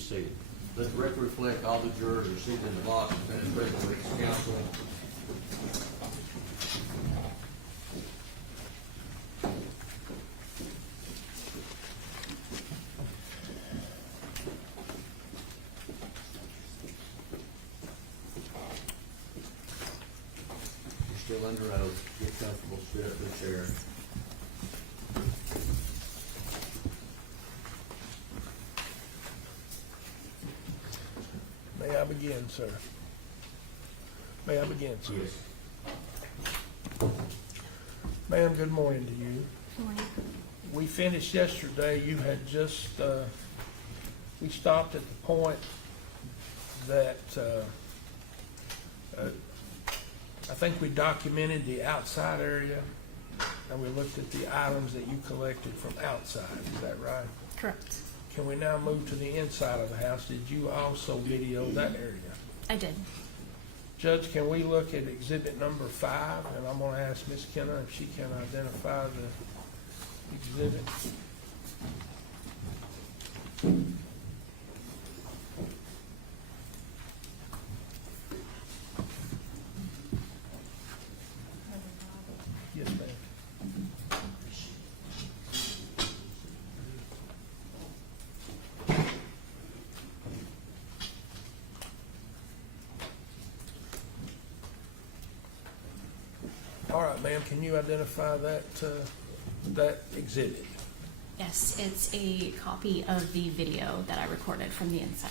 seated. Let the record reflect all the jurors are seated in the box and finished present with each counsel. You're still under oath. Get comfortable, sit up in the chair. May I begin, sir? May I begin, sir? Yes. Ma'am, good morning to you. Good morning. We finished yesterday. You had just, we stopped at the point that, I think we documented the outside area, and we looked at the items that you collected from outside. Is that right? Correct. Can we now move to the inside of the house? Did you also video that area? I did. Judge, can we look at exhibit number 5? And I'm gonna ask Ms. Kenna if she can identify the exhibit. Yes, ma'am. All right, ma'am, can you identify that exhibit? Yes, it's a copy of the video that I recorded from the inside.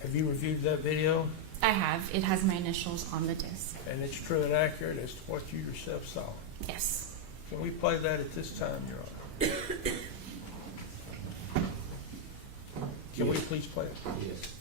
Have you reviewed that video? I have. It has my initials on the disc. And it's true and accurate as to what you yourself saw? Yes. Can we play that at this time, Your Honor? Can we please play it? Yes.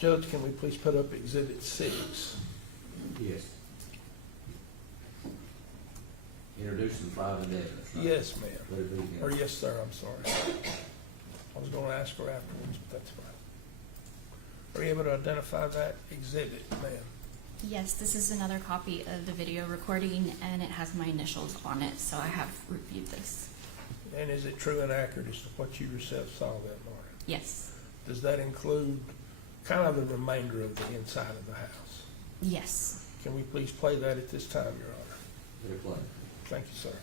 Judge, can we please put up Exhibit 6? Yes. Introducing the five and evidence. right? Yes, ma'am. Let it be again. Or yes, sir, I'm sorry. I was gonna ask her afterwards, but that's fine. Are you able to identify that exhibit, ma'am? Yes, this is another copy of the video recording, and it has my initials on it, so I have reviewed this. And is it true and accurate as to what you yourself saw that morning? Yes. Does that include kind of the remainder of the inside of the house? Yes. Can we please play that at this time, Your Honor? Let it play. Thank you, sir.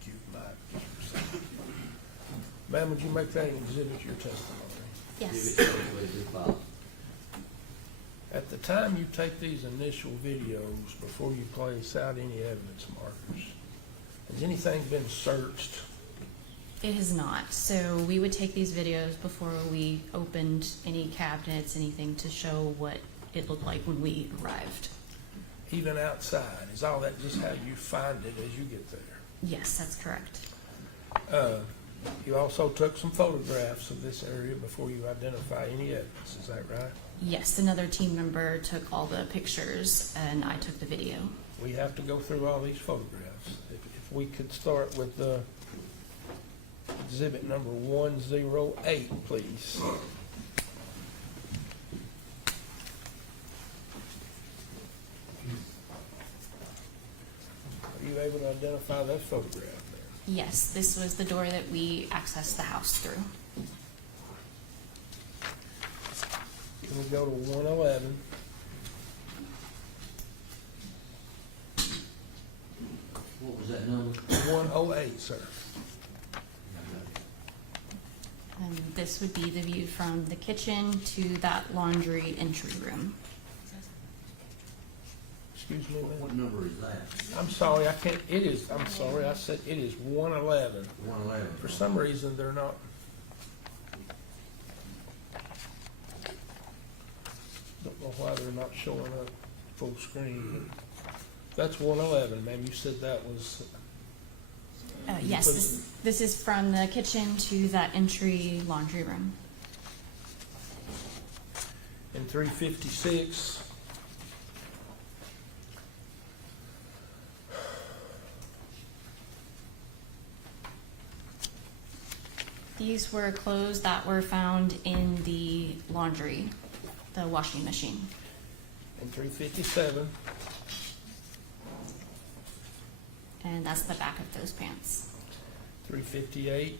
Thank you, Mike. Ma'am, would you make that an exhibit to your testimony? Give Yes. it to me, please, do file. At the time you take these initial videos, before you place out any evidence markers, has anything been searched? It has not. So we would take these videos before we opened any cabinets, anything to show what it looked like when we arrived. Even outside? Is all that just how you find it as you get there? Yes, that's correct. You also took some photographs of this area before you identify any evidence, is that right? Yes, another team member took all the pictures and I took the video. We have to go through all these photographs. If we could start with exhibit number 108, please. Are you able to identify that photograph there? Yes, this was the door that we accessed the house through. Can we go to 111? What was that number? 108, sir. And this would be the view from the kitchen to that laundry entry room. Excuse me, What ma'am. number is that? I'm sorry, I can't, I'm sorry, I said it is 111. 111. For some reason, they're not. Don't know why they're not showing up full screen. That's 111, ma'am. You said that was, Yes, this is from the kitchen to that entry laundry room. in 356. These were clothes that were found in the laundry, the washing machine. In 357. And that's the back of those pants. 358.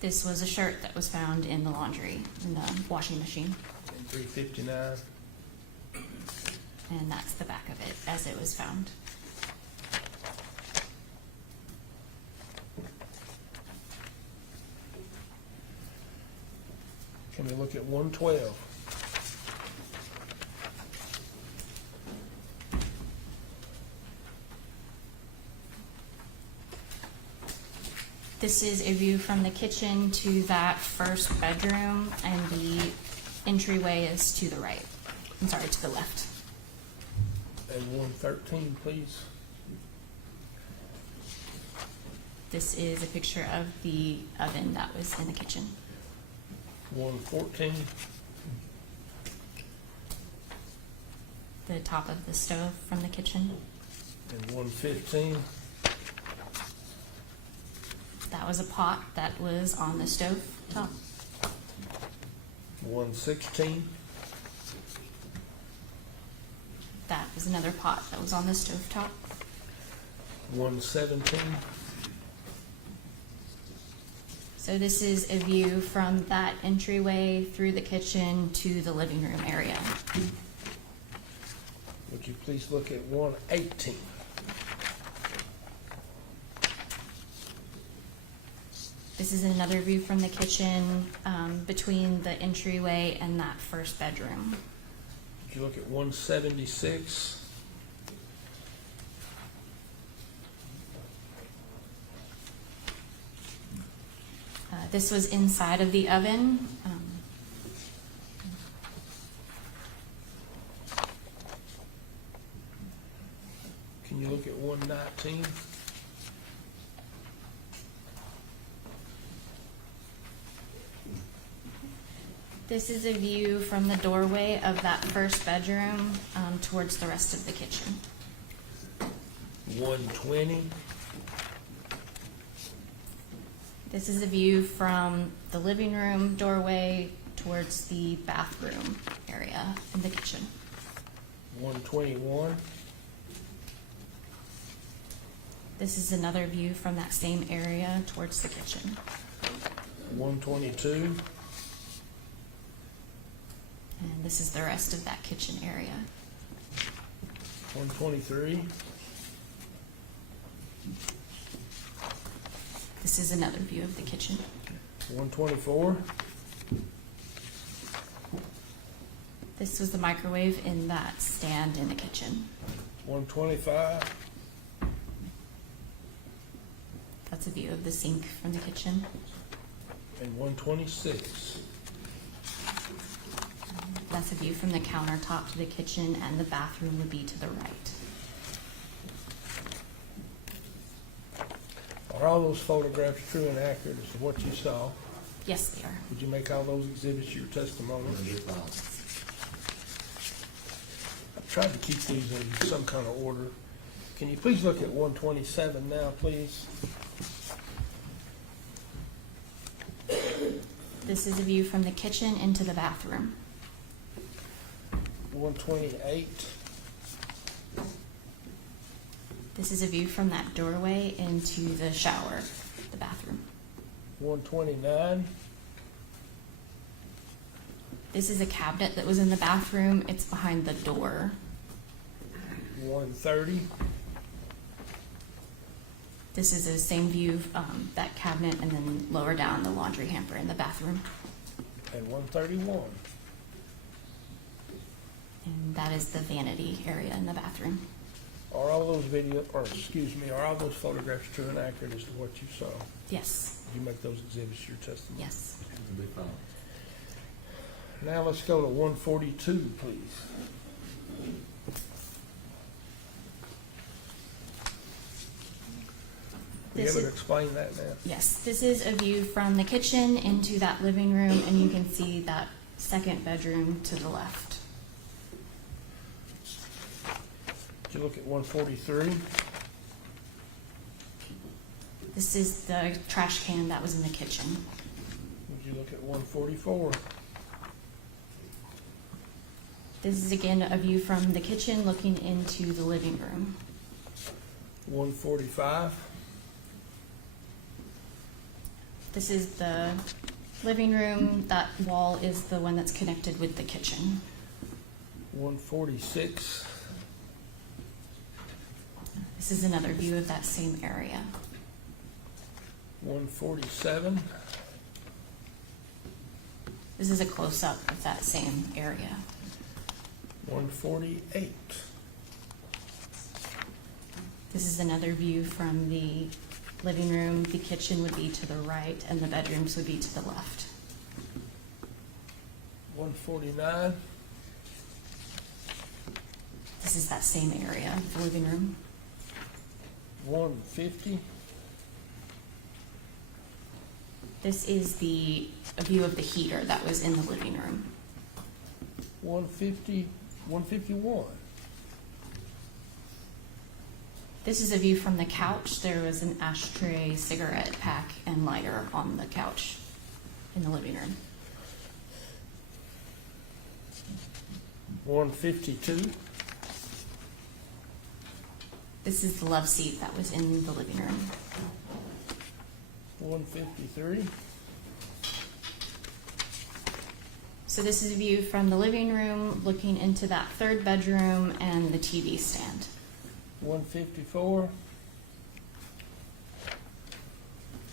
This was a shirt that was found in the laundry, in the washing machine. In 359. And that's the back of it as it was found. Can we look at 112? This is a view from the kitchen to that first bedroom, and the entryway is to the right. I'm sorry, to the left. And 113, please. This is a picture of the oven that was in the kitchen. 114. The top of the stove from the kitchen. And 115. That was a pot that was on the stove top. 116. That was another pot that was on the stove top. 117. So this is a view from that entryway through the kitchen to the living room area. Would you please look at 118? This is another view from the kitchen between the entryway and that first bedroom. Would you look at 176? This was inside of the oven. Can you look at 119? This is a view from the doorway of that first bedroom towards the rest of the kitchen. 120? This is a view from the living room doorway towards the bathroom area in the kitchen. 121? This is another view from that same area towards the kitchen. 122? And this is the rest of that kitchen area. 123? This is another view of the kitchen. 124, This was the microwave in that stand in the kitchen. 125, That's a view of the sink from the kitchen. and 126. That's a view from the countertop to the kitchen, and the bathroom would be to the right. Are all those photographs true and accurate as to what you saw? Yes, they are. Would you make all those exhibits your testimony? It'll be fine. I've tried to keep these in some kind of order. Can you please look at 127 now, please? This is a view from the kitchen into the bathroom. 128, This is a view from that doorway into the shower, the bathroom. 129, This is a cabinet that was in the bathroom. It's behind the door. 130, This is the same view, that cabinet, and then lower down the laundry hamper in the bathroom. and 131. And that is the vanity area in the bathroom. Are all those are all those photographs true and accurate as to what you saw? Yes, Did you make those exhibits your testimony? yes. It'll be fine. Now let's go to 142, please. Be This able to is- explain that now? Yes, this is a view from the kitchen into that living room, and you can see that second bedroom to the left. Did you look at 143? This is the trash can that was in the kitchen. Would you look at 144? This is again a view from the kitchen looking into the living room. 145? This is the living room. That wall is the one that's connected with the kitchen. 146? This is another view of that same area. 147? This is a close-up of that same area. 148? This is another view from the living room. The kitchen would be to the right, and the bedrooms would be to the left. 149? This is that same area, the living room. 150? This is a view of the heater that was in the living room. 150? 151? This is a view from the couch. There was an ashtray, cigarette pack, and lighter on the couch in the living room. 152? This is the love seat that was in the living room. 153? So this is a view from the living room looking into that third bedroom and the TV stand. 154?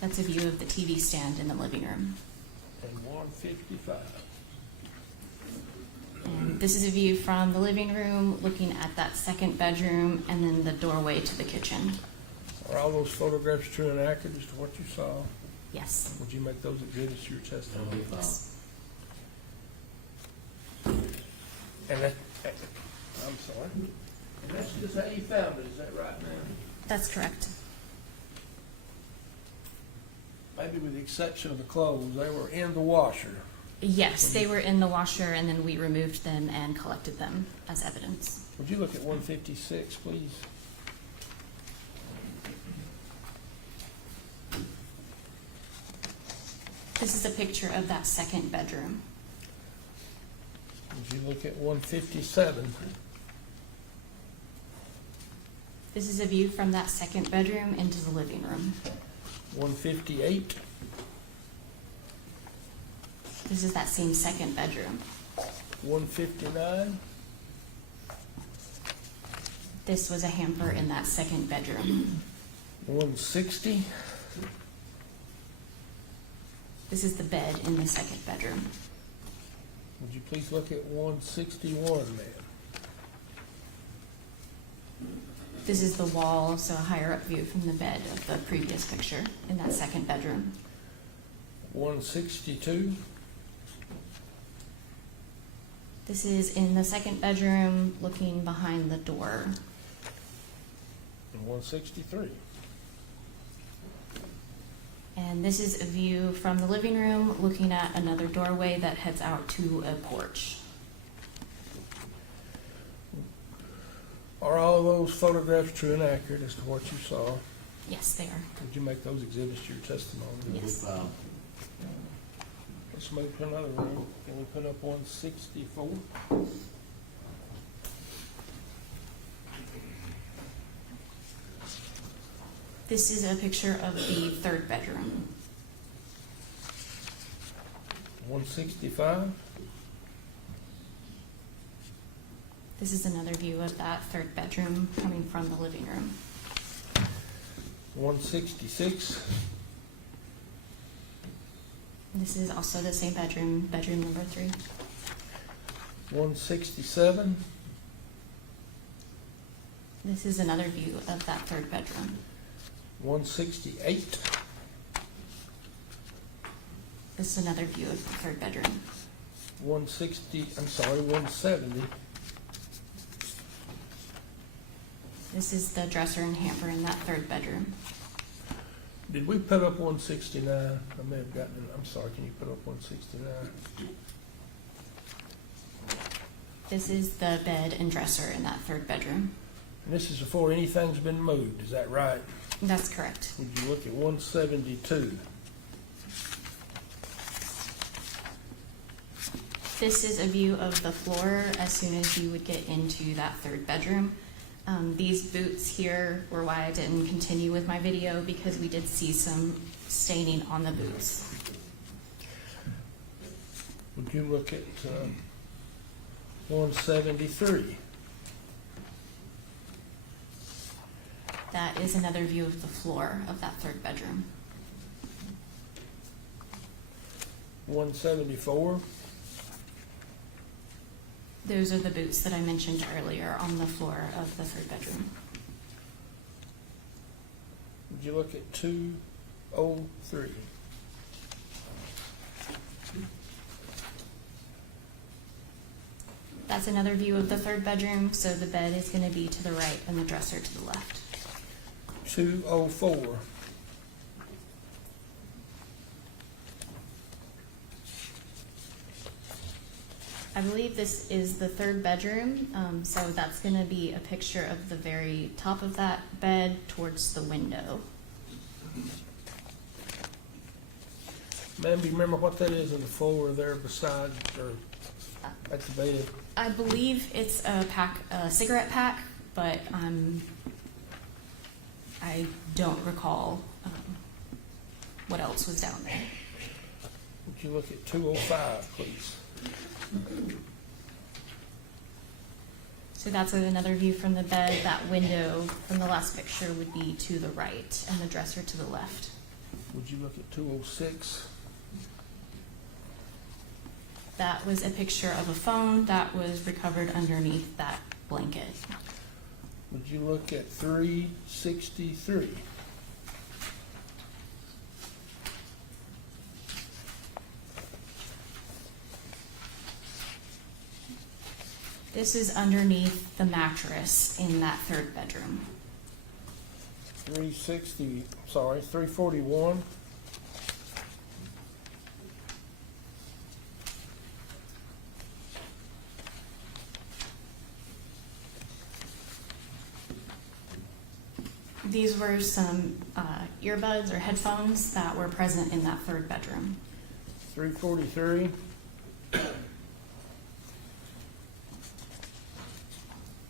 That's a view of the TV stand in the living room. And 155? And this is a view from the living room looking at that second bedroom and then the doorway to the kitchen. Are all those photographs true and accurate as to what you saw? Yes. Would you make those exhibits to your It'll testimony? be fine. And that, I'm sorry. And that's just how you found it, is that right, ma'am? That's correct. Maybe with the exception of the clothes, they were in the washer. Yes, they were in the washer and then we removed them and collected them as evidence. Would you look at 156, please? This is a picture of that second bedroom. Would you look at 157? This is a view from that second bedroom into the living room. 158? This is that same second bedroom. 159? This was a hamper in that second bedroom. 160. This is the bed in the second bedroom. Would you please look at 161, ma'am? This is the wall, so a higher up view from the bed of the previous picture in that second bedroom. 162. This is in the second bedroom, looking behind the door. And 163. And this is a view from the living room, looking at another doorway that heads out to a porch. Are all those photographs true and accurate as to what you saw? Yes, they are. Would you make those exhibits to your testimony? Yes. Let's move to another room. Can we put up 164? This is a picture of the third bedroom. 165? This is another view of that third bedroom coming from the living room. 166? This is also the same bedroom, bedroom number 3. 167? This is another view of that third bedroom. 168? This is another view of the third bedroom. 170. This is the dresser and hamper in that third bedroom. Did we put up 169? I may have gotten it. I'm sorry, can you put up 169? This is the bed and dresser in that third bedroom. And this is before anything's been moved, is that right? That's correct. Would you look at 172? This is a view of the floor as soon as you would get into that third bedroom. These boots here were why I didn't continue with my video, because we did see some staining on the boots. Would you look at 173? That is another view of the floor of that third bedroom. 174? Those are the boots that I mentioned earlier on the floor of the third bedroom. Would you look at 203? That's another view of the third bedroom, so the bed is going to be to the right and the dresser to the left. 204? I believe this is the third bedroom, so that's going to be a picture of the very top of that bed towards the window. Ma'am, do you remember what that is in the floor there beside or at the bed? I believe it's a cigarette pack, but I don't recall what else was down there. Would you look at 205, please? So that's another view from the bed. That window from the last picture would be to the right and the dresser to the left. Would you look at 206? That was a picture of a phone that was recovered underneath that blanket. Would you look at 363? This is underneath the mattress in that third bedroom. 341. These were some earbuds or headphones that were present in that third bedroom. 343.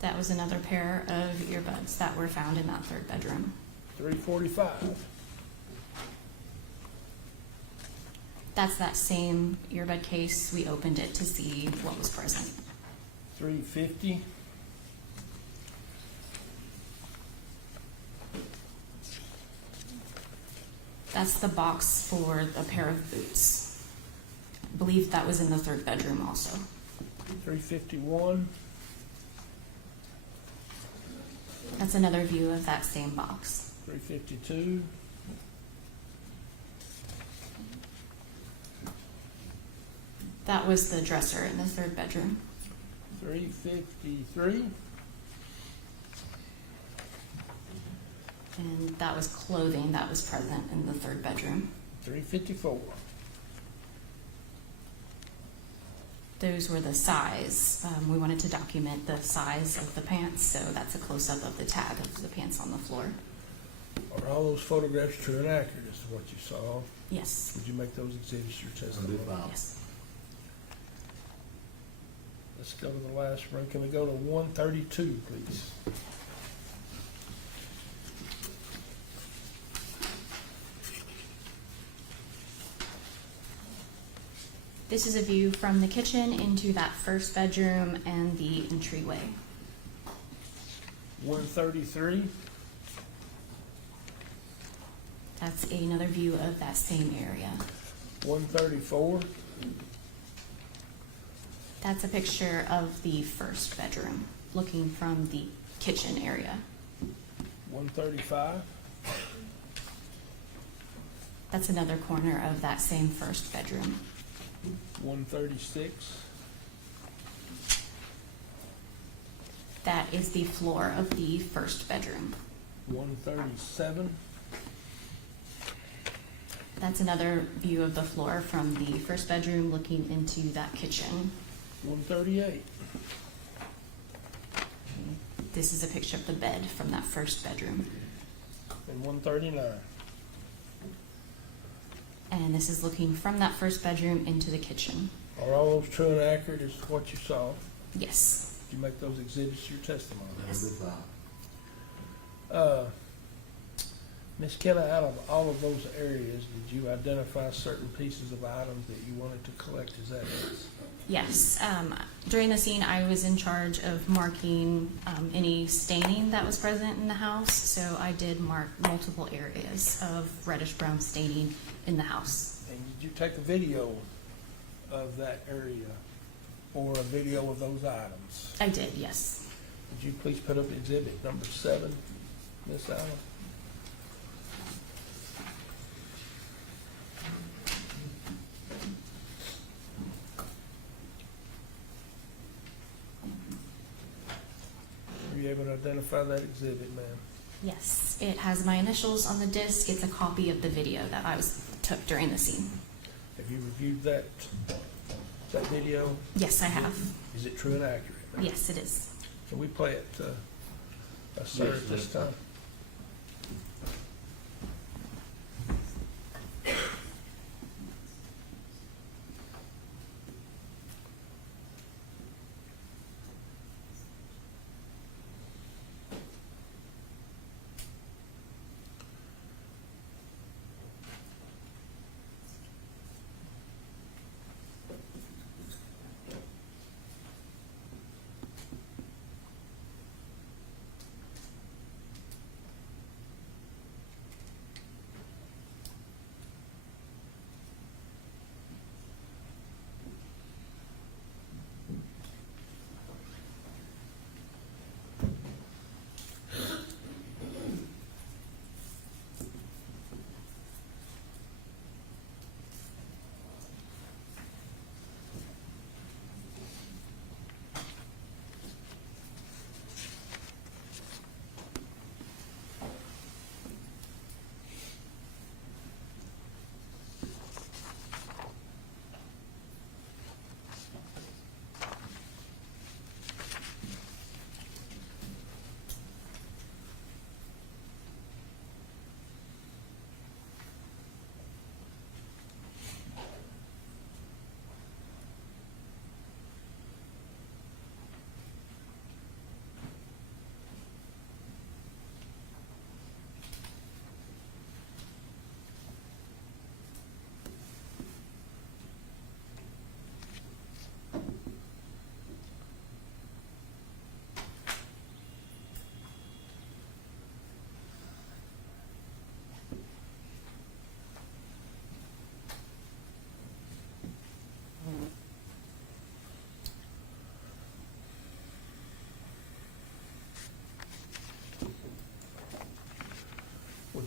That was another pair of earbuds that were found in that third bedroom. 345. That's that same earbud case. We opened it to see what was present. 350. That's the box for a pair of boots. I believe that was in the third bedroom also. 351, That's another view of that same box. 352, That was the dresser in the third bedroom. 353, And that was clothing that was present in the third bedroom. 354, Those were the size. We wanted to document the size of the pants, so that's a close-up of the tag of the pants on the floor. Are all those photographs true and accurate as to what you saw? Yes. Would you make those exhibits your I'll do testimony? fine. Yes. Let's go to the last room. Can we go to 132, please? This is a view from the kitchen into that first bedroom and the entryway. 133, That's another view of that same area. 134, That's a picture of the first bedroom, looking from the kitchen area. 135, That's another corner of that same first bedroom. 136, That is the floor of the first bedroom. 137, That's another view of the floor from the first bedroom looking into that kitchen. 138, This is a picture of the bed from that first bedroom. and 139. And this is looking from that first bedroom into the kitchen. Are all those true and accurate as to what you saw? Yes. Did you make those exhibits your testimony? I'll do fine. Ms. Kenna, out of all of those areas, did you identify certain pieces of items that you wanted to collect as evidence? Yes. During the scene, I was in charge of marking any staining that was present in the house. So I did mark multiple areas of reddish brown staining in the house. And did you take a video of that area or a video of those items? I did, yes. Would you please put up exhibit number 7, Ms. Allen? Were you able to identify that exhibit, ma'am? Yes. It has my initials on the disc. It's a copy of the video that I took during the scene. Have you reviewed that video? Yes, I have. Is it true and accurate? ma'am? Yes, it is. Can we play it, sir, Yes, at this please. time?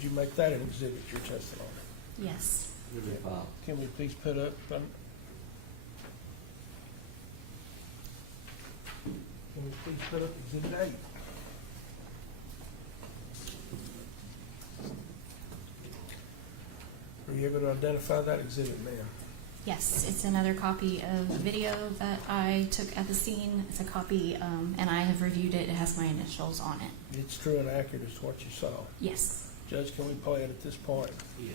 would you make that an exhibit, your testimony? Yes. Give me a file. Can we please put up, can we please put up exhibit 8? Are you able to identify that exhibit, ma'am? Yes, it's another copy of video that I took at the scene. It's a copy, and I have reviewed it. It has my initials on it. It's true and accurate as to what you saw. Yes. Judge, can we play it at this point? Yeah.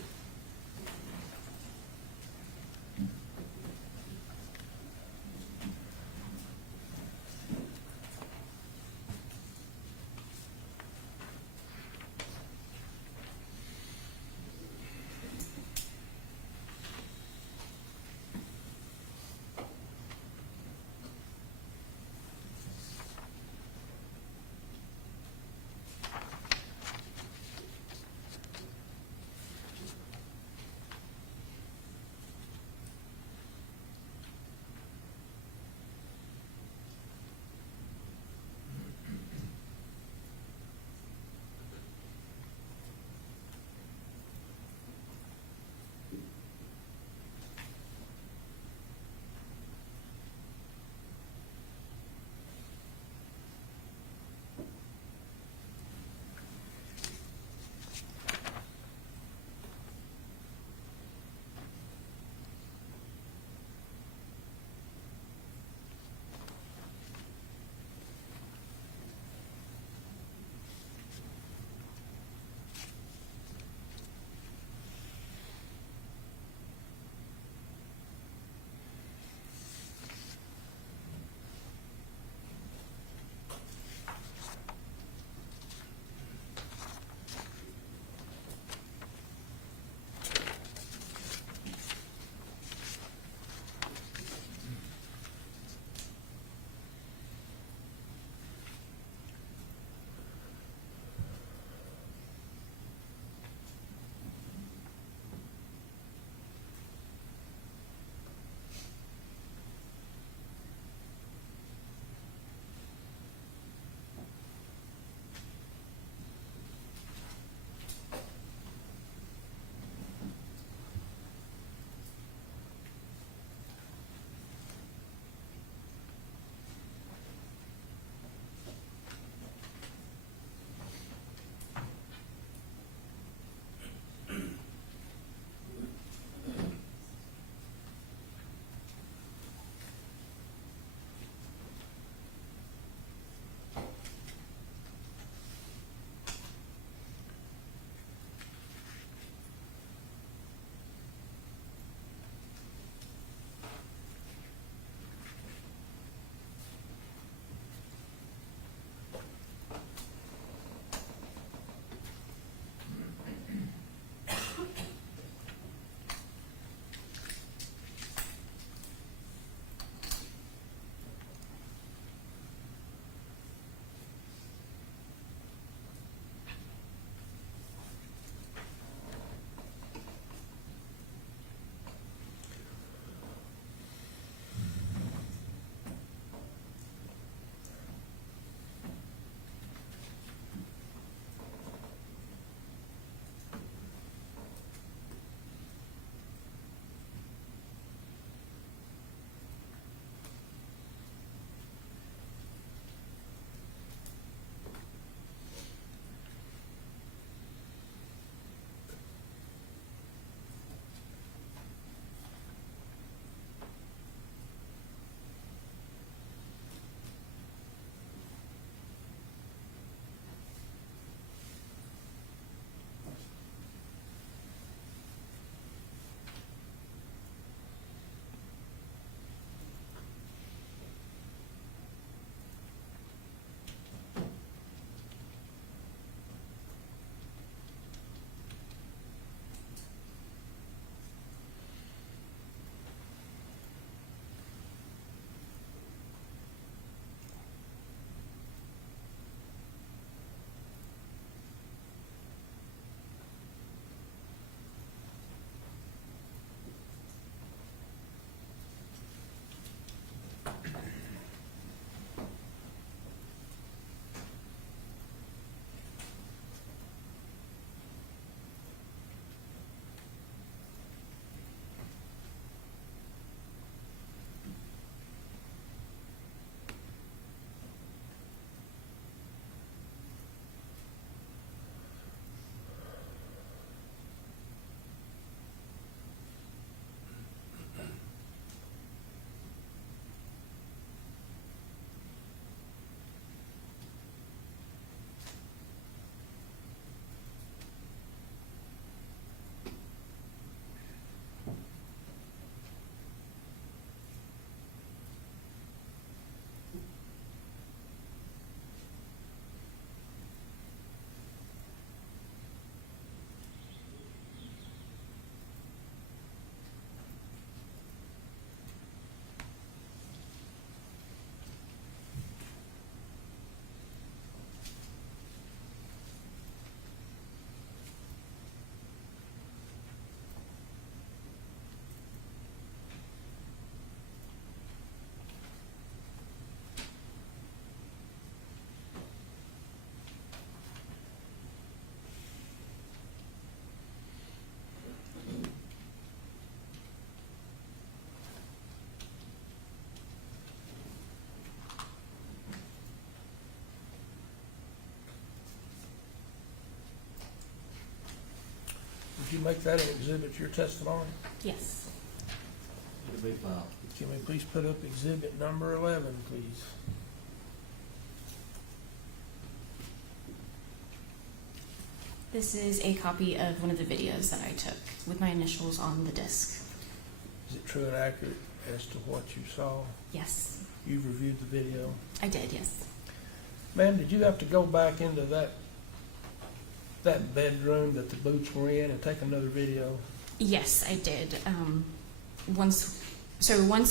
Would you make that an exhibit to your testimony? Yes. It'll be filed. Can we please put up exhibit number 11, please? This is a copy of one of the videos that I took with my initials on the disc. Is it true and accurate as to what you saw? Yes, You've reviewed the video. I did, yes. Ma'am, did you have to go back into that bedroom that the boots were in and take another video? Yes, I did. Once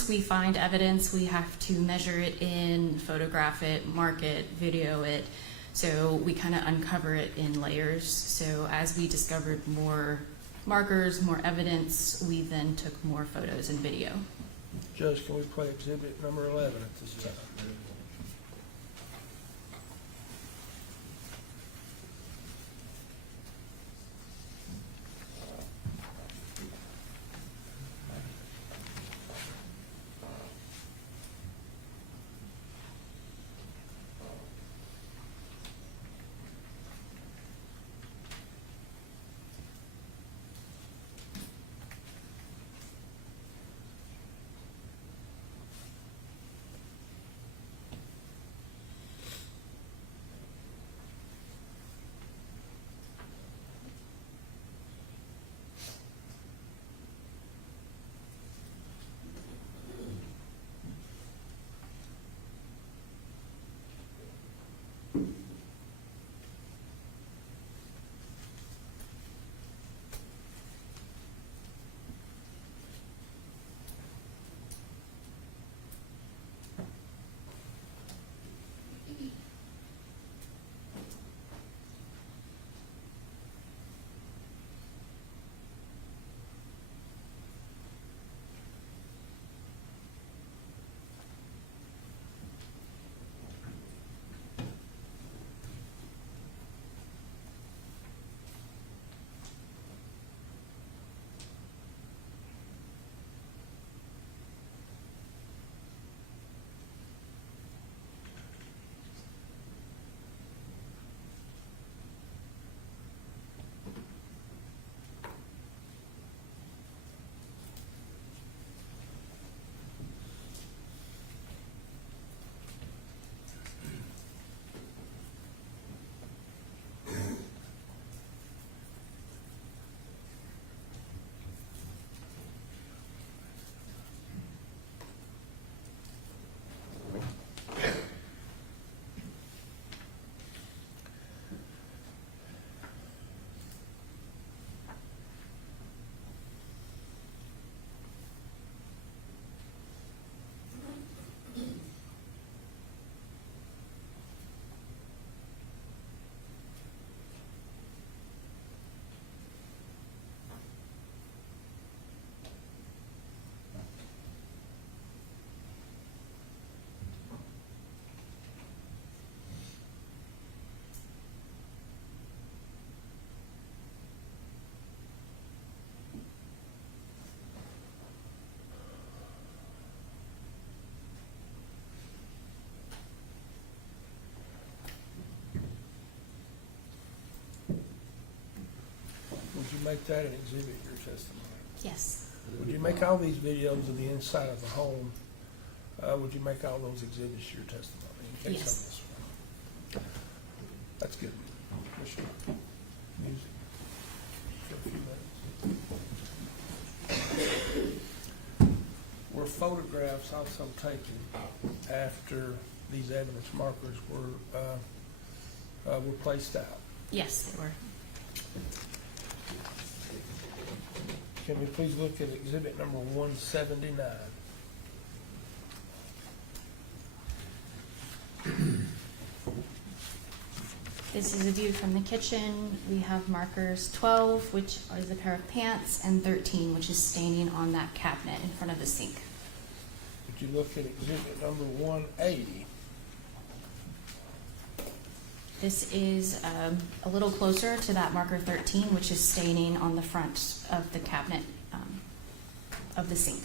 we find evidence, we have to measure it in, photograph it, mark it, video it. So we kind of uncover it in layers. So as we discovered more markers, more evidence, we then took more photos and video. Judge, can we play exhibit number 11 at this time? Would you make that an exhibit in your testimony? Yes. Would you make all these videos of the inside of the home? Would you make all those exhibits your testimony? In case Yes. I miss one? That's good. Commissioner, music for a few minutes. Were photographs also taken after these evidence markers were placed out? Yes, they were. Can we please look at exhibit number 179? This is a view from the kitchen. We have markers 12, which is a pair of pants, and 13, which is staining on that cabinet in front of the sink. Would you look at exhibit number 180? This is a little closer to that marker 13, which is staining on the front of the cabinet of the sink.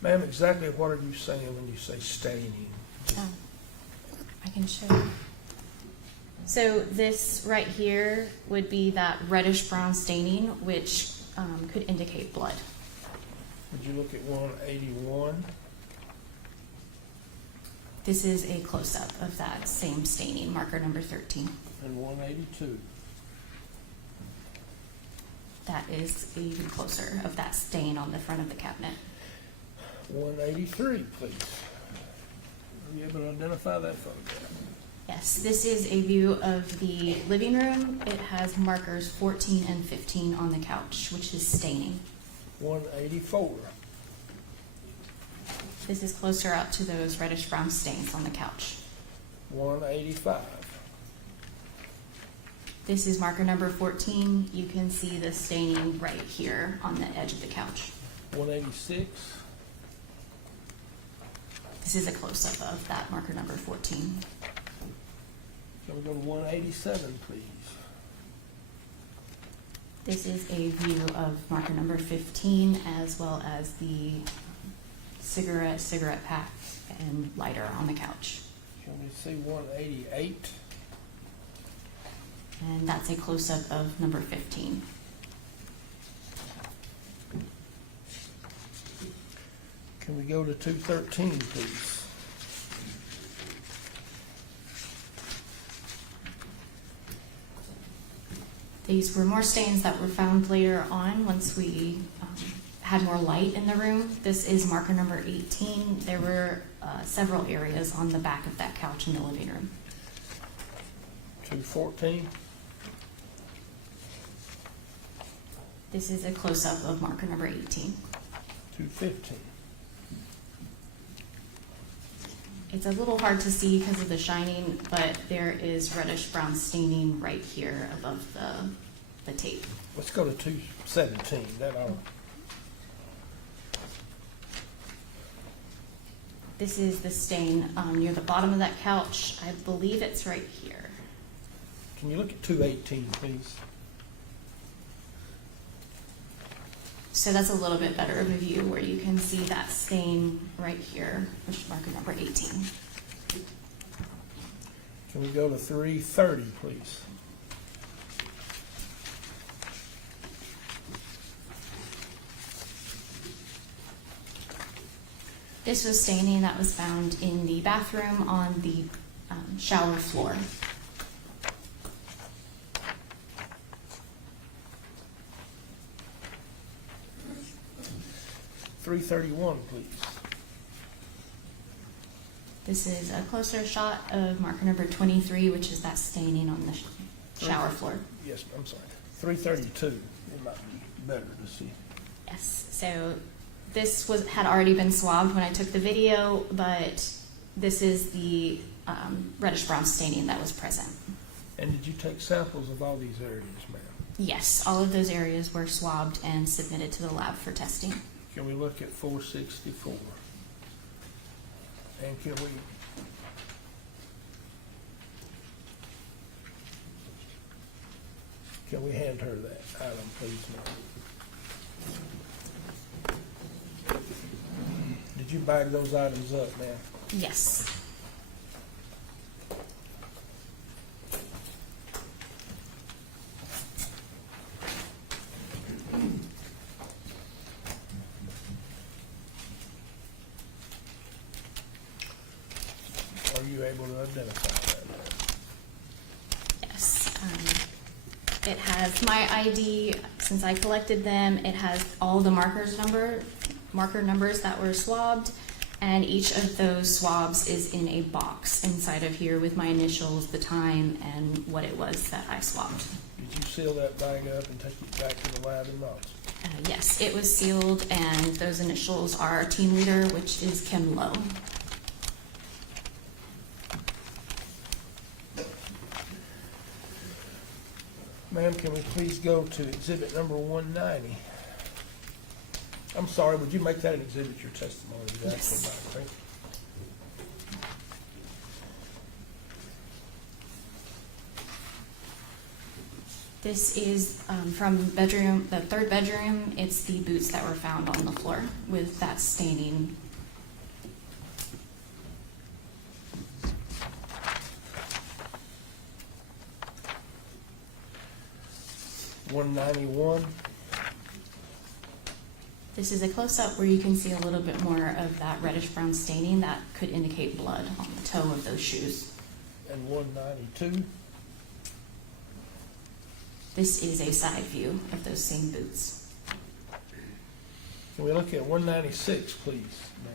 Ma'am, exactly what are you saying when you say staining? I can show you. So this right here would be that reddish brown staining, which could indicate blood. Would you look at 181? This is a close-up of that same staining, marker number 13. And 182? That is even closer of that stain on the front of the cabinet. 183, please. Are you able to identify that photograph? Yes, this is a view of the living room. It has markers 14 and 15 on the couch, which is staining. 184. This is closer up to those reddish brown stains on the couch. 185. This is marker number 14. You can see the staining right here on the edge of the couch. 186. This is a close-up of that marker number 14. Can we go to 187, please? This is a view of marker number 15, as well as the cigarette pack and lighter on the couch. Can we see 188? And that's a close-up of number 15. Can we go to 213, please? These were more stains that were found later on once we had more light in the room. This is marker number 18. There were several areas on the back of that couch in the living room. 214. This is a close-up of marker number 18. 215. It's a little hard to see because of the shining, but there is reddish brown staining right here above the tape. Let's go to 217. That ought. This is the stain near the bottom of that couch. I believe it's right here. Can you look at 218, please? So that's a little bit better of a view where you can see that stain right here, which is marker number 18. Can we go to 330, please? This was staining that was found in the bathroom on the shower floor. .331, please. This is a closer shot of marker number 23, which is that staining on the shower floor. Yes, I'm sorry. 332. It might be better to see. Yes, so this had already been swabbed when I took the video, but this is the reddish brown staining that was present. And did you take samples of all these areas, ma'am? Yes, all of those areas were swabbed and submitted to the lab for testing. Can we look at 464? And can we hand her that item, please, ma'am? Did you bag those items up, ma'am? Yes. Are you able to identify that, ma'am? Yes. It has my ID. Since I collected them, it has all the marker numbers that were swabbed, and each of those swabs is in a box inside of here with my initials, the time, and what it was that I swabbed. Did you seal that bag up and take it back to the lab in Knoxville? Yes, it was sealed, and those initials are our team leader, which is Kim Lowe. Ma'am, can we please go to exhibit number 190? I'm sorry, would you make that an exhibit, your testimony? Yes. Thank you. This is from the third bedroom. It's the boots that were found on the floor with that staining. 191. This is a close-up where you can see a little bit more of that reddish-brown staining that could indicate blood on the toe of those shoes. And 192. This is a side view of those same boots. Can we look at 196, please, ma'am?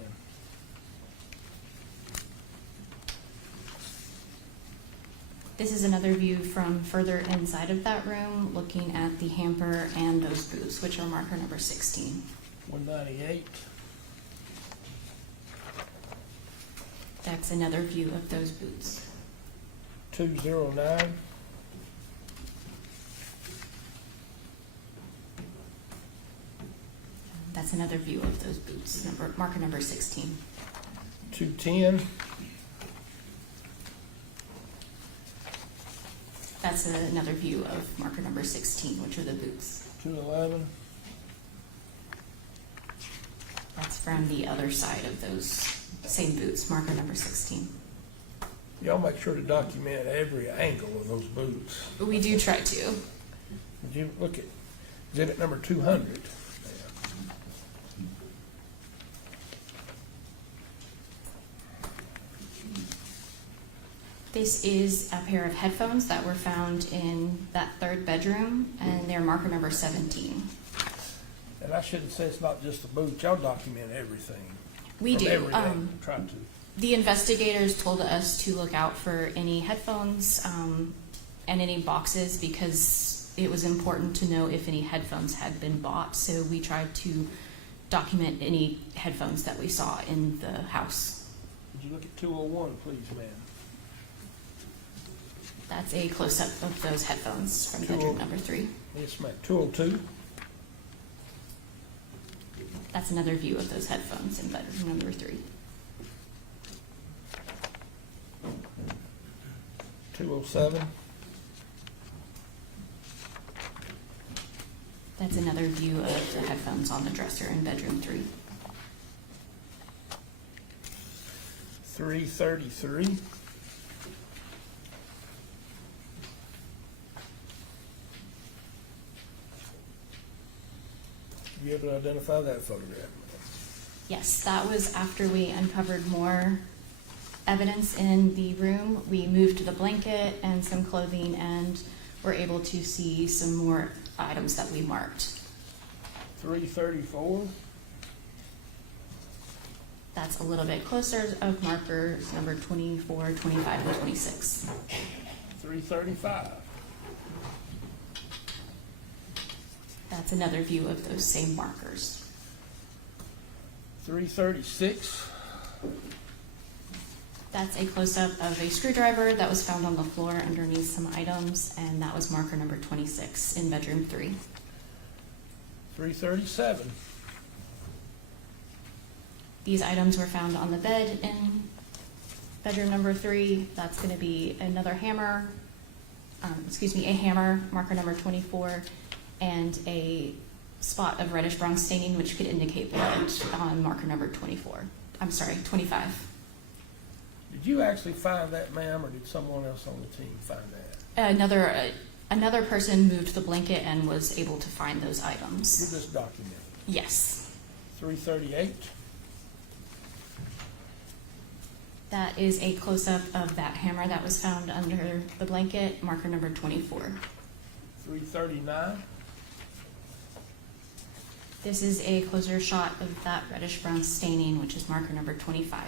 This is another view from further inside of that room, looking at the hamper and those boots, which are marker number 16. 198. That's another view of those boots. 209. That's another view of those boots, marker number 16. 210. That's another view of marker number 16, which are the boots. 211. That's from the other side of those same boots, marker number 16. Y'all make sure to document every angle of those boots. We do try to. Did you look at exhibit number 200? This is a pair of headphones that were found in that third bedroom, and they're marker number 17. And I shouldn't say it's not just the boots. Y'all document everything. We From do. every angle. Try to. The investigators told us to look out for any headphones and any boxes because it was important to know if any headphones had been bought. So we tried to document any headphones that we saw in the house. Would you look at 201, please, ma'am? That's a close-up of those headphones from bedroom number 3. Yes, ma'am. 202. That's another view of those headphones in bedroom number 3. 207. That's another view of the headphones on the dresser in bedroom 3. 333. You able to identify that photograph? Yes, that was after we uncovered more evidence in the room. We moved the blanket and some clothing and were able to see some more items that we marked. 334. That's a little bit closer of markers number 24, 25, and 26. 335. That's another view of those same markers. 336. That's a close-up of a screwdriver that was found on the floor underneath some items, and that was marker number 26 in bedroom 3. 337. These items were found on the bed in bedroom number 3. That's going to be another hammer, a hammer, marker number 24, and a spot of reddish brown staining, which could indicate blood on marker number 24. I'm sorry, 25. Did you actually find that, ma'am, or did someone else on the team find that? Another person moved the blanket and was able to find those You items. just documented. Yes. 338. That is a close-up of that hammer that was found under the blanket, marker number 24. 339. This is a closer shot of that reddish brown staining, which is marker number 25.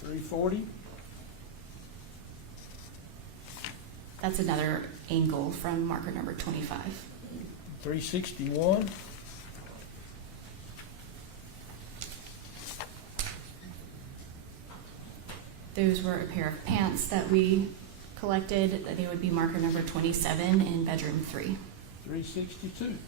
340. That's another angle from marker number 25. 361. Those were a pair of pants that we collected. They would be marker number 27 in bedroom 3. 362.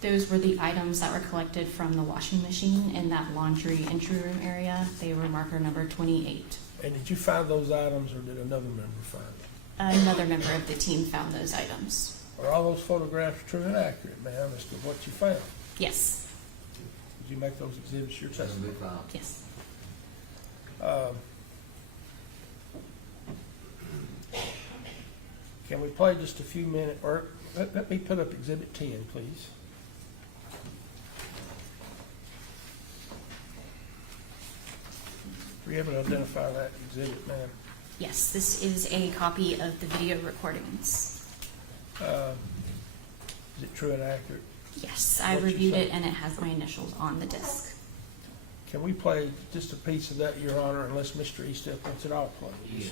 Those were the items that were collected from the washing machine in that laundry entry room area. They were marker number 28. And did you find those items, or did another member find them? Another member of the team found those items. Are all those photographs true and accurate, ma'am, as to what you found? Yes. Did you make those exhibits your That's testimony? been found. Yes. Can we play just a few minutes, or let me put up Exhibit 10, please. Were you able to identify that exhibit, ma'am? Yes, this is a copy of the video recordings. Is it true and accurate? Yes, I What'd you reviewed say? it and it has my initials on the disc. Can we play just a piece of that, Your Honor, unless Mr. Eastep wants it all played? Yeah.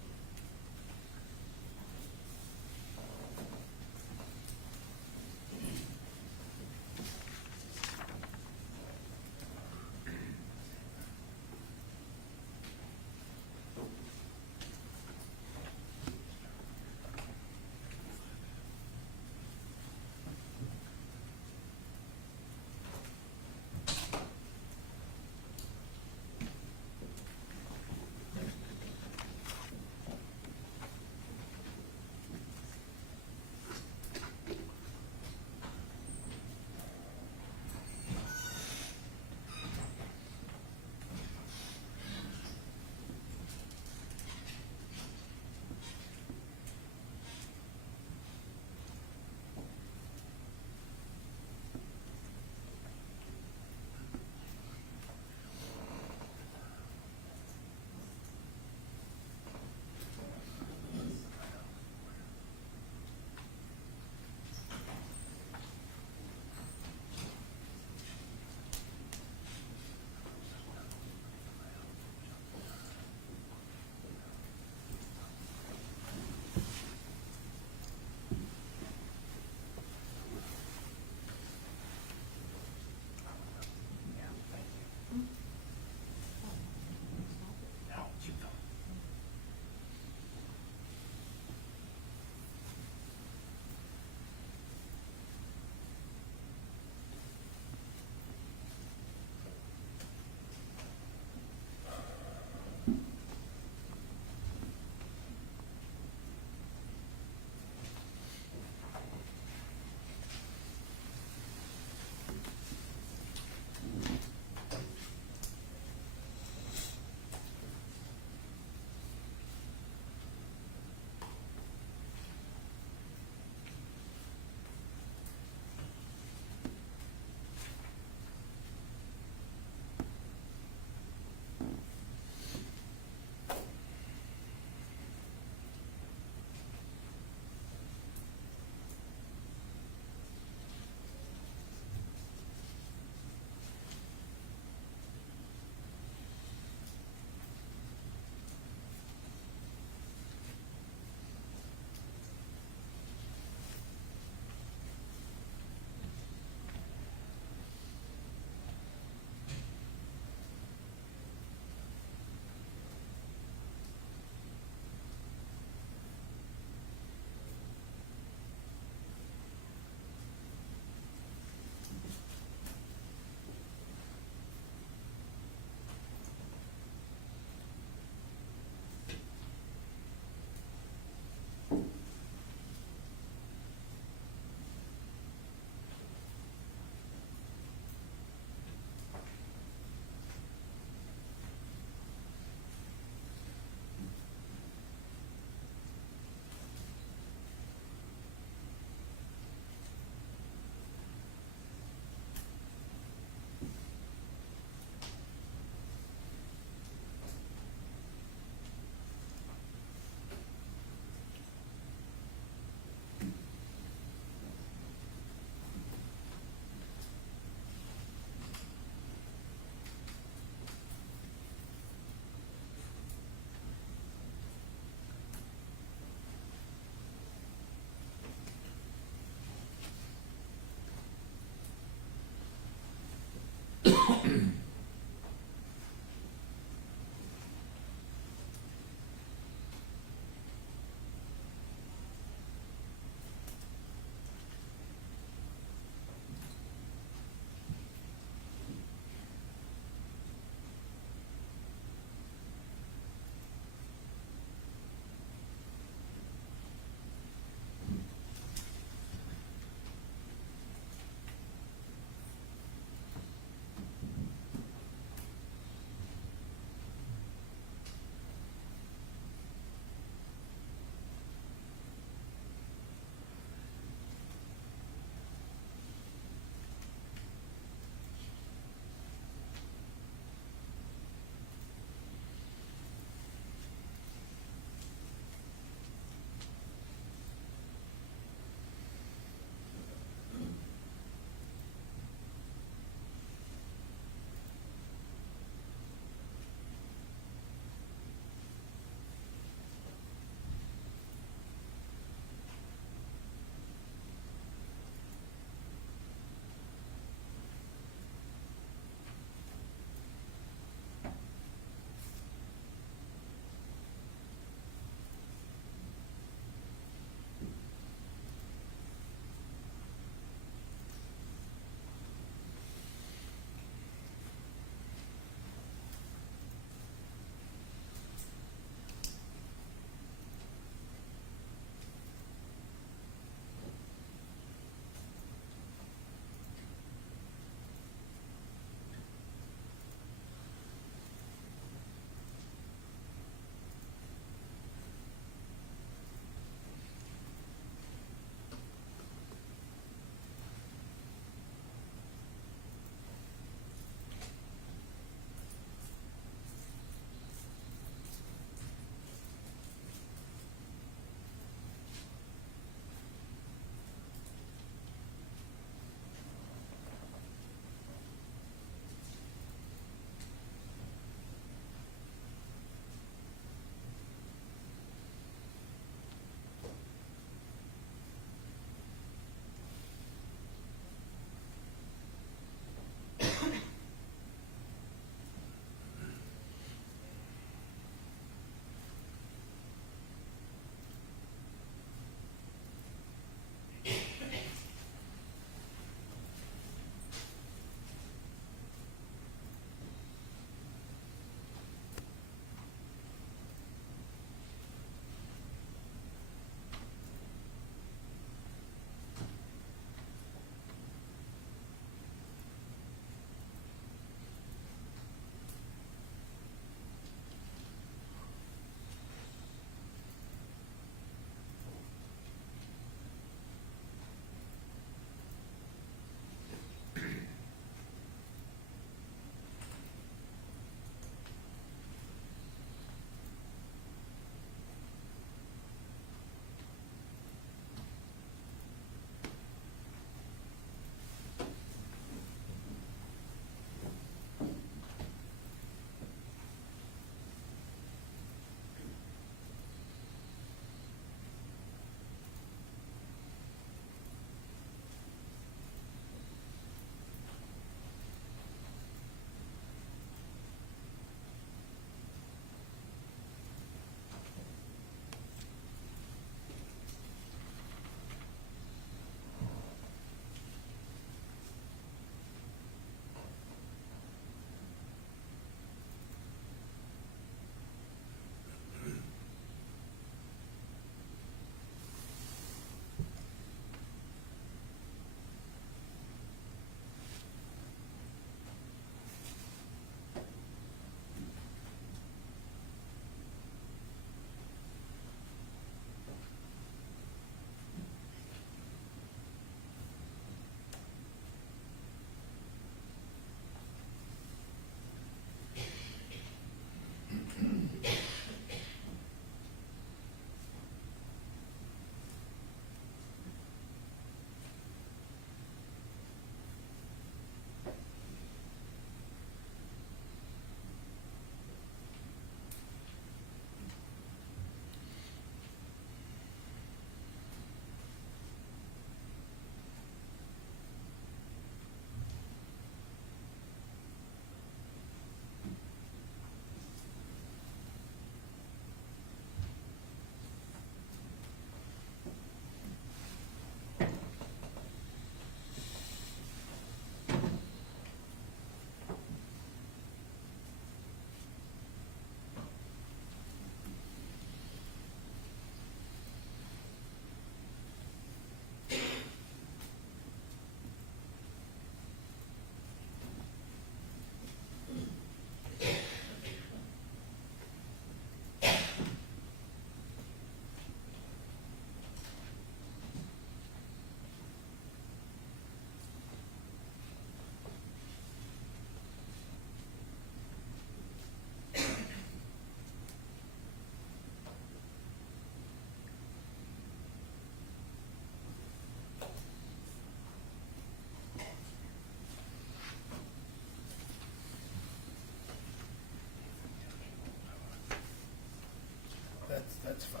That's fine.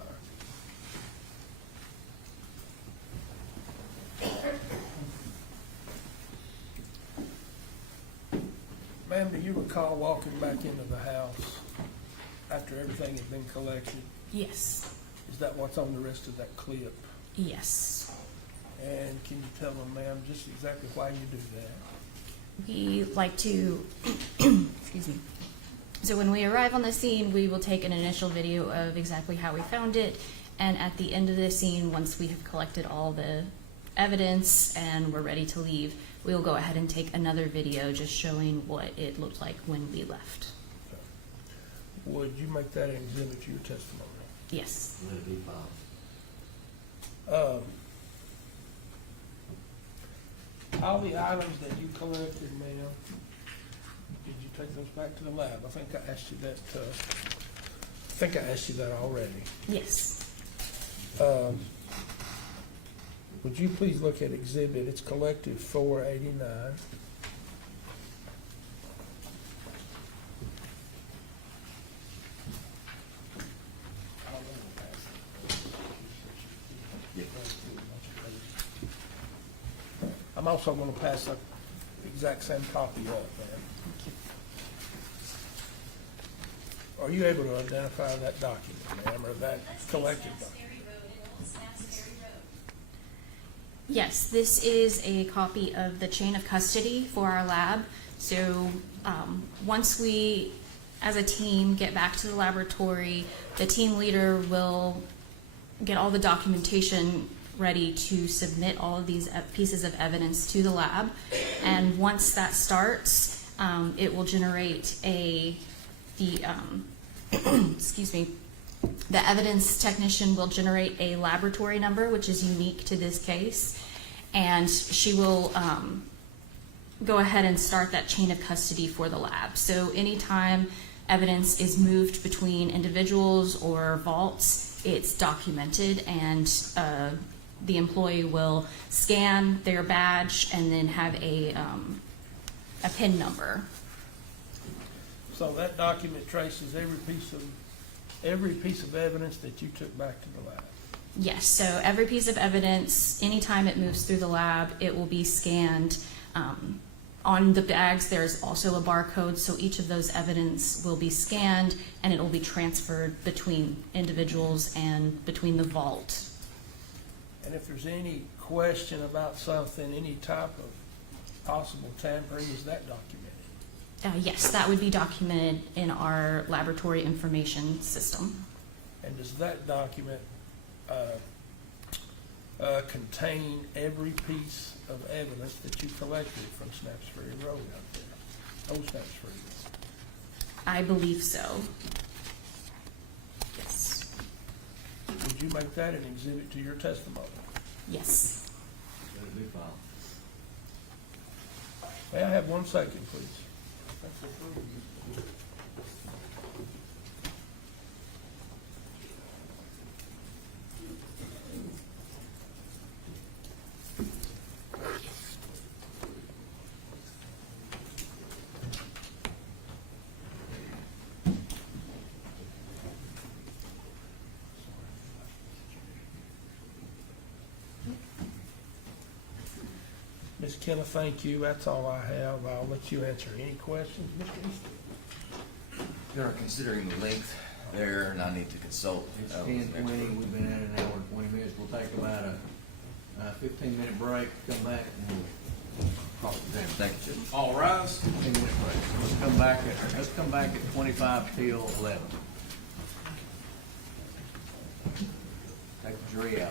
Ma'am, do you recall walking back into the house after everything had been collected? Yes. Is that what's on the rest of that clip? Yes. And can you tell them, ma'am, just exactly why you do that? We like to, excuse me. So when we arrive on the scene, we will take an initial video of exactly how we found it. And at the end of the scene, once we have collected all the evidence and we're ready to leave, we will go ahead and take another video just showing what it looked like when we left. Would you make that an exhibit to your testimony? Yes. Let it be filed. All the items that you collected, ma'am, did you take those back to the lab? I think I asked you that already. Yes. Would you please look at exhibit, it's collective 489. I'm also going to pass the exact same copy up, man. Are you able to identify that document, ma'am, or that collected document? Yes, this is a copy of the chain of custody for our lab. So once we, as a team, get back to the laboratory, the team leader will get all the documentation ready to submit all of these pieces of evidence to the lab. And once that starts, it will generate excuse me, the evidence technician will generate a laboratory number, which is unique to this case, and she will go ahead and start that chain of custody for the lab. So anytime evidence is moved between individuals or vaults, it's documented, and the employee will scan their badge and then have a PIN number. So that document traces every piece of evidence that you took back to the lab. Yes, so every piece of evidence, anytime it moves through the lab, it will be scanned. On the bags, there's also a barcode, so each of those evidence will be scanned and it will be transferred between individuals and between the vault. And if there's any question about something, any type of possible tampering, is that documented? Yes, that would be documented in our laboratory information system. And does that document contain every piece of evidence that you collected from Snaps Ferry Road out there? Old Snaps Ferry Road. I believe so. Yes. Would you make that an exhibit to your testimony? Yes. Let it be filed. May I have 1 second, please? Ms. Kenna, thank you. That's all I have. I'll let you answer any questions. Mr. Easton? You're considering the length there, and I need to consult. It's with 10:20, an expert. we've been at an hour and 20 minutes. We'll take about a 15-minute break, come back, and we'll cross examine. Thank you, Judge. All rise. 15-minute break. Let's come back at 25 till 11. Take the jury out.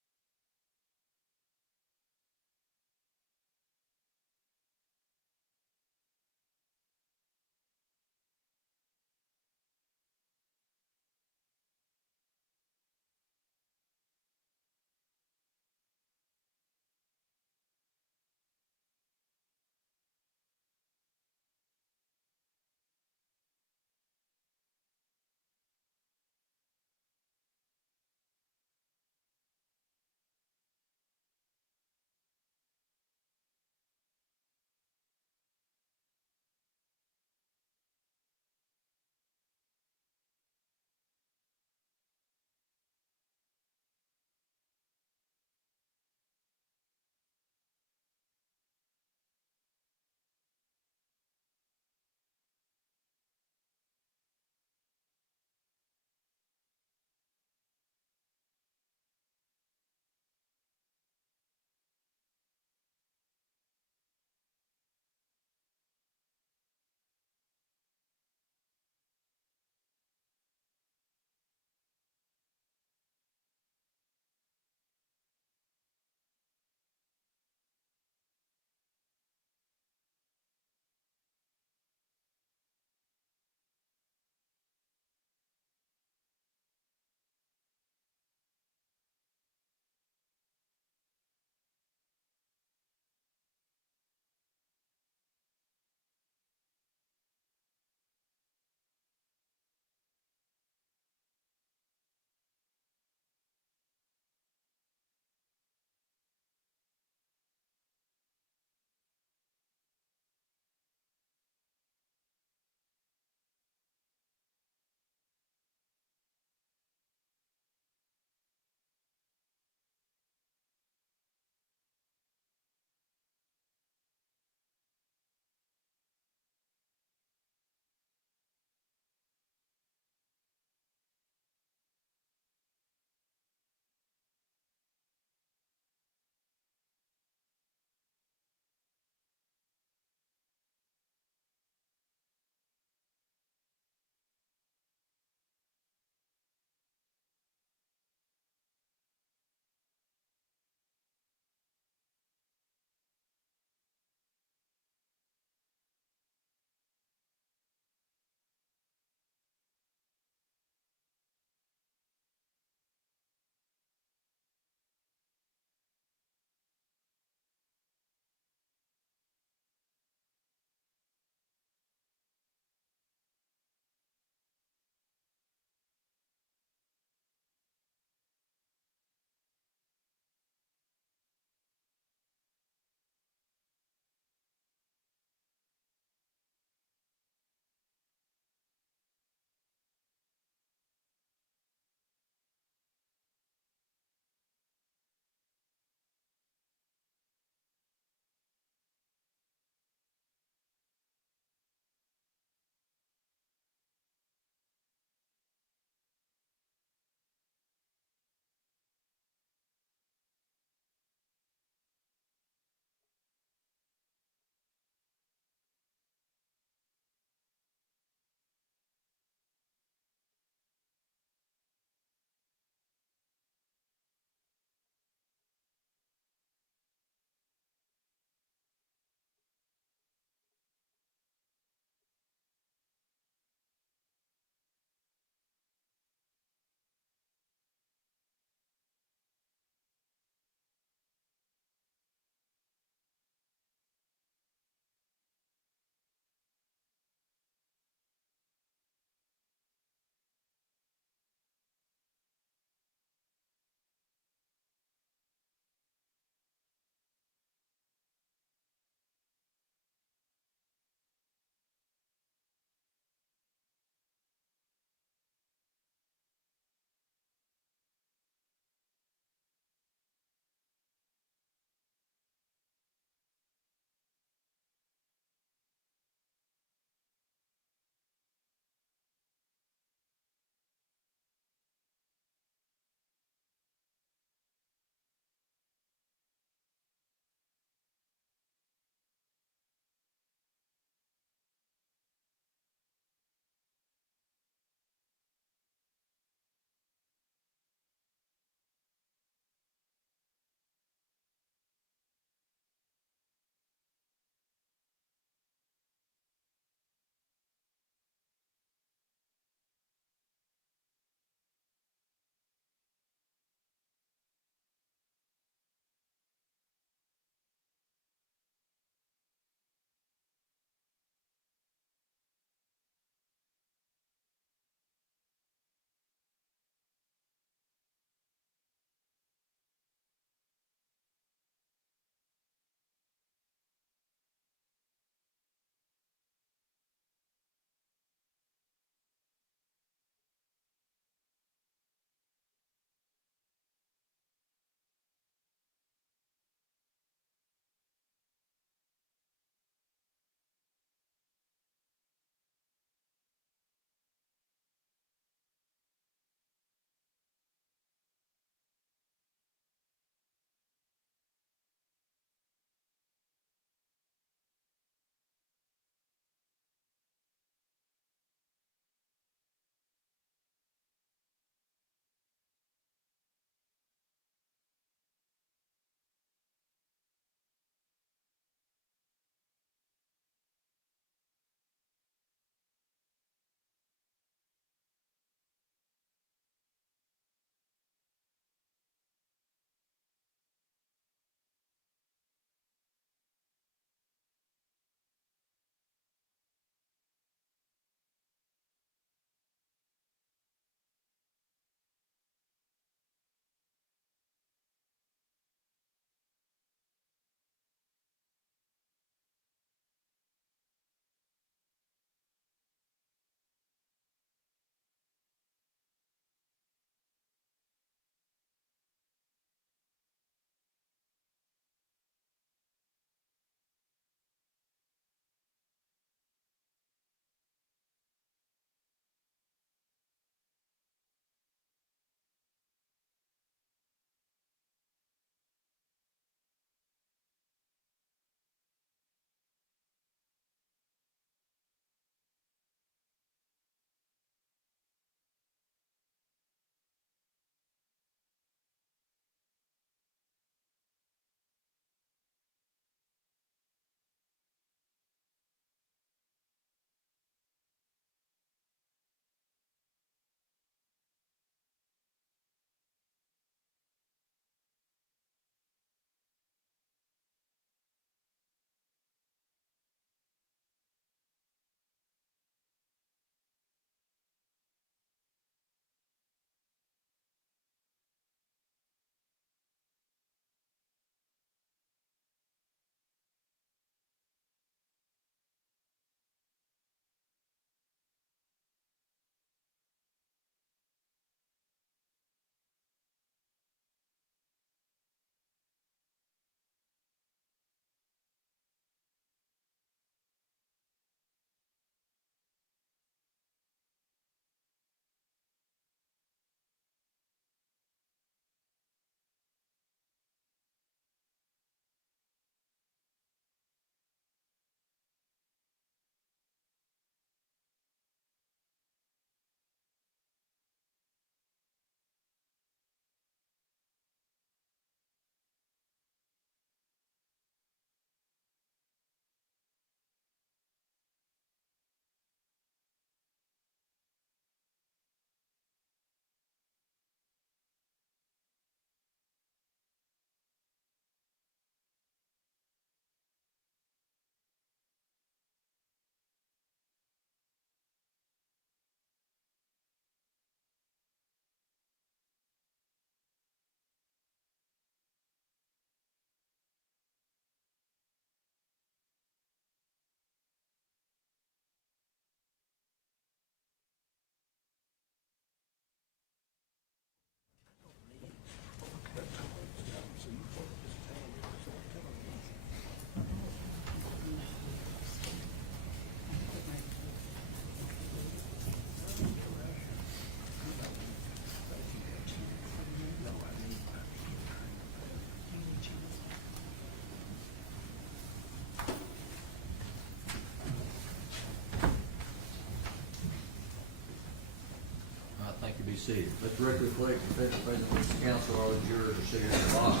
be seated. Let the record reflect the official presence of the council, all the jurors are seated in the box.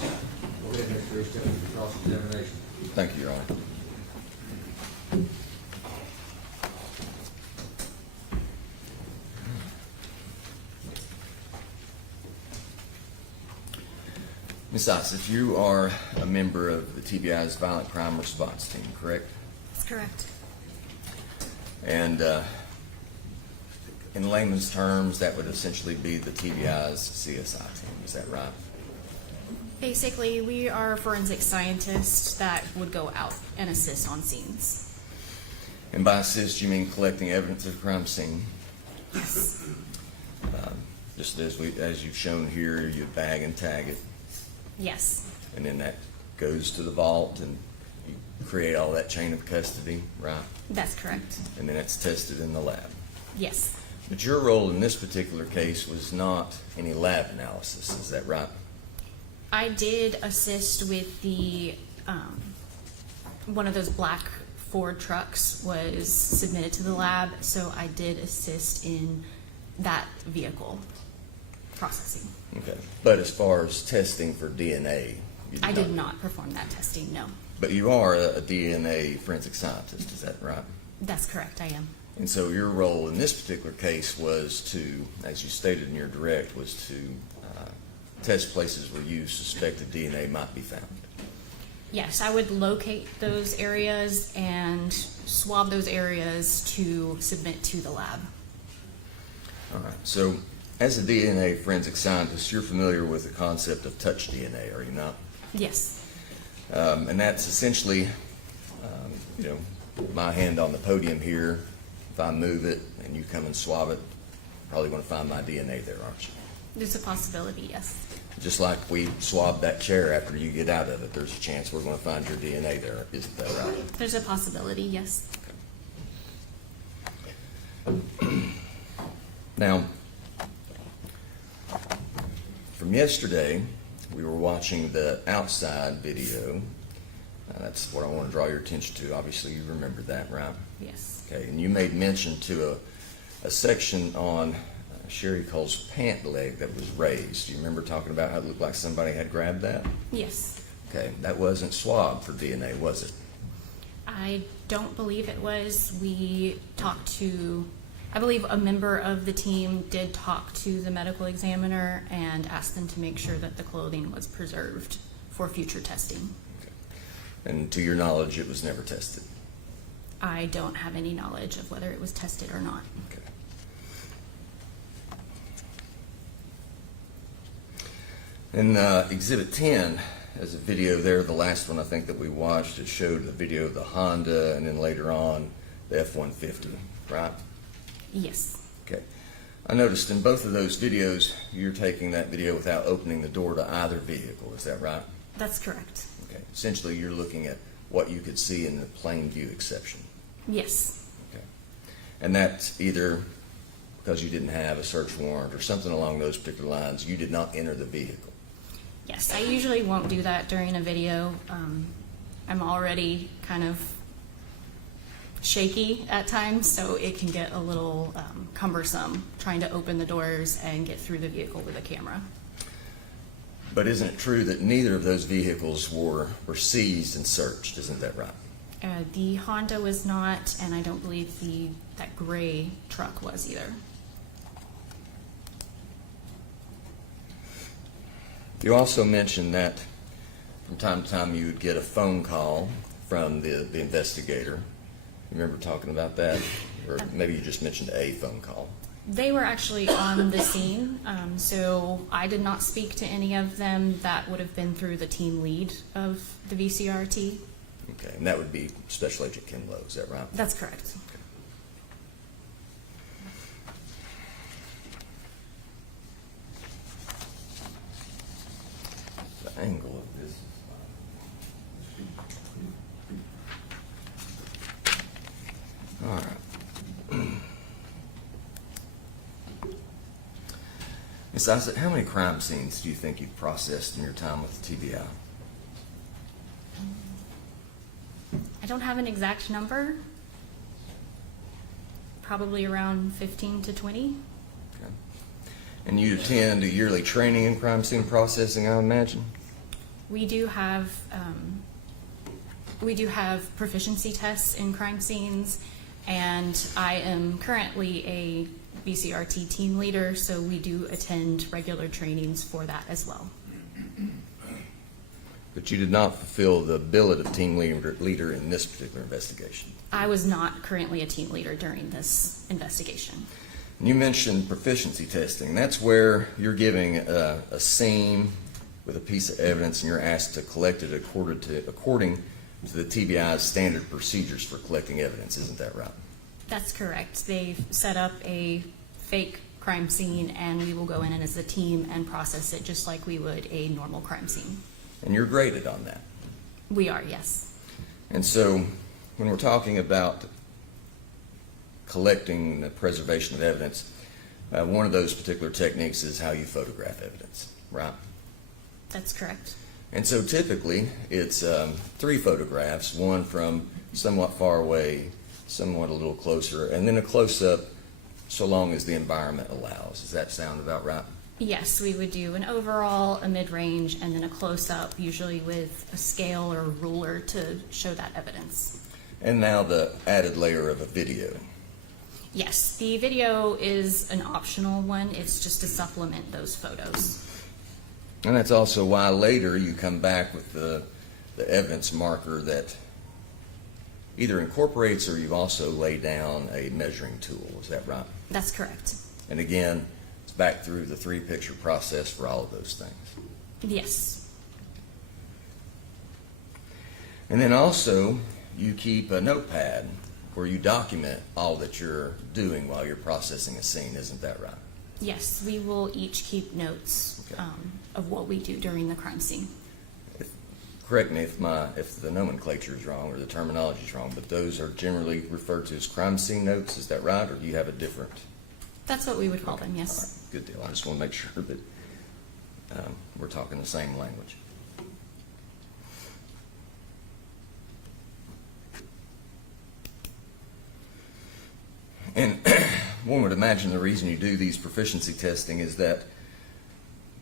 Go ahead, Mr. Easton, for cross-examination. Thank you, Your Honor. Ms. Ossoff, you are a member of the TBI's Violent Crime Response Team, correct? That's correct. And in layman's terms, that would essentially be the TBI's CSI team, is that right? Basically, we are forensic scientists that would go out and assist on scenes. And by assist, you mean collecting evidence of the crime scene? Yes. Just as you've shown here, you bag and tag it, Yes. and then that goes to the vault, and you create all that chain of custody, right? That's correct. And then it's tested in the lab. Yes. But your role in this particular case was not any lab analysis, is that right? I did assist with the, one of those black Ford trucks was submitted to the lab, so I did assist in that vehicle processing. Okay. But as far as testing for DNA, you I did not perform that testing, no. But you are a DNA forensic scientist, is that right? That's correct, I am. And so your role in this particular case was to, as you stated in your direct, was to test places where you suspected DNA might be found. Yes, I would locate those areas and swab those areas to submit to the lab. All right. So as a DNA forensic scientist, you're familiar with the concept of touch DNA, are you not? Yes. And that's essentially, my hand on the podium here. If I move it and you come and swab it, probably going to find my DNA there, aren't you? There's a possibility, yes. Just like we swab that chair after you get out of it, there's a chance we're going to find your DNA there. Isn't that right? There's a possibility, yes. Now, from yesterday, we were watching the outside video. That's what I want to draw your attention to. Obviously, you remember that, right? Yes. Okay, and you made mention to a section on Sherry Cole's pant leg that was raised. Do you remember talking about how it looked like somebody had grabbed that? Yes. Okay, that wasn't swabbed for DNA, was it? I don't believe it was. We talked to, I believe a member of the team did talk to the medical examiner and asked them to make sure that the clothing was preserved for future testing. Okay. And to your knowledge, it was never tested? I don't have any knowledge of whether it was tested or not. Okay. In Exhibit 10, there's a video there, the last one I think that we watched. It showed the video of the Honda and then later on the F-150, right? Yes. Okay. I noticed in both of those videos, you're taking that video without opening the door to either vehicle. Is that right? That's correct. Okay. Essentially, you're looking at what you could see in the plain view exception. Yes. Okay. And that's either because you didn't have a search warrant or something along those particular lines, you did not enter the vehicle. Yes, I usually won't do that during a video. I'm already kind of shaky at times, so it can get a little cumbersome trying to open the doors and get through the vehicle with a camera. But isn't it true that neither of those vehicles were seized and searched? Isn't that right? The Honda was not, and I don't believe that gray truck was either. You also mentioned that from time to time you would get a phone call from the investigator. You remember talking about that? Or maybe you just mentioned a phone call. They were actually on the scene, so I did not speak to any of them. That would have been through the team lead of the VCRT. Okay, and that would be Special Agent Ken Lowe, is that right? That's correct. The angle of this is fine. All right. Ms. Isaac, how many crime scenes do you think you've processed in your time with the TBI? I don't have an exact number. Probably around 15 to 20. Okay. And you attend a yearly training in crime scene processing, I imagine? We do have proficiency tests in crime scenes, and I am currently a BCRT team leader, so we do attend regular trainings for that as well. But you did not fulfill the billet of team leader in this particular investigation. I was not currently a team leader during this investigation. And you mentioned proficiency testing. That's where you're giving a scene with a piece of evidence and you're asked to collect it according to the TBI's standard procedures for collecting evidence. Isn't that right? That's correct. They've set up a fake crime scene, and we will go in as a team and process it just like we would a normal crime scene. And you're graded on that. We are, yes. And so when we're talking about collecting the preservation of evidence, one of those particular techniques is how you photograph evidence, right? That's correct. And so typically it's 3 photographs, one from somewhat far away, somewhat a little closer, and then a close-up so long as the environment allows. Does that sound about right? Yes, we would do an overall, a mid-range, and then a close-up, usually with a scale or ruler to show that evidence. And now the added layer of a video. Yes, the video is an optional one. It's just to supplement those photos. And that's also why later you come back with the evidence marker that either incorporates or you've also laid down a measuring tool. Is that right? That's correct. And again, it's back through the 3-picture process for all of those things. Yes. And then also you keep a notepad where you document all that you're doing while you're processing a scene. Isn't that right? Yes, we will each keep notes Okay. of what we do during the crime scene. Correct me if the nomenclature is wrong or the terminology is wrong, but those are generally referred to as crime scene notes. Is that right, or do you have a different? That's what we would call them, All yes. right, good deal. I just want to make sure that we're talking the same language. And one would imagine the reason you do these proficiency testing is that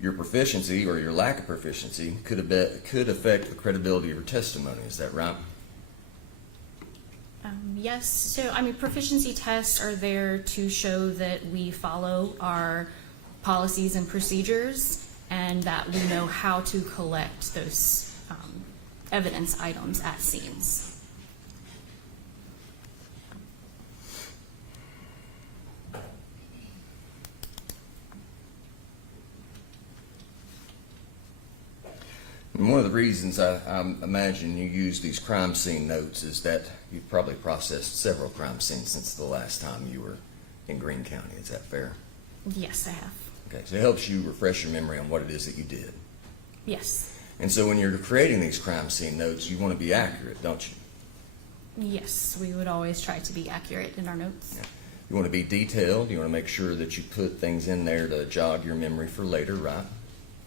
your proficiency or your lack of proficiency could affect the credibility of your testimony. Is that right? Yes, so proficiency tests are there to show that we follow our policies and procedures and that we know how to collect those evidence items at scenes. And one of the reasons I imagine you use these crime scene notes is that you've probably processed several crime scenes since the last time you were in Greene County. Is that fair? Yes, I have. Okay, so it helps you refresh your memory on what it is that you did. Yes. And so when you're creating these crime scene notes, you want to be accurate, don't you? Yes, we would always try to be accurate in our notes. Yeah. You want to be detailed. You want to make sure that you put things in there to jog your memory for later, right?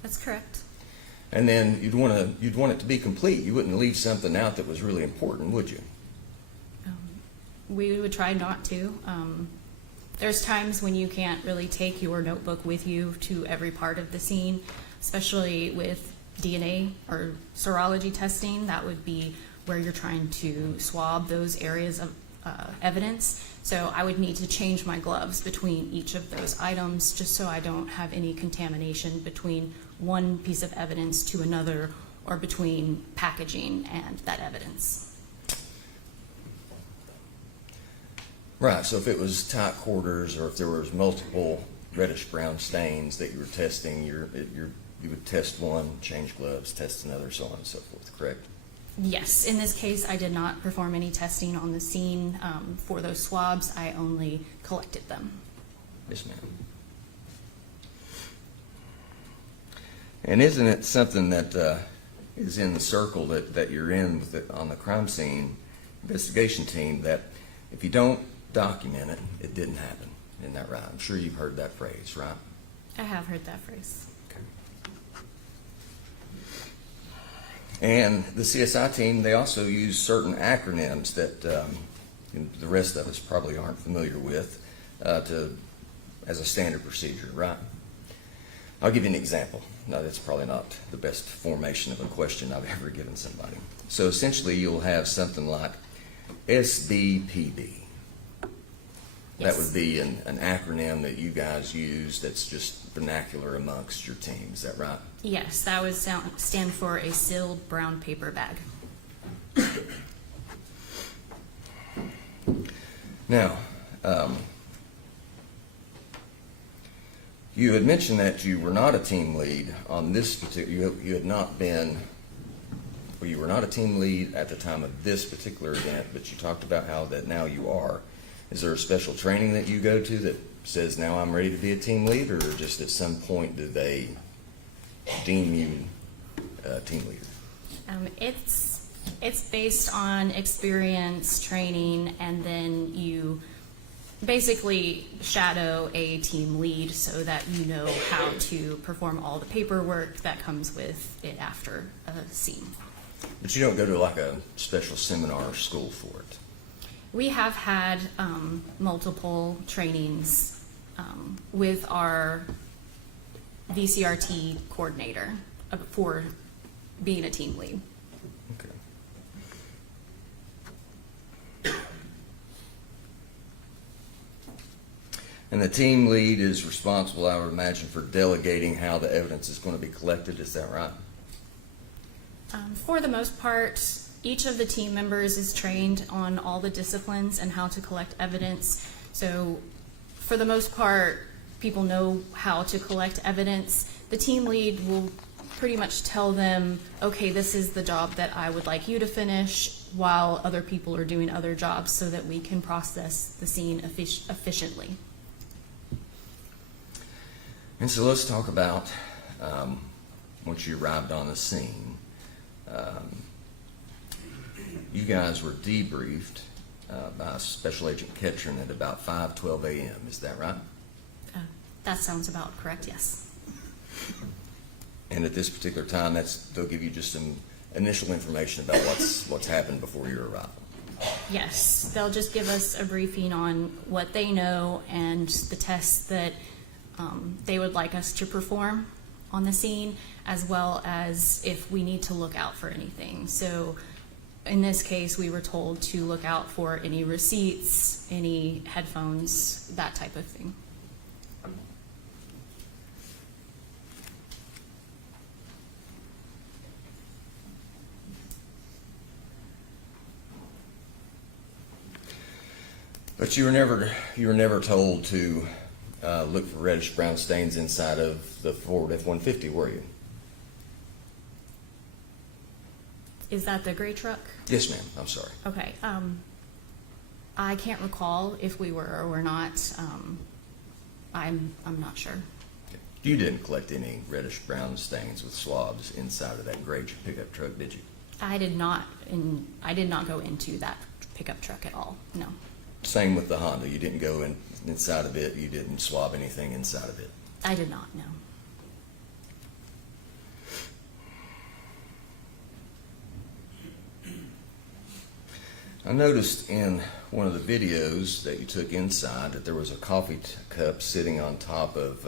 That's correct. And then you'd want it to be complete. You wouldn't leave something out that was really important, would you? We would try not to. There's times when you can't really take your notebook with you to every part of the scene, especially with DNA or serology testing. That would be where you're trying to swab those areas of evidence. So I would need to change my gloves between each of those items just so I don't have any contamination between one piece of evidence to another or between packaging and that evidence. Right, so if it was tight quarters or if there was multiple reddish brown stains that you were testing, you would test one, change gloves, test another, so on and so forth, correct? Yes, in this case, I did not perform any testing on the scene for those swabs. I only collected them. Yes, ma'am. And isn't it something that is in the circle that you're in on the crime scene investigation team that if you don't document it, it didn't happen? Isn't that right? I'm sure you've heard that phrase, right? I have heard that phrase. And the CSI team, they also use certain acronyms that the rest of us probably aren't familiar with as a standard procedure, right? I'll give you an example. Now, that's probably not the best formation of a question I've ever given somebody. So essentially, you'll have something like SBPD. Yes. That would be an acronym that you guys use that's just vernacular amongst your team. Is that right? Yes, that would stand for a sealed brown paper bag. Now, you had mentioned that you were not a team lead on this particular, you had not been, well, you were not a team lead at the time of this particular event, but you talked about how that now you are. Is there a special training that you go to that says now I'm ready to be a team lead, or just at some point do they deem you a team leader? It's based on experience, training, and then you basically shadow a team lead so that you know how to perform all the paperwork that comes with it after a scene. But you don't go to like a special seminar or school for it? We have had multiple trainings with our VCRT coordinator for being a team lead. Okay. And the team lead is responsible, I would imagine, for delegating how the evidence is going to be collected. Is that right? For the most part, each of the team members is trained on all the disciplines and how to collect evidence. So for the most part, people know how to collect evidence. The team lead will pretty much tell them, okay, this is the job that I would like you to finish while other people are doing other jobs so that we can process the scene efficiently. And so let's talk about once you arrived on the scene. You guys were debriefed by Special Agent Ketchern at about 5:12 a.m. Is that right? That sounds about correct, yes. And at this particular time, they'll give you just some initial information about what's happened before your arrival. Yes, they'll just give us a briefing on what they know and the tests that they would like us to perform on the scene, as well as if we need to look out for anything. So in this case, we were told to look out for any receipts, any headphones, that type of thing. But you were never told to look for reddish brown stains inside of the Ford F-150, were you? Is that the gray truck? Yes, ma'am. I'm sorry. Okay. I can't recall if we were or were not. I'm not sure. You didn't collect any reddish brown stains with swabs inside of that gray pickup truck, did you? I did not go into that pickup truck at all. No. Same with the Honda. You didn't go inside of it. You didn't swab anything inside of it. I did not. No. I noticed in one of the videos that you took inside that there was a coffee cup sitting on top of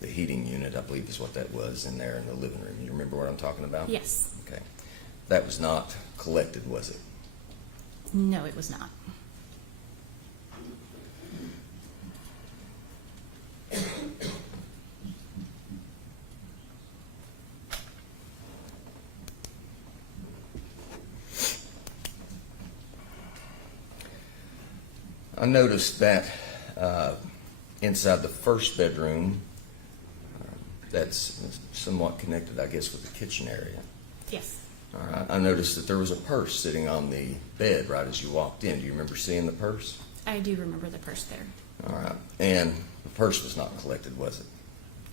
the heating unit, I believe is what that was, in there in the living room. You remember what I'm talking about? Yes. Okay. That was not collected, was it? No, it was not. I noticed that inside the first bedroom, that's somewhat connected, I guess, with the kitchen area. Yes. All right. I noticed that there was a purse sitting on the bed right as you walked in. Do you remember seeing the purse? I do remember the purse there. All right. And the purse was not collected, was it?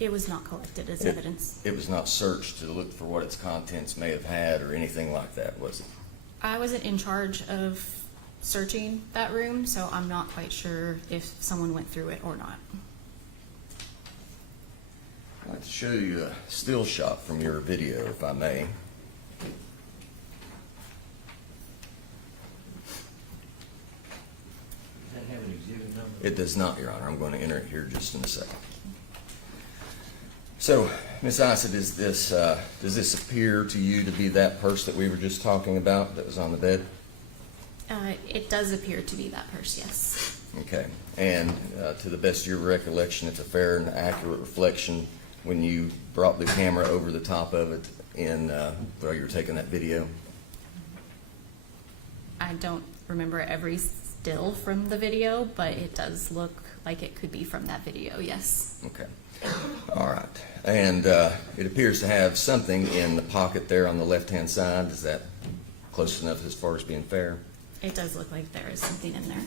It was not collected as evidence. It was not searched to look for what its contents may have had or anything like that, was it? I wasn't in charge of searching that room, so I'm not quite sure if someone went through it or not. I'd like to show you a still shot from your video, if I may. Does that have an exhibit number? It does not, Your Honor. I'm going to enter it here just in a second. So, Ms. Issett, is this, does this appear to you to be that purse that we were just talking about that was on the bed? It does appear to be that purse, yes. Okay. And to the best of your recollection, it's a fair and accurate reflection when you brought the camera over the top of it while you were taking that video? I don't remember every still from the video, but it does look like it could be from that video, yes. Okay. All right. And it appears to have something in the pocket there on the left-hand side. Is that close enough as far as being fair? It does look like there is something in there.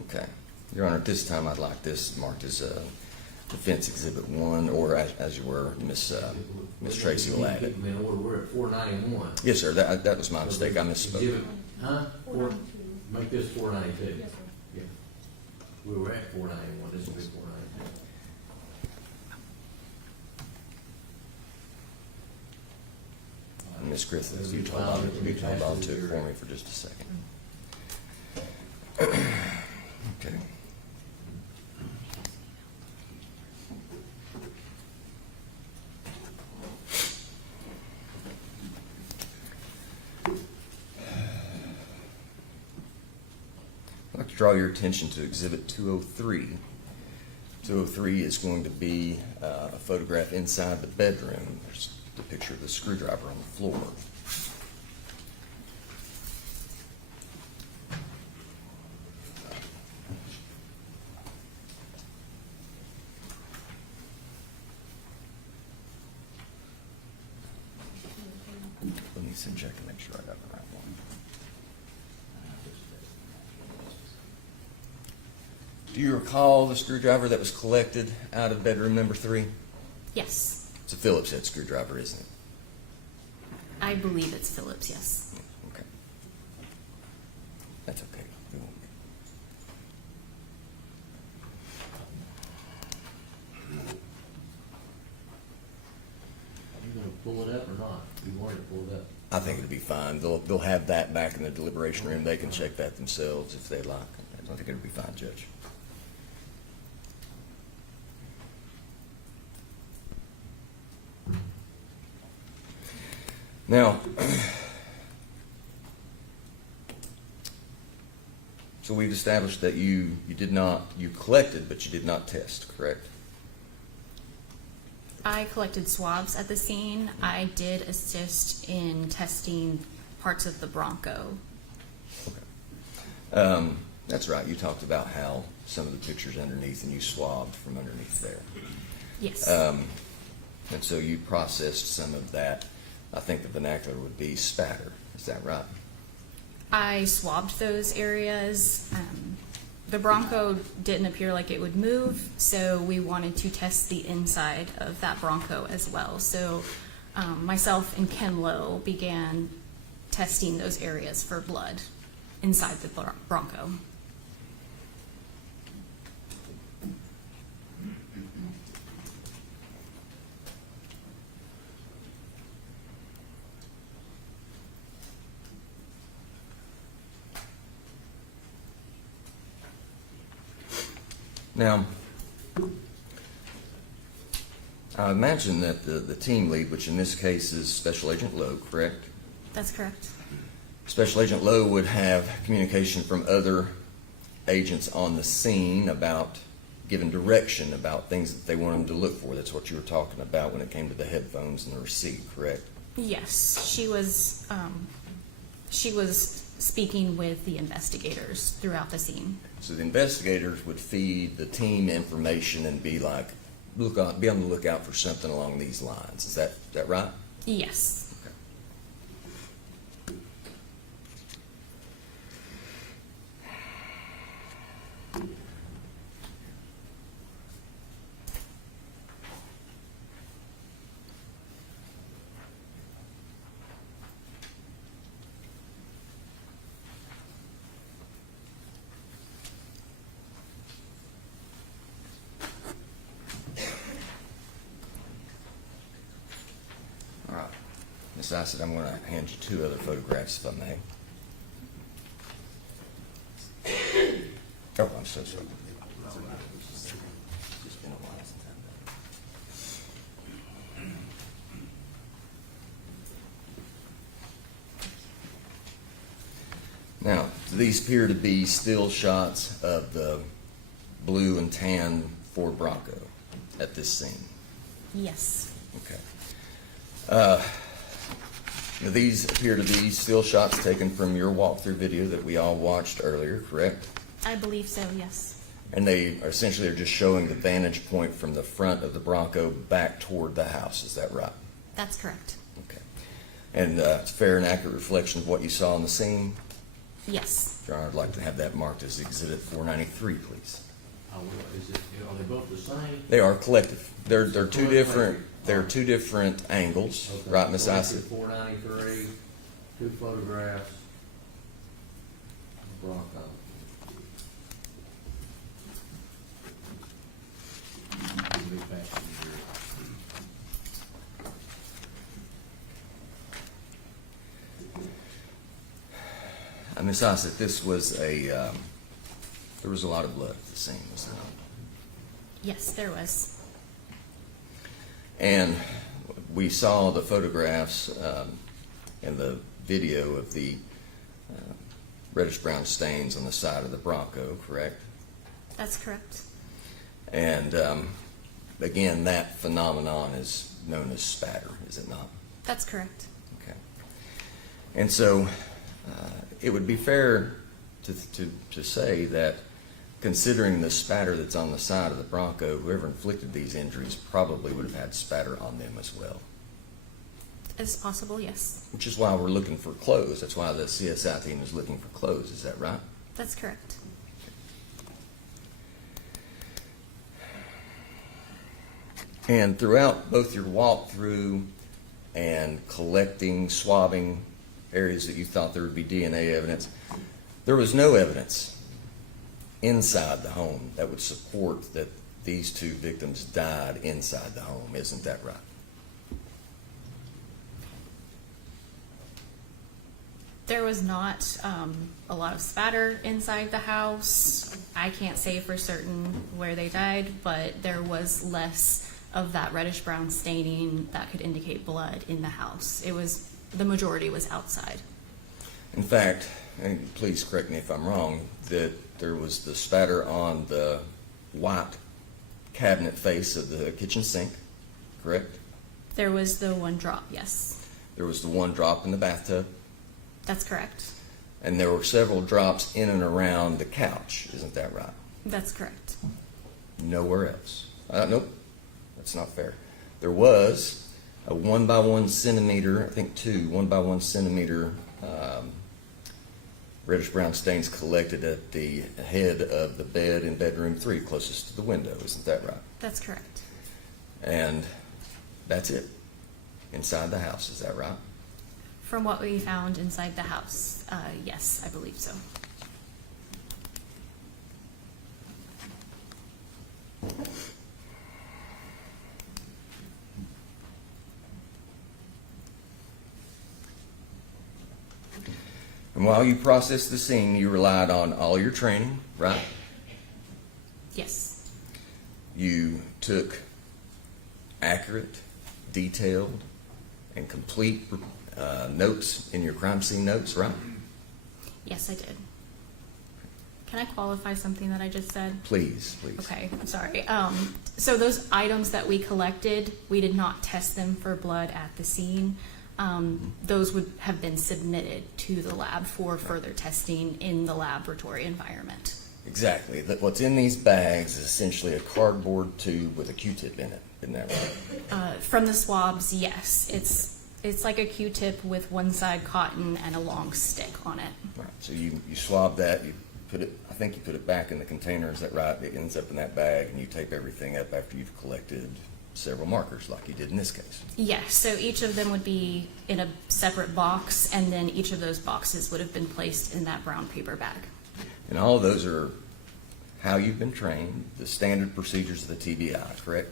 Okay. Your Honor, at this time, I'd like this marked as Defense Exhibit 1, or as you were, Miss Tracy will add it. We're at 491. Yes, sir. That was my mistake. I misspoke. Exhibit, huh? Make this 492. Yeah. We were at 491. This will be 492. Ms. Griffith, you told Bob to it for me for just a second. Okay. I'd like to draw your attention to Exhibit 203. 203 is going to be a photograph inside the bedroom. There's the picture of the screwdriver on the floor. Let me check and make sure I got the right one. Do you recall the screwdriver that was collected out of bedroom number 3? Yes. It's a Phillips head screwdriver, isn't it? I believe it's Phillips, yes. Okay. That's okay. We won't be. Are you gonna pull it up or not? You want it pulled up? I think it'll be fine. They'll have that back in the deliberation room. They can check that themselves if they like. I think it'll be fine, Judge. Now, so we've established that you collected, but you did not test, correct? I collected swabs at the scene. I did assist in testing parts of the Bronco. Okay. That's right. You talked about how some of the pictures underneath and you swabbed from underneath there. Yes. And so you processed some of that. I think the vernacular would be spatter. Is that right? I swabbed those areas. The Bronco didn't appear like it would move, so we wanted to test the inside of that Bronco as well. So myself and Ken Lowe began testing those areas for blood inside the Bronco. Now, I imagine that the team lead, which in this case is Special Agent Lowe, correct? That's correct. Special Agent Lowe would have communication from other agents on the scene about giving direction about things that they want them to look for. That's what you were talking about when it came to the headphones and the receipt, correct? Yes, she was speaking with the investigators throughout the scene. So the investigators would feed the team information and be like, be on the lookout for something along these lines. Is that right? Yes. All right. Ms. Issett, I'm going to hand you 2 other photographs, if I may. Oh, I'm so sorry. It's been a while since I've done These appear to be still shots of the blue and tan Ford Bronco at this scene. Yes. Okay. Now these appear to be still shots taken from your walkthrough video that we all watched earlier, correct? I believe so, yes. And they are essentially just showing the vantage point from the front of the Bronco back toward the house. Is that right? That's correct. Okay. And it's a fair and accurate reflection of what you saw on the scene? Yes. Your Honor, I'd like to have that marked as Exhibit 493, please. Are they both the same? They are collective. They're two Collective. different. They're two different angles, Okay. right, Miss Icy? 493, 2 photographs. Bronco. Big passenger. Miss Icy, this was there was a lot of blood at the scene, was there not? Yes, there was. And we saw the photographs and the video of the reddish-brown stains on the side of the Bronco, correct? That's correct. And again, that phenomenon is known as spatter, is it not? That's correct. Okay. And so it would be fair to say that considering the spatter that's on the side of the Bronco, whoever inflicted these injuries probably would have had spatter on them as well. It's possible, yes. Which is why we're looking for clothes. That's why the CSI team is looking for clothes. Is that right? That's correct. And throughout both your walkthrough and collecting, swabbing areas that you thought there would be DNA evidence, there was no evidence inside the home that would support that these two victims died inside the home. Isn't that right? There was not a lot of spatter inside the house. I can't say for certain where they died, but there was less of that reddish-brown staining that could indicate blood in the house. The majority was outside. In fact, and please correct me if I'm wrong, that there was the spatter on the white cabinet face of the kitchen sink, correct? There was the one drop, yes. There was the one drop in the bathtub, That's correct. and there were several drops in and around the couch. Isn't that right? That's correct. Nowhere else. Nope, that's not fair. There was a 1 by 1 centimeter, I think 1 by 1 centimeter reddish brown stains collected at the head of the bed in bedroom 3, closest to the window. Isn't that right? That's correct. And that's it inside the house. Is that right? From what we found inside the house, yes, I believe so. And while you processed the scene, you relied on all your training, right? Yes. You took accurate, detailed, and complete notes in your crime scene notes, right? Yes, I did. Can I qualify something that I just said? Please, please. Okay, I'm sorry. So those items that we collected, we did not test them for blood at the scene. Those would have been submitted to the lab for further testing in the laboratory environment. Exactly. What's in these bags is essentially a cardboard tube with a Q-tip in it. Isn't that right? From the swabs, yes. It's like a Q-tip with one side cotton and a long stick on it. Right. So you swab that, you put it, I think you put it back in the container, is that right? It ends up in that bag, and you tape everything up after you've collected several markers like you did in this case. Yes, so each of them would be in a separate box, and then each of those boxes would have been placed in that brown paper bag. And all of those are how you've been trained, the standard procedures of the TBI, correct?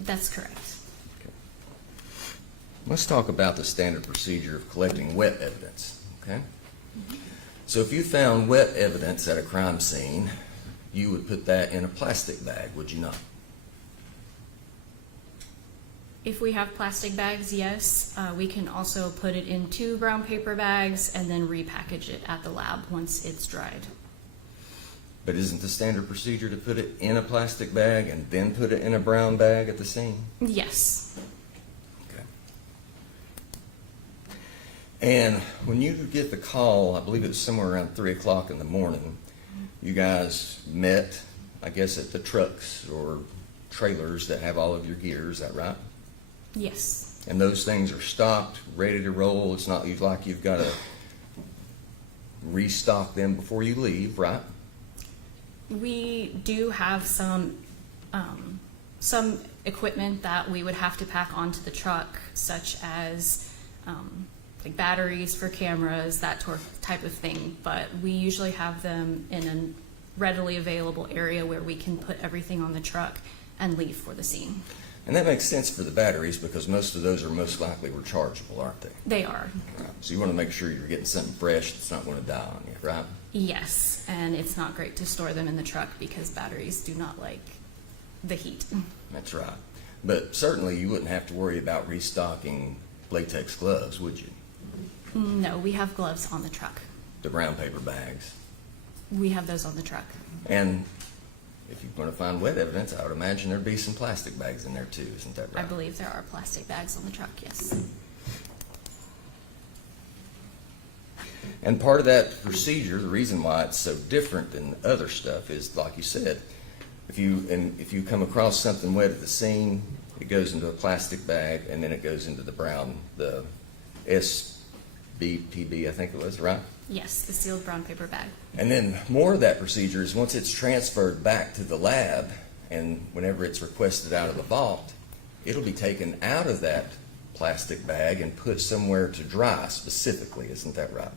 That's correct. Okay. Let's talk about the standard procedure of collecting wet evidence, okay? So if you found wet evidence at a crime scene, you would put that in a plastic bag, would you not? If we have plastic bags, yes. We can also put it in 2 brown paper bags and then repackage it at the lab once it's dried. But isn't the standard procedure to put it in a plastic bag and then put it in a brown bag at the scene? Yes. Okay. And when you get the call, I believe it was somewhere around 3 o'clock in the morning, you guys met, I guess, at the trucks or trailers that have all of your gear, is that right? Yes. And those things are stocked, ready to roll. It's not like you've got to restock them before you leave, right? We do have some equipment that we would have to pack onto the truck, such as like batteries for cameras, that type of thing. But we usually have them in a readily available area where we can put everything on the truck and leave for the scene. And that makes sense for the batteries because most of those are most likely rechargeable, aren't they? They are. Right. So you want to make sure you're getting something fresh that's not going to die on you, right? Yes, and it's not great to store them in the truck because batteries do not like the heat. That's right. But certainly you wouldn't have to worry about restocking latex gloves, would you? No, we have gloves on the truck. The brown paper bags. We have those on the truck. And if you're going to find wet evidence, I would imagine there'd be some plastic bags in there too, isn't that right? I believe there are plastic bags on the truck, yes. And part of that procedure, the reason why it's so different than other stuff is, like you said, if you come across something wet at the scene, it goes into a plastic bag and then it goes into the brown, the SBPB, I think it was, right? Yes, the sealed brown paper bag. And then more of that procedure is once it's transferred back to the lab and whenever it's requested out of the vault, it'll be taken out of that plastic bag and put somewhere to dry specifically, isn't that right?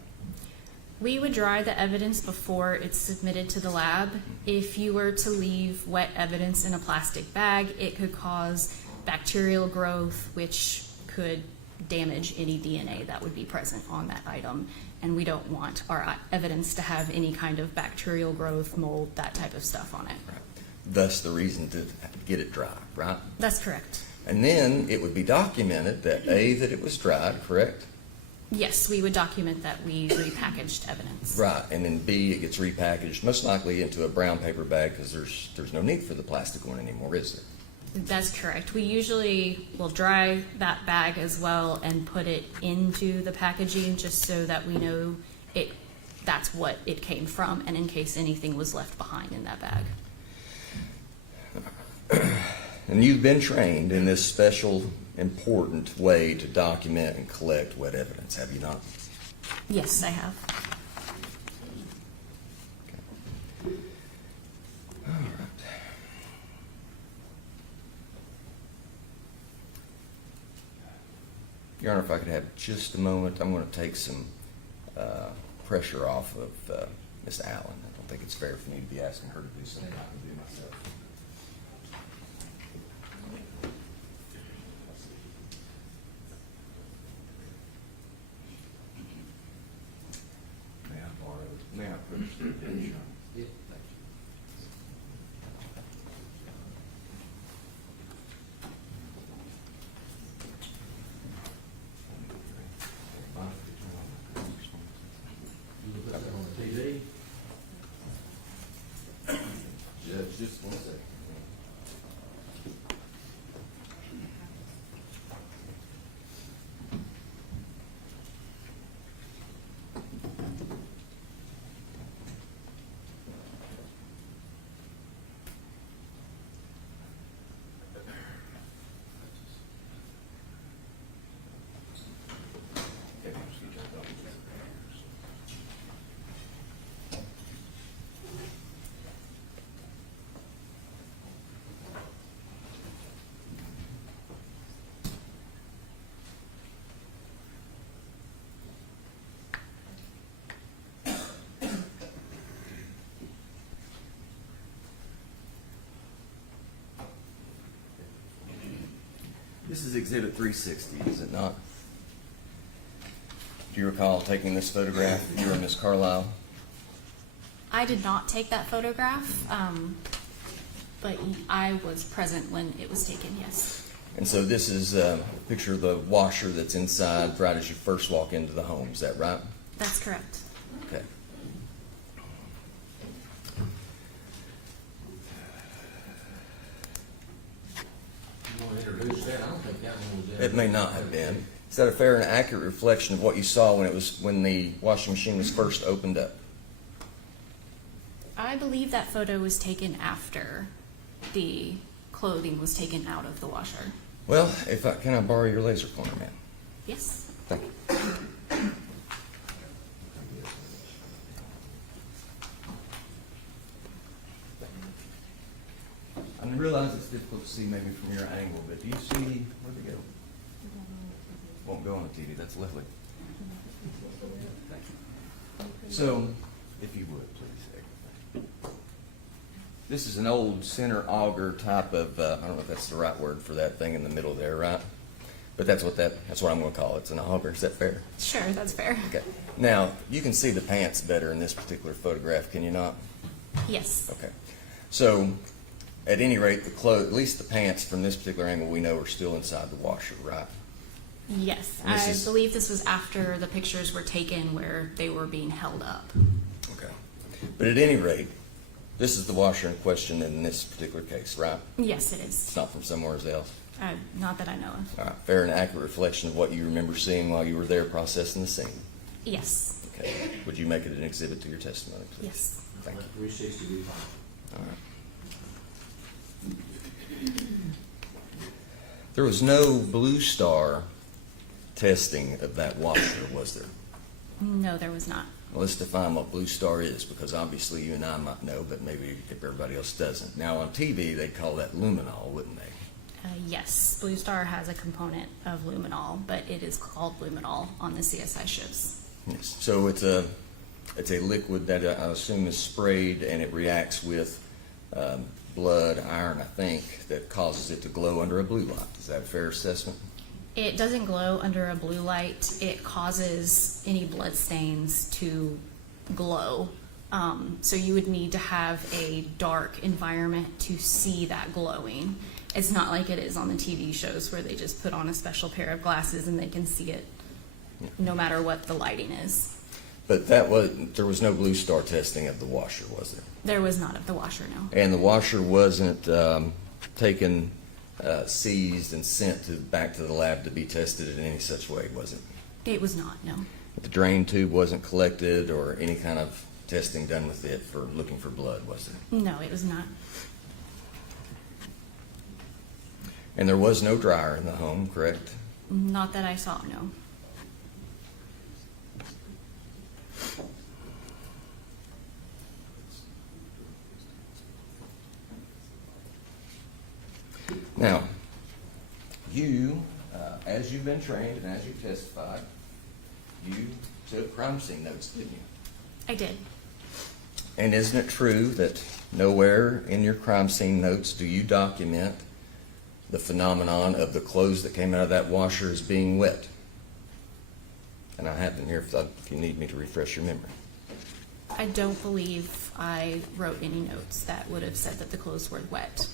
We would dry the evidence before it's submitted to the lab. If you were to leave wet evidence in a plastic bag, it could cause bacterial growth, which could damage any DNA that would be present on that item. And we don't want our evidence to have any kind of bacterial growth, mold, that type of stuff on it. Right. Thus the reason to get it dry, right? That's correct. And then it would be documented that A, that it was dried, correct? Yes, we would document that we repackaged evidence. Right, and then B, it gets repackaged, most likely into a brown paper bag because there's no need for the plastic one anymore, is there? That's correct. We usually will dry that bag as well and put it into the packaging just so that we know that's what it came from and in case anything was left behind in that bag. And you've been trained in this special, important way to document and collect wet evidence, have you not? Yes, I have. Okay. All right. Your Honor, if I could have just a moment, I'm going to take some pressure off of Miss Allen. I don't think it's fair for me to be asking her to do something I can do myself. May I push the picture? Yeah, thank you. You look up on the TV? Judge, just 1 second. This is Exhibit 360, is it not? Do you recall taking this photograph, you and Miss Carlisle? I did not take that photograph, but I was present when it was taken, yes. And so this is a picture of the washer that's inside right as you first walk into the home. Is that right? That's correct. Okay. You want to introduce that? I don't think that one was in. It may not have been. Is that a fair and accurate reflection of what you saw when the washing machine was first opened up? I believe that photo was taken after the clothing was taken out of the washer. Well, can I borrow your laser pointer, ma'am? Yes. Thank you. I realize it's difficult to see maybe from your angle, but do you see, where'd it go? Won't go on the TV, that's lovely. So, if you would, please. This is an old center auger type of, I don't know if that's the right word for that thing in the middle there, right? But that's what I'm gonna call it. It's an auger, is that fair? Sure, that's fair. Okay. Now, you can see the pants better in this particular photograph, can you not? Yes. Okay. So, at any rate, at least the pants from this particular angle we know are still inside the washer, right? Yes. And this I is- believe this was after the pictures were taken where they were being held up. Okay. But at any rate, this is the washer in question in this particular case, right? Yes, it It's is. not from somewhere else. Not that I know of. All right. Fair and accurate reflection of what you remember seeing while you were there processing the scene. Yes. Okay. Would you make it an exhibit to your testimony, please? Yes. Thank you. 360 be fine. All right. There was no Blue Star testing of that washer, was there? No, there was not. Well, let's define what Blue Star is, because obviously you and I might know, but maybe if everybody else doesn't. Now, on TV, they'd call that luminol, wouldn't they? Yes, Blue Star has a component of luminol, but it is called luminol on the CSI ships. Yes. So it's a liquid that I assume is sprayed, and it reacts with blood, iron, I think, that causes it to glow under a blue light. Is that a fair assessment? It doesn't glow under a blue light. It causes any blood stains to glow. So you would need to have a dark environment to see that glowing. It's not like it is on the TV shows where they just put on a special pair of glasses and they can see it no matter what the lighting is. But there was no Blue Star testing of the washer, was there? There was not of the washer, no. And the washer wasn't taken, seized, and sent back to the lab to be tested in any such way, was it? It was not, no. The drain tube wasn't collected, or any kind of testing done with it for looking for blood, was there? No, it was not. And there was no dryer in the home, correct? Not that I saw, no. Now, you, as you've been trained and as you testified, you took crime scene notes, didn't you? I did. And isn't it true that nowhere in your crime scene notes do you document the phenomenon of the clothes that came out of that washer as being wet? And I have them here if you need me to refresh your memory. I don't believe I wrote any notes that would have said that the clothes were wet.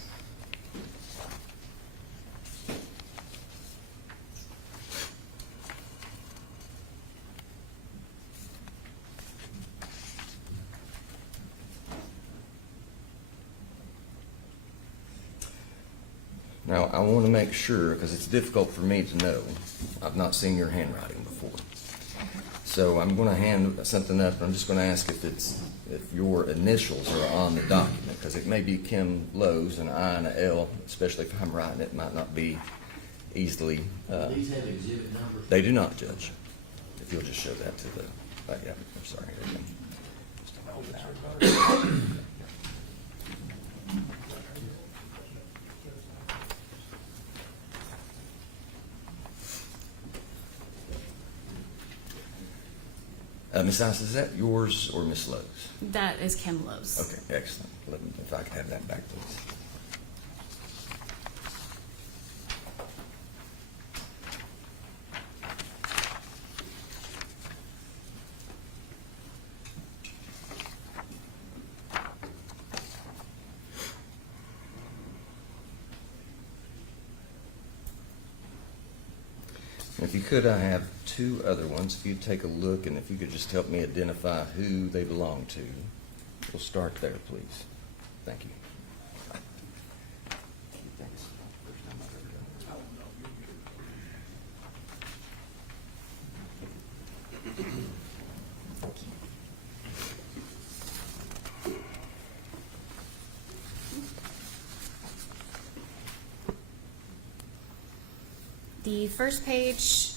Now, I want to make sure, because it's difficult for me to know. I've not seen your handwriting before. So I'm going to hand something up, and I'm just going to ask if your initials are on the document, because it may be Kim Lowe's, an I and an L, especially if I'm writing it, might not be easily. These have exhibit numbers. They do not, Judge. If you'll just show that to the, yeah, I'm sorry. Here you go. Just hold that. Ms. Ice, is that yours or Ms. Lowe's? That is Kim Lowe's. Okay, excellent. If I could have that back, please. If you could, I have two other ones. If you'd take a look, and if you could just help me identify who they belong to. We'll start there, please. Thank you. Thanks. First time I've ever done The first page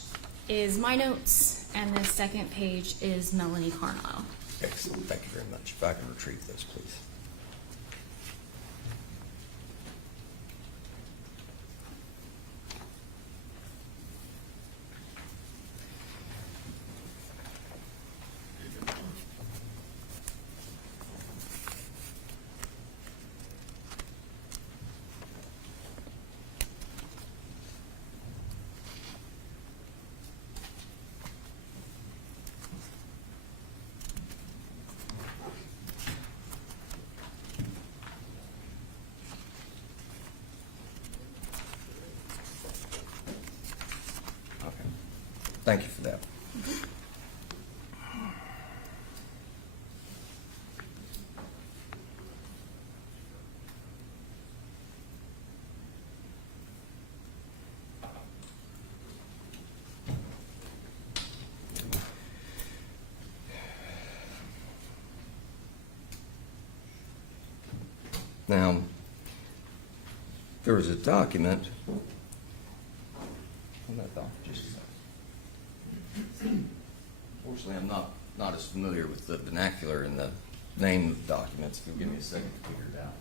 is my notes, and the second page is Melanie Carlisle. this. Excellent. Thank you very much. If I can retrieve those, please. Okay. Thank you for that. Now, there was a document. Hold that thought for just a second. Fortunately, I'm not as familiar with the vernacular and the name of the documents. If you'll give me a second to figure it out.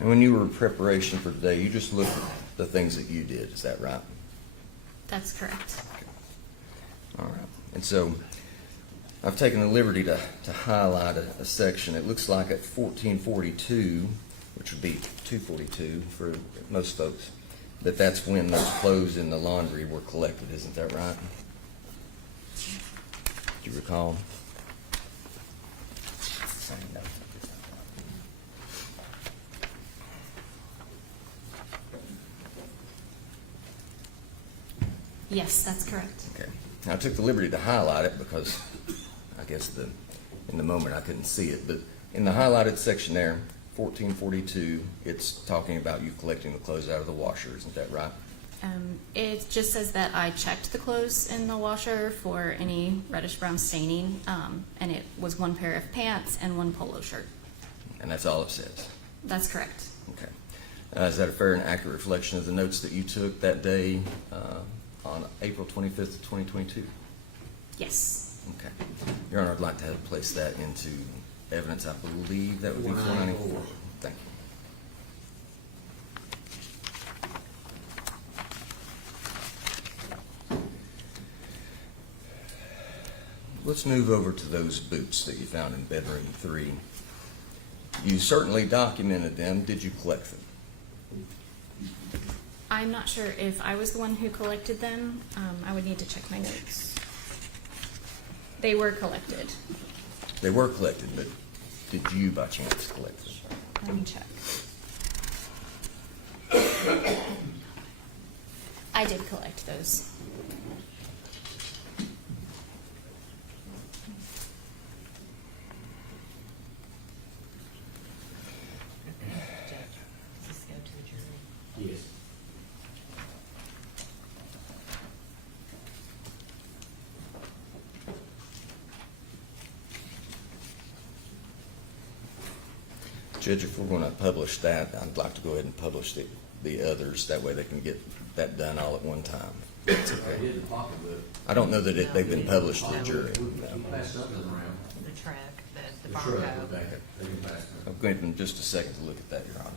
And when you were in preparation for today, you just looked at the things that you did. Is that right? That's correct. All right. And so I've taken the liberty to highlight a section. It looks like at 1442, which would be 242 for most folks, that's when those clothes in the laundry were collected. Isn't that right? Do you recall? Yes, that's correct. Okay. Now, I took the liberty to highlight it because I guess in the moment I couldn't see it. But in the highlighted section there, 1442, it's talking about you collecting the clothes out of the washer. Isn't that right? It just says that I checked the clothes in the washer for any reddish brown staining, and it was one pair of pants and one polo shirt. And that's all it says? That's correct. Okay. Is that a fair and accurate reflection of the notes that you took that day on April 25th, 2022? Yes. Okay. Your Honor, I'd like to have place that into evidence. I believe that would be 494. Thank you. Let's move over to those boots that you found in bedroom 3. You certainly documented them. Did you collect them? I'm not sure if I was the one who collected them. I would need to check my notes. They were collected. They were collected, but did you by chance collect them? Let me check. I did collect those. Does this go to the jury? Yes. Judge, if we're going to publish that, I'd like to go ahead and publish the others. That way they can get that done all at one time. That's I okay. did the pocketbook. I don't know that they've been published to the jury. You No. passed something around. The track that the Sure, barcode. okay. They can pass it. I'll give them just a second to look at that, Your Honor.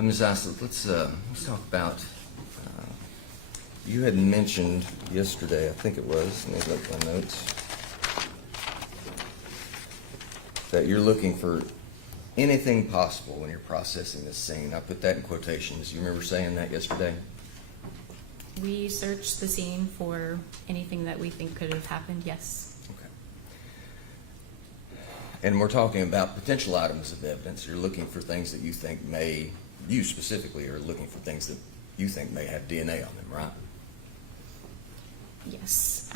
Ms. Islett, let's talk about, you had mentioned yesterday, I think it was, let me look at my notes, that you're looking for anything possible when you're processing this scene. I put that in quotations. You remember saying that yesterday? We searched the scene for anything that we think could have happened, yes. Okay. And we're talking about potential items of evidence. You're looking for things that you think may, you specifically are looking for things that you think may have DNA on them, right? Yes.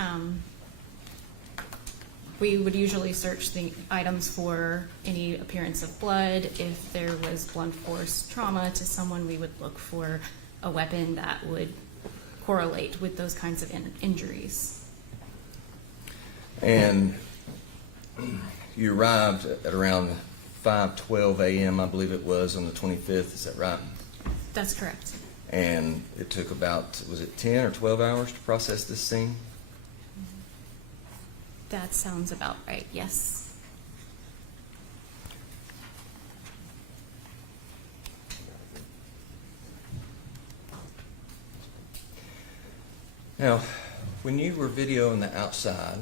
We would usually search the items for any appearance of blood. If there was blunt force trauma to someone, we would look for a weapon that would correlate with those kinds of injuries. And you arrived at around 5:12 a.m., I believe it was, on the 25th. Is that right? That's correct. And it took about, was it 10 or 12 hours to process this scene? That sounds about right, yes. Now, when you were videoing the outside,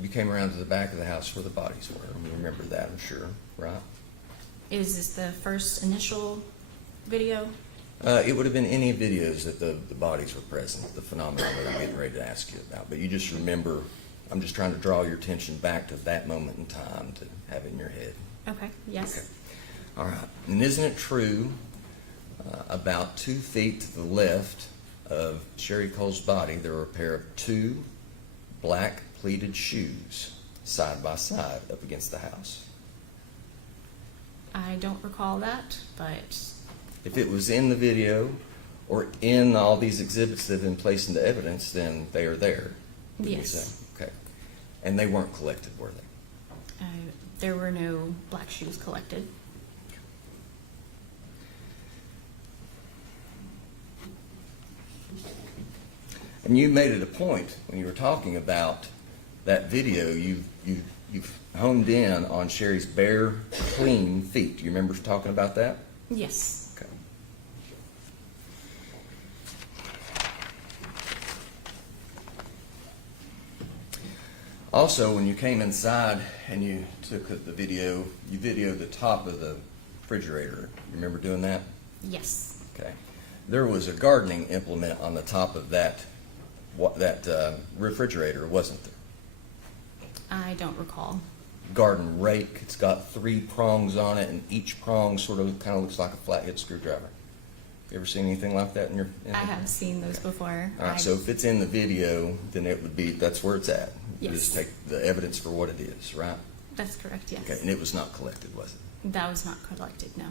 you came around to the back of the house where the bodies were. You remember that, I'm sure, right? Is this the first initial video? It would have been any videos that the bodies were present, the phenomenon that I'm getting ready to ask you about. But you just remember, I'm just trying to draw your attention back to that moment in time to have it in your head. Okay, yes. Okay. All right. And isn't it true about 2 feet to the left of Sherry Cole's body, there were a pair of 2 black pleated shoes side by side up against the house. I don't recall that, but If it was in the video or in all these exhibits that have been placed into evidence, then they are there. Did you Yes. say? Okay. And they weren't collected, were they? there were no black shoes collected. And you made it a point when you were talking about that video, you've honed in on Sherry's bare, clean feet. Do you remember talking about that? Yes. Okay. Also, when you came inside and you took the video, you videoed the top of the refrigerator. You remember doing that? Yes. Okay. There was a gardening implement on the top of that refrigerator, wasn't there? I don't recall. Garden rake. It's got 3 prongs on it, and each prong sort of kind of looks like a flathead screwdriver. You ever seen anything like that in your? I have seen those before. All right. So if it's in the video, then it would be that's where it's at. You Yes. just take the evidence for what it is, right? That's correct, yes. Okay. And it was not collected, was it? That was not collected, no.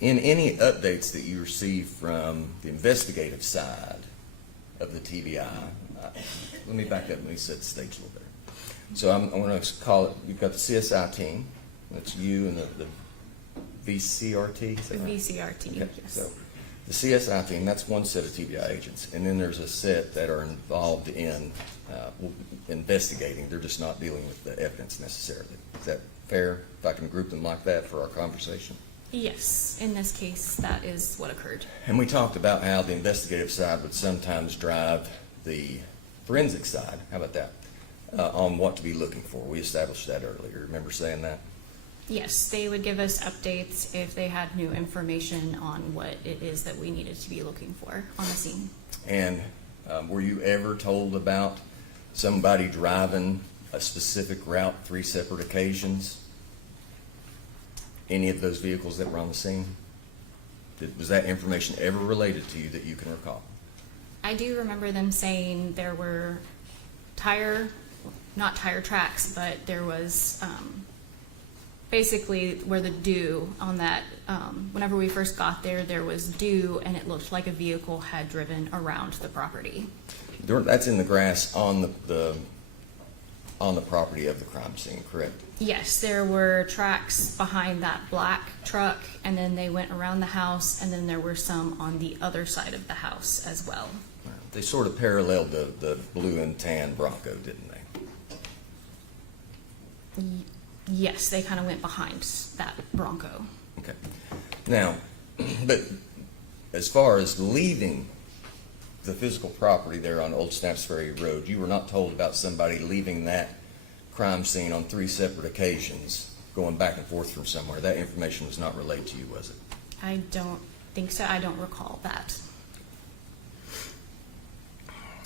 In any updates that you receive from the investigative side of the TBI, let me back up and let me set the stage a little bit. So I'm going to call it, you've got the CSI team, that's you and the VCRT, is The that right? VCRT, Okay, yes. so the CSI team, that's one set of TBI agents, and then there's a set that are involved in investigating. They're just not dealing with the evidence necessarily. Is that fair, if I can group them like that for our conversation? Yes, in this case, that is what occurred. And we talked about how the investigative side would sometimes drive the forensic side, how about that, on what to be looking for. We established that earlier. Remember saying that? Yes, they would give us updates if they had new information on what it is that we needed to be looking for on the scene. And were you ever told about somebody driving a specific route 3 separate occasions? Any of those vehicles that were on the scene? Was that information ever related to you that you can recall? I do remember them saying there were not tire tracks, but there was basically where the dew on that, whenever we first got there, there was dew and it looked like a vehicle had driven around the property. That's in the grass on the property of the crime scene, correct? Yes, there were tracks behind that black truck, and then they went around the house, and then there were some on the other side of the house as well. They sort of paralleled the blue and tan Bronco, didn't they? Yes, they kind of went behind that Bronco. Okay. Now, but as far as leaving the physical property there on Old Snaps Ferry Road, you were not told about somebody leaving that crime scene on 3 separate occasions, going back and forth from somewhere. That information was not relayed to you, was it? I don't think so. I don't recall that.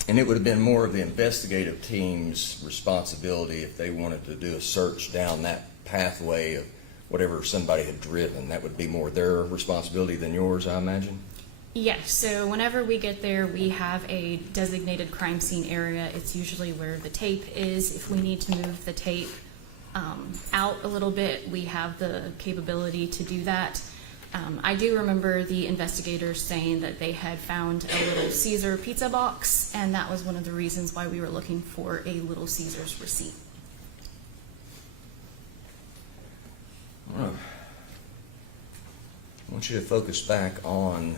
And it would have been more of the investigative team's responsibility if they wanted to do a search down that pathway of whatever somebody had driven. That would be more their responsibility than yours, I imagine? Yes, so whenever we get there, we have a designated crime scene area. It's usually where the tape is. If we need to move the tape out a little bit, we have the capability to do that. I do remember the investigators saying that they had found a Little Caesar pizza box, and that was one of the reasons why we were looking for a Little Caesar's receipt. I want you to focus back on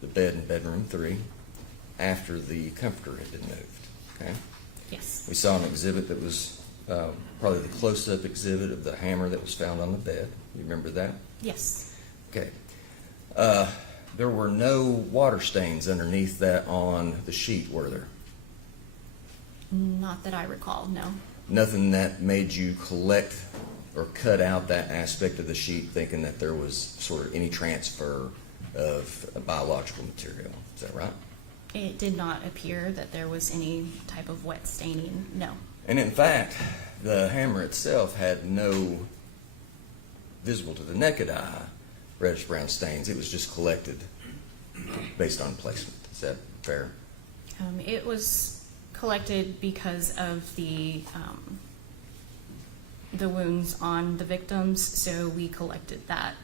the bed in bedroom 3 after the comforter had been moved, okay? Yes. We saw an exhibit that was probably the close-up exhibit of the hammer that was found on the bed. You remember that? Yes. Okay. There were no water stains underneath that on the sheet, were there? Not that I recall, no. Nothing that made you collect or cut out that aspect of the sheet thinking that there was sort of any transfer of a biological material. Is that right? It did not appear that there was any type of wet staining, no. And in fact, the hammer itself had no visible to the naked eye reddish brown stains. It was just collected based on placement. Is that fair? It was collected because of the wounds on the victims, so we collected that.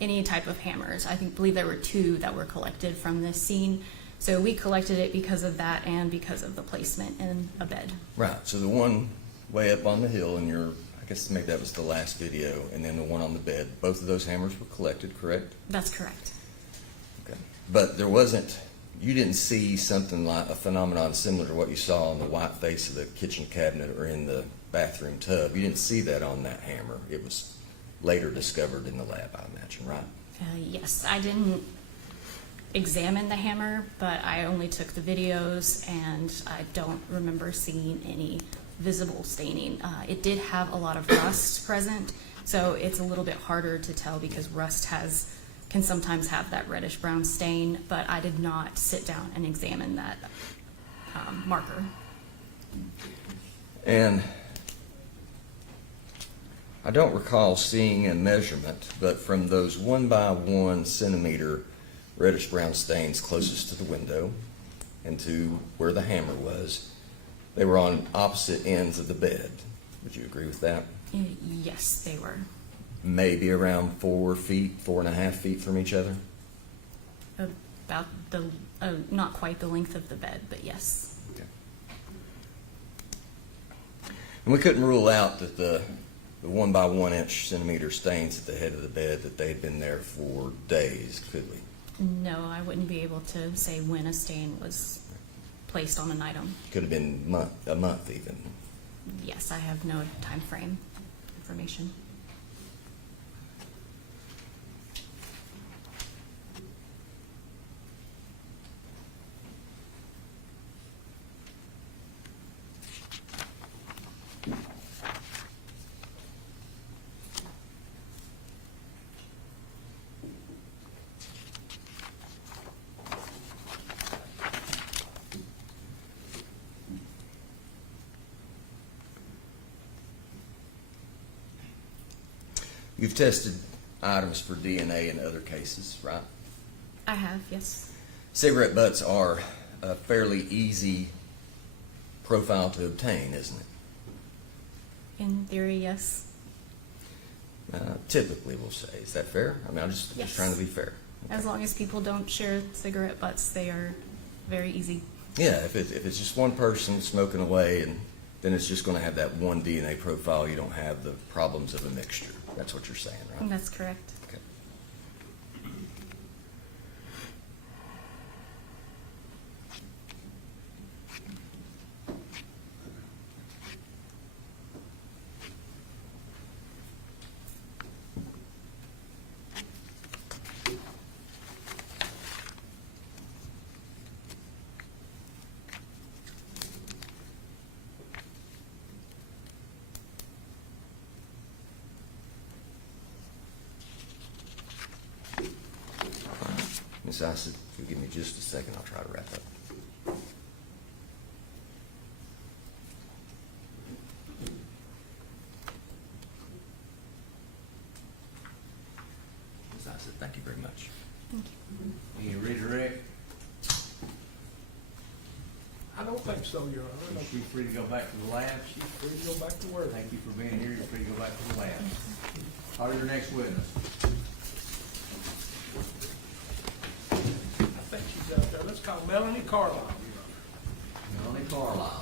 Any type of hammers, believe there were 2 that were collected from this scene, so we collected it because of that and because of the placement in a bed. Right. So the one way up on the hill, and I guess maybe that was the last video, and then the one on the bed, both of those hammers were collected, correct? That's correct. Okay. But you didn't see something like a phenomenon similar to what you saw on the white face of the kitchen cabinet or in the bathroom tub. You didn't see that on that hammer. It was later discovered in the lab, I imagine, right? Yes, I didn't examine the hammer, but I only took the videos, and I don't remember seeing any visible staining. It did have a lot of rust present, so it's a little bit harder to tell because rust can sometimes have that reddish brown stain, but I did not sit down and examine that marker. And I don't recall seeing a measurement, but from those 1 by 1 centimeter reddish brown stains closest to the window and to where the hammer was, they were on opposite ends of the bed. Would you agree with that? Yes, they were. Maybe around 4 feet, 4.5 feet from each other? About not quite the length of the bed, but yes. Okay. And we couldn't rule out that the 1 by 1 inch centimeter stains at the head of the bed, that they had been there for days, could we? No, I wouldn't be able to say when a stain was placed on an item. Could have been a month even. Yes, I have no time frame information. You've tested items for DNA in other cases, right? I have, yes. Cigarette butts are a fairly easy profile to obtain, isn't it? In theory, yes. Typically, we'll say. Is that fair? I mean, I'm just Yes. trying to be fair. As long as people don't share cigarette butts, they are very easy. Yeah, if it's just one person smoking away, and then it's just going to have that one DNA profile, you don't have the problems of a mixture. That's what you're saying, right? That's correct. Okay. Ms. Issa, if you'll give me just a second, I'll try to wrap up. Ms. Issa, thank you very much. Thank you. Any redirect? I don't think so, Your Honor. Is she free to go back to the lab? She's free to go back to work. Thank you for being here. You're free to go back to the lab. Call your next witness. I think she's out there. Let's call Melanie Carlisle, Your Honor. Melanie Carlisle.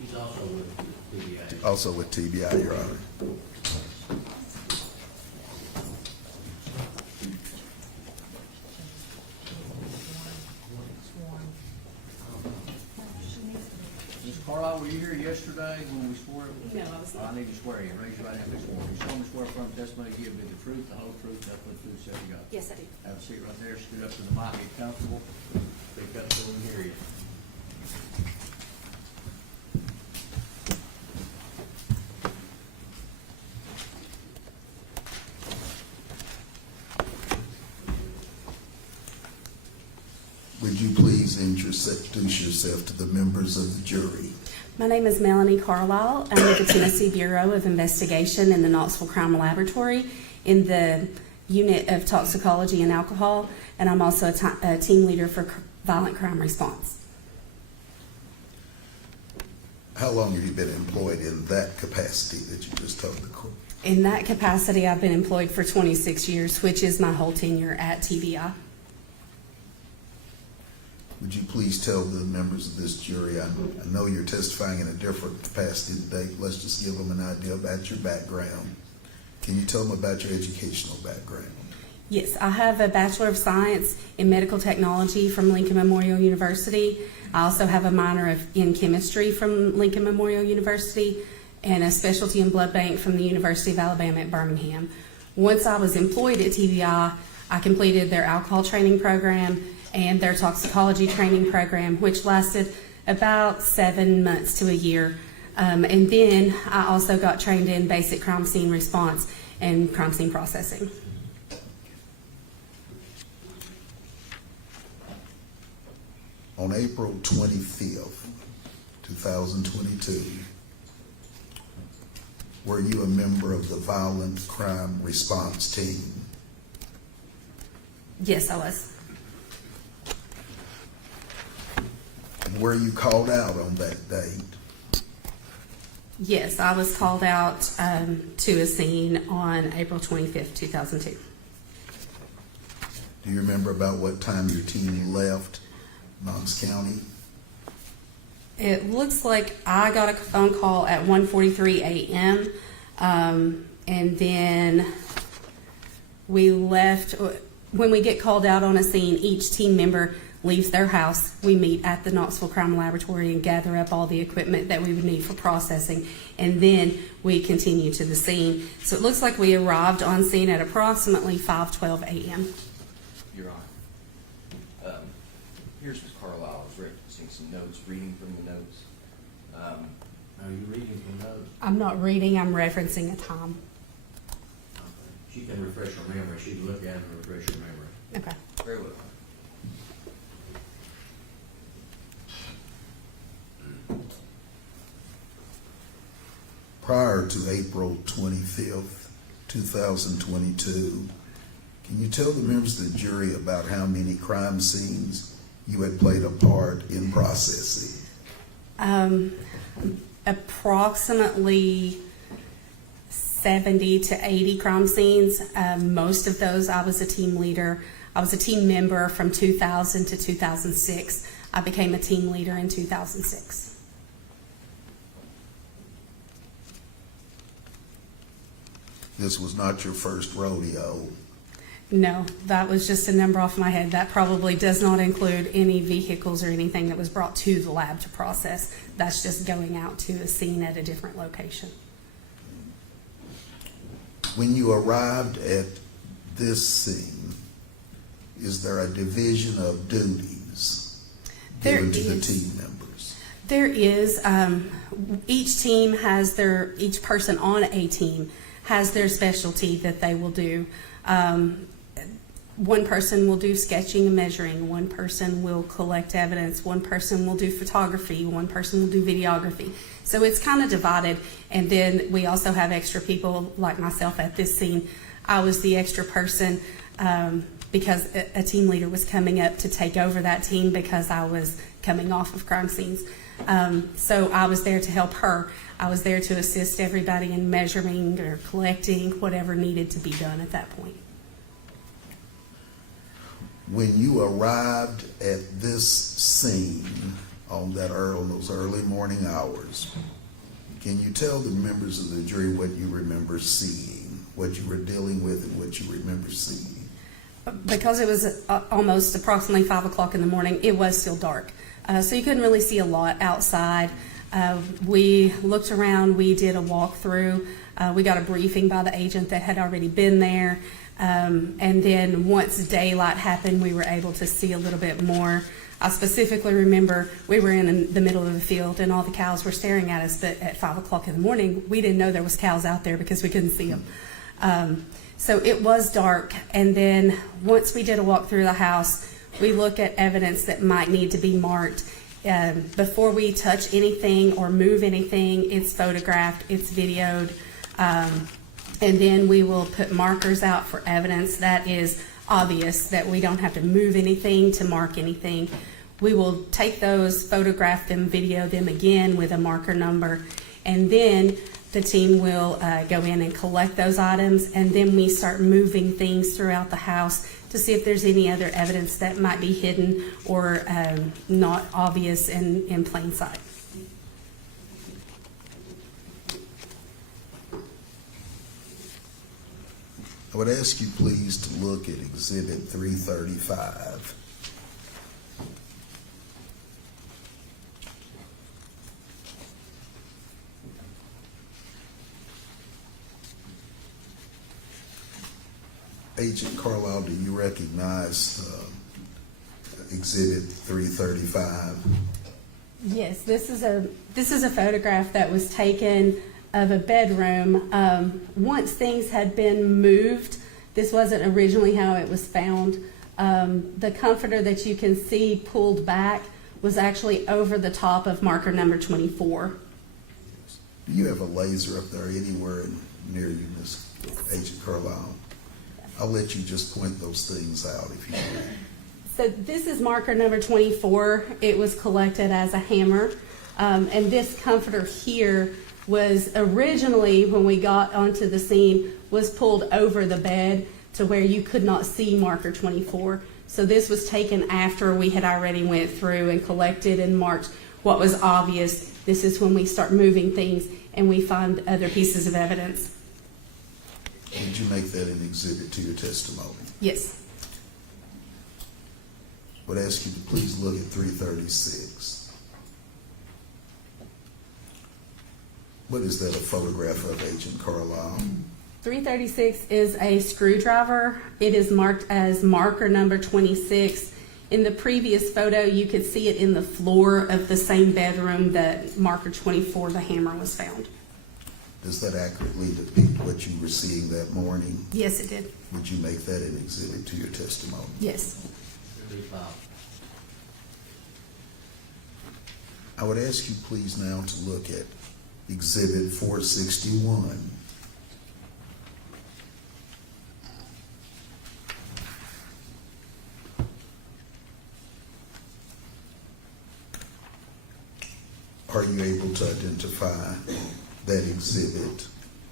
She's also with TBA. Also with TBI, Your Honor. Carlisle, were you here yesterday when we swore? No, I was not. I need to swear you. Raise your right hand, please. You solemnly swear affirm the testimony you give me the truth, the whole truth, nothing but the truth, so help you God. Yes, I do. Have a seat right there. Scoot up to the mic. Get comfortable. Speak up so we can hear you. Would you please introduce yourself to the members of the jury? My name is Melanie Carlisle. I'm with the Tennessee Bureau of Investigation in the Knoxville Crime Laboratory in the Unit of Toxicology and Alcohol, and I'm also a team leader for violent crime response. How long have you been employed in that capacity that you just told the court? In that capacity, I've been employed for 26 years, which is my whole tenure at TBI. Would you please tell the members of this jury, I know you're testifying in a different capacity today, let's just give them an idea about your background. Can you tell them about your educational background? Yes, I have a Bachelor of Science in Medical Technology from Lincoln Memorial University. I also have a minor in chemistry from Lincoln Memorial University and a specialty in blood bank from the University of Alabama at Birmingham. Once I was employed at TBI, I completed their alcohol training program and their toxicology training program, which lasted about 7 months to a year. And then I also got trained in basic crime scene response and crime scene processing. On April 25th, 2022, were you a member of the violent crime response team? Yes, I was. And were you called out on that date? Yes, I was called out to a scene on April 25th, 2002. Do you remember about what time your team left Knox County? It looks like I got a phone call at 1:43 a.m. And then we left. When we get called out on a scene, each team member leaves their house. We meet at the Knoxville Crime Laboratory and gather up all the equipment that we would need for processing, and then we continue to the scene. So it looks like we arrived on scene at approximately 5:12 a.m. Your Honor, here's Ms. Carlisle, I was referencing some notes, reading from the notes. Are you reading from those? I'm not reading, I'm referencing a time. She can refresh her memory. She can look at it and refresh her memory. Okay. Very well. Prior to April 25th, 2022, can you tell the members of the jury about how many crime scenes you had played a part in processing? Approximately 70 to 80 crime scenes. Most of those I was a team leader. I was a team member from 2000 to 2006. I became a team leader in 2006. This was not your first rodeo. No, that was just a number off my head. That probably does not include any vehicles or anything that was brought to the lab to process. That's just going out to a scene at a different location. When you arrived at this scene, is there a division of duties given to the team members? There is. Each team has each person on a team has their specialty that they will do. One person will do sketching and measuring, one person will collect evidence, one person will do photography, one person will do videography. So it's kind of divided, and then we also have extra people like myself at this scene. I was the extra person because a team leader was coming up to take over that team because I was coming off of crime scenes. So I was there to help her. I was there to assist everybody in measuring or collecting whatever needed to be done at that point. When you arrived at this scene on those early morning hours, can you tell the members of the jury what you remember seeing, what you were dealing with, and what you remember seeing? Because it was almost approximately 5 o'clock in the morning, it was still dark. So you couldn't really see a lot outside. We looked around, we did a walkthrough, we got a briefing by the agent that had already been there. And then once daylight happened, we were able to see a little bit more. I specifically remember we were in the middle of the field and all the cows were staring at us, but at 5 o'clock in the morning, we didn't know there was cows out there because we couldn't see them. So it was dark, and then once we did a walk through the house, we look at evidence that might need to be marked. Before we touch anything or move anything, it's photographed, it's videoed, and then we will put markers out for evidence that is obvious, that we don't have to move anything to mark anything. We will take those, photograph them, video them again with a marker number, and then the team will go in and collect those items, and then we start moving things throughout the house to see if there's any other evidence that might be hidden or not obvious in plain sight. I would ask you please to look at Exhibit 335. Agent Carlisle, do you recognize Exhibit 335? Yes, this is a photograph that was taken of a bedroom. Once things had been moved, this wasn't originally how it was found. The comforter that you can see pulled back was actually over the top of marker number 24. Do you have a laser up there anywhere near you, Ms. Agent Carlisle? I'll let you just point those things out if you can. So this is marker number 24. It was collected as a hammer. And this comforter here was originally, when we got onto the scene, was pulled over the bed to where you could not see marker 24. So this was taken after we had already went through and collected and marked what was obvious. This is when we start moving things and we find other pieces of evidence. Did you make that an exhibit to your testimony? Yes. I would ask you to please look at 336. What is that, a photograph of, Agent Carlisle? 336 is a screwdriver. It is marked as marker number 26. In the previous photo, you could see it in the floor of the same bedroom that marker 24, the hammer, was found. Does that accurately depict what you were seeing that morning? Yes, it did. Would you make that an exhibit to your testimony? Yes. I would ask you please now to look at Exhibit 461. Are you able to identify that exhibit,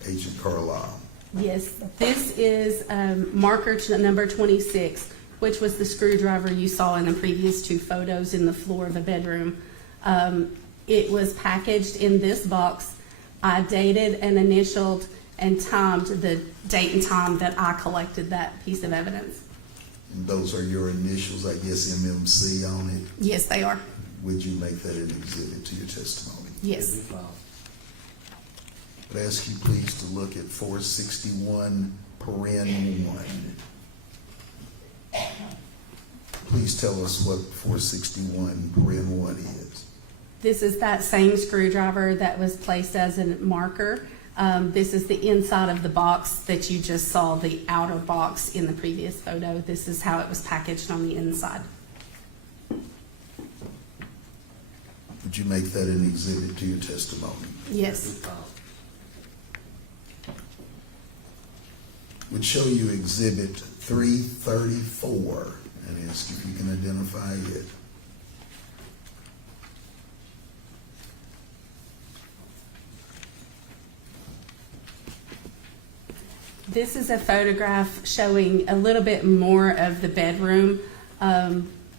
Agent Carlisle? Yes, this is marker number 26, which was the screwdriver you saw in the previous two photos in the floor of the bedroom. It was packaged in this box. I dated and initialed and timed the date and time that I collected that piece of evidence. And those are your initials, I guess, MMC on it. Yes, they are. Would you make that an exhibit to your testimony? Yes. I'd ask you please to look at 461 paren 1. Please tell us what 461 paren 1 is. This is that same screwdriver that was placed as a marker. This is the inside of the box that you just saw, the outer box in the previous photo. This is how it was packaged on the inside. Would you make that an exhibit to your testimony? Yes. Would show you Exhibit 334 and ask if you can identify it. This is a photograph showing a little bit more of the bedroom.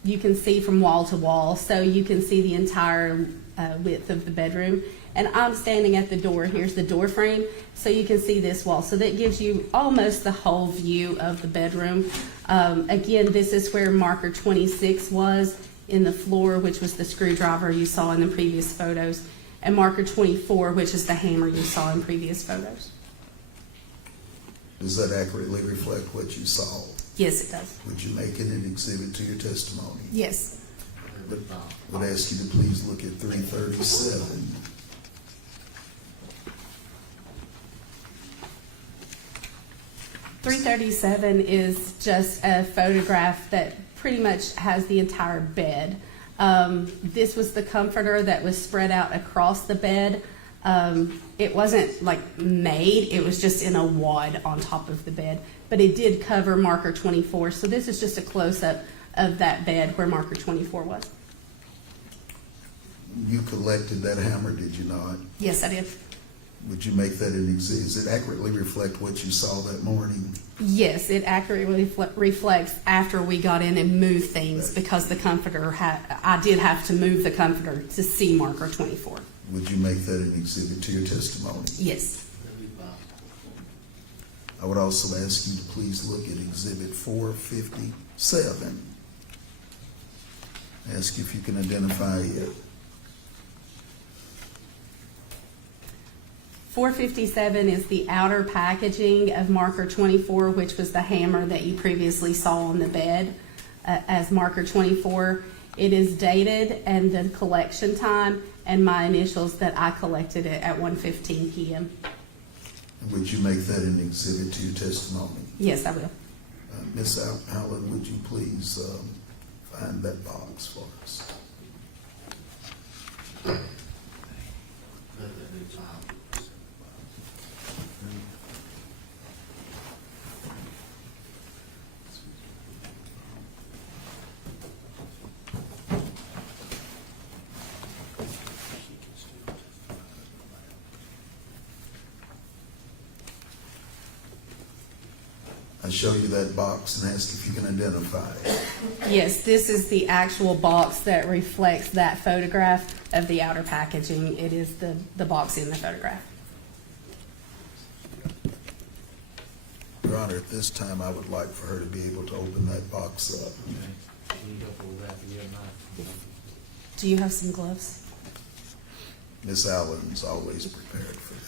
You can see from wall to wall, so you can see the entire width of the bedroom. And I'm standing at the door. Here's the door frame, so you can see this wall. So that gives you almost the whole view of the bedroom. Again, this is where marker 26 was in the floor, which was the screwdriver you saw in the previous photos. and marker 24, which is the hammer you saw in previous photos. Does that accurately reflect what you saw? Yes, it does. Would you make it an exhibit to your testimony? Yes. Would ask you to please look at 337. .337 is just a photograph that pretty much has the entire bed. This was the comforter that was spread out across the bed. It wasn't like made, it was just in a wad on top of the bed, but it did cover marker 24. So this is just a close-up of that bed where marker 24 was. You collected that hammer, did you not? Yes, I did. Would you make that an exhibit? Does it accurately reflect what you saw that morning? Yes, it accurately reflects after we got in and moved things, because the comforter I did have to move the comforter to see marker 24. Would you make that an exhibit to your testimony? Yes. I would also ask you to please look at exhibit 457. Ask if you can identify it. 457 is the outer packaging of marker 24, which was the hammer that you previously saw on the bed as marker 24. It is dated and the collection time and my initials that I collected it at 1:15 p.m. Would you make that an exhibit to your testimony? Yes, I will. Ms. Allen, would you please find that box for us? I show you that box and ask if you can identify it. Yes, this is the actual box that reflects that photograph of the outer packaging. It is the box in the photograph. Your Honor, at this time, I would like for her to be able to open that box up. Do you have some gloves? Miss Allen's always prepared for that.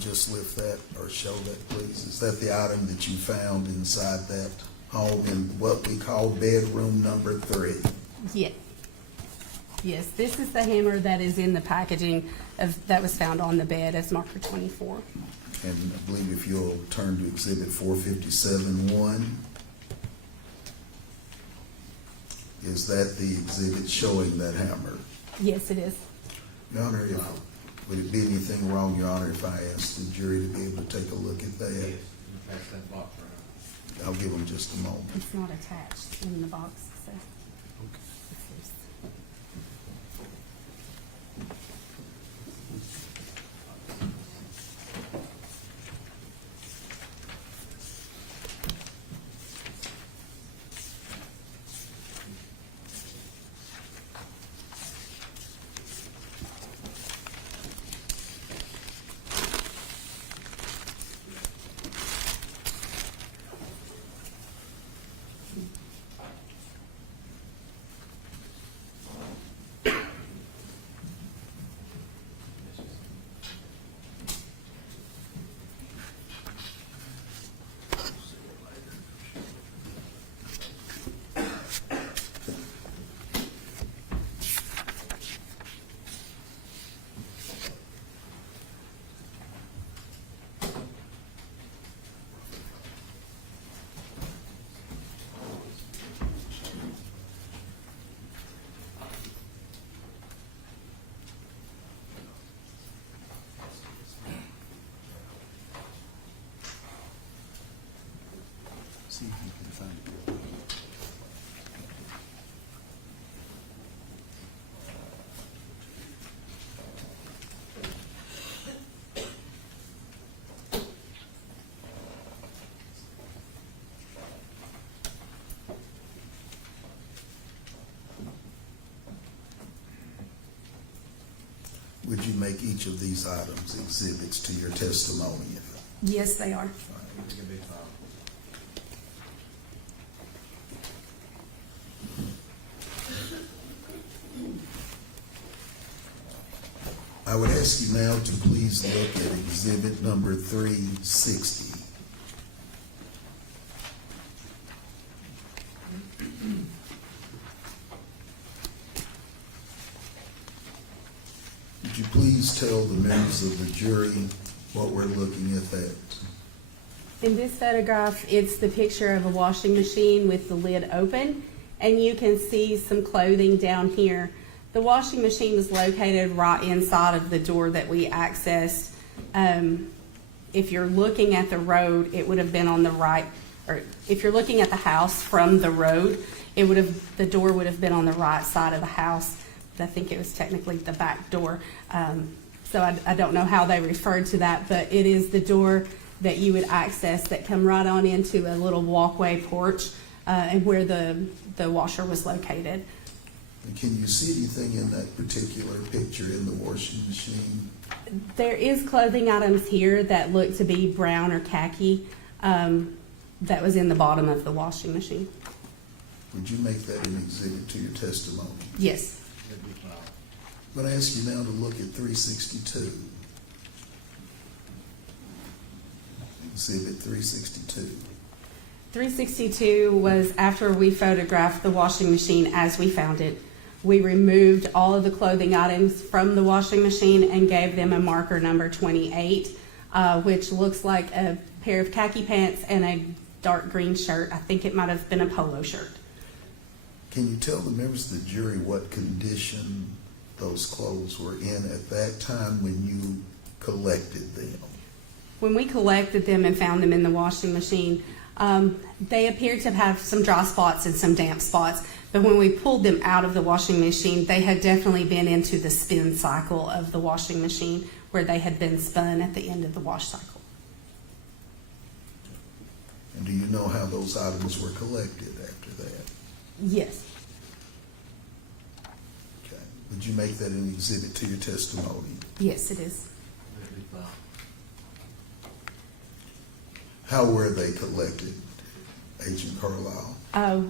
Just lift that or show that, please. Is that the item that you found inside that home in what we call bedroom number 3? Yes. Yes, this is the hammer that is in the packaging that was found on the bed as marker 24. And I believe if you'll turn to exhibit 457-1, is that the exhibit showing that hammer? Yes, it is. Your Honor, would it be anything wrong, Your Honor, if I asked the jury to be able to take a look at that? Yes, pass that box around. I'll give them just a moment. It's not attached in the box, so. It's loose. See if you can find it. Would you make each of these items exhibits to your testimony? Yes, they are. Make a big file. I would ask you now to please look at exhibit number 360. Would you please tell the members of the jury what we're looking at that? In this photograph, it's the picture of a washing machine with the lid open, and you can see some clothing down here. The washing machine was located right inside of the door that we accessed. If you're looking at the road, it would have been on the right, or if you're looking at the house from the road, the door would have been on the right side of the house. I think it was technically the back door. So I don't know how they referred to that, but it is the door that you would access that come right on into a little walkway porch and where the washer was located. And can you see anything in that particular picture in the washing machine? There is clothing items here that look to be brown or khaki that was in the bottom of the washing machine. Would you make that an exhibit to your testimony? Yes. Make a big file. I'm going to ask you now to look at 362. Exhibit 362. 362 was after we photographed the washing machine as we found it. We removed all of the clothing items from the washing machine and gave them a marker number 28, which looks like a pair of khaki pants and a dark green shirt. I think it might have been a polo shirt. Can you tell the members of the jury what condition those clothes were in at that time when you collected them? When we collected them and found them in the washing machine, they appeared to have some dry spots and some damp spots. But when we pulled them out of the washing machine, they had definitely been into the spin cycle of the washing machine where they had been spun at the end of the wash cycle. And do you know how those items were collected after that? Yes. Okay. Would you make that an exhibit to your testimony? Yes, it is. Make a big file. How were they collected, Agent Carlisle?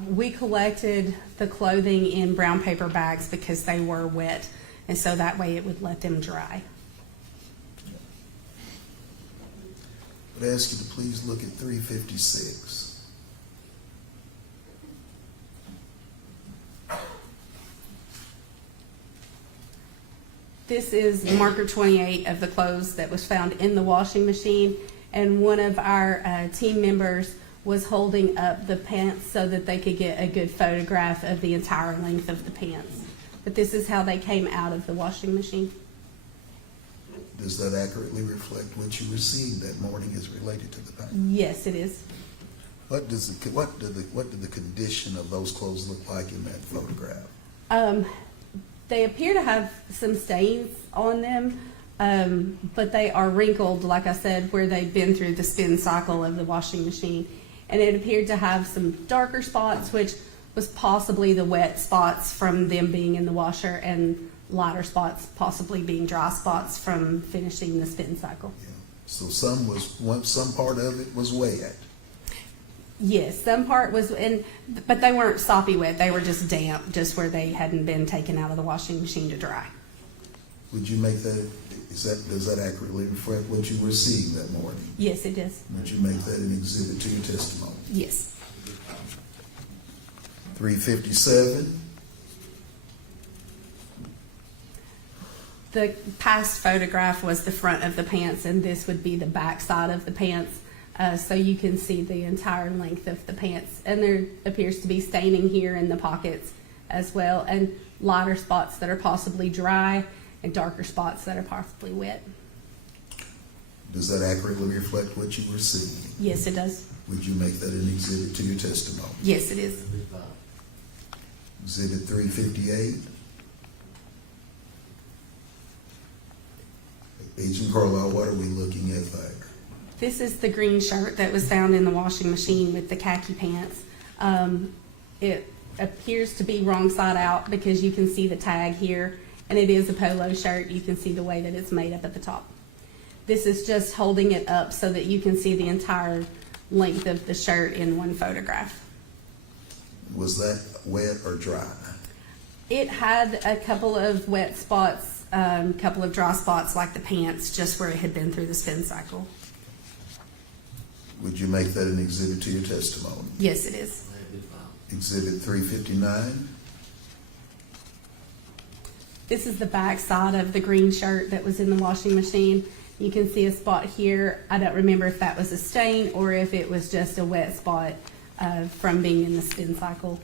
We collected the clothing in brown paper bags because they were wet, and so that way it would let them dry. I'd ask you to please look at 356. This is marker 28 of the clothes that was found in the washing machine, and one of our team members was holding up the pants so that they could get a good photograph of the entire length of the pants. But this is how they came out of the washing machine. Does that accurately reflect what you received that morning as related to the pants? Yes, it is. What did the condition of those clothes look like in that photograph? They appear to have some stains on them, but they are wrinkled, like I said, where they've been through the spin cycle of the washing machine. And it appeared to have some darker spots, which was possibly the wet spots from them being in the washer, and lighter spots possibly being dry spots from finishing the spin cycle. Yeah. So some part of it was wet. Yes, some part was, but they weren't soppy wet. They were just damp, just where they hadn't been taken out of the washing machine to dry. Would you make that? Does that accurately reflect what you received that morning? Yes, it does. Would you make that an exhibit to your testimony? Yes. 357. The past photograph was the front of the pants, and this would be the back side of the pants. So you can see the entire length of the pants. And there appears to be staining here in the pockets as well, and lighter spots that are possibly dry and darker spots that are possibly wet. Does that accurately reflect what you were seeing? Yes, it does. Would you make that an exhibit to your testimony? Yes, it is. Exhibit 358. Agent Carlisle, what are we looking at there? This is the green shirt that was found in the washing machine with the khaki pants. It appears to be wrong side out because you can see the tag here, and it is a polo shirt. You can see the way that it's made up at the top. This is just holding it up so that you can see the entire length of the shirt in one photograph. Was that wet or dry? It had a couple of wet spots, a couple of dry spots like the pants, just where it had been through the spin cycle. Would you make that an exhibit to your testimony? Yes, it is. Exhibit 359. This is the back side of the green shirt that was in the washing machine. You can see a spot here. I don't remember if that was a stain or if it was just a wet spot from being in the spin cycle.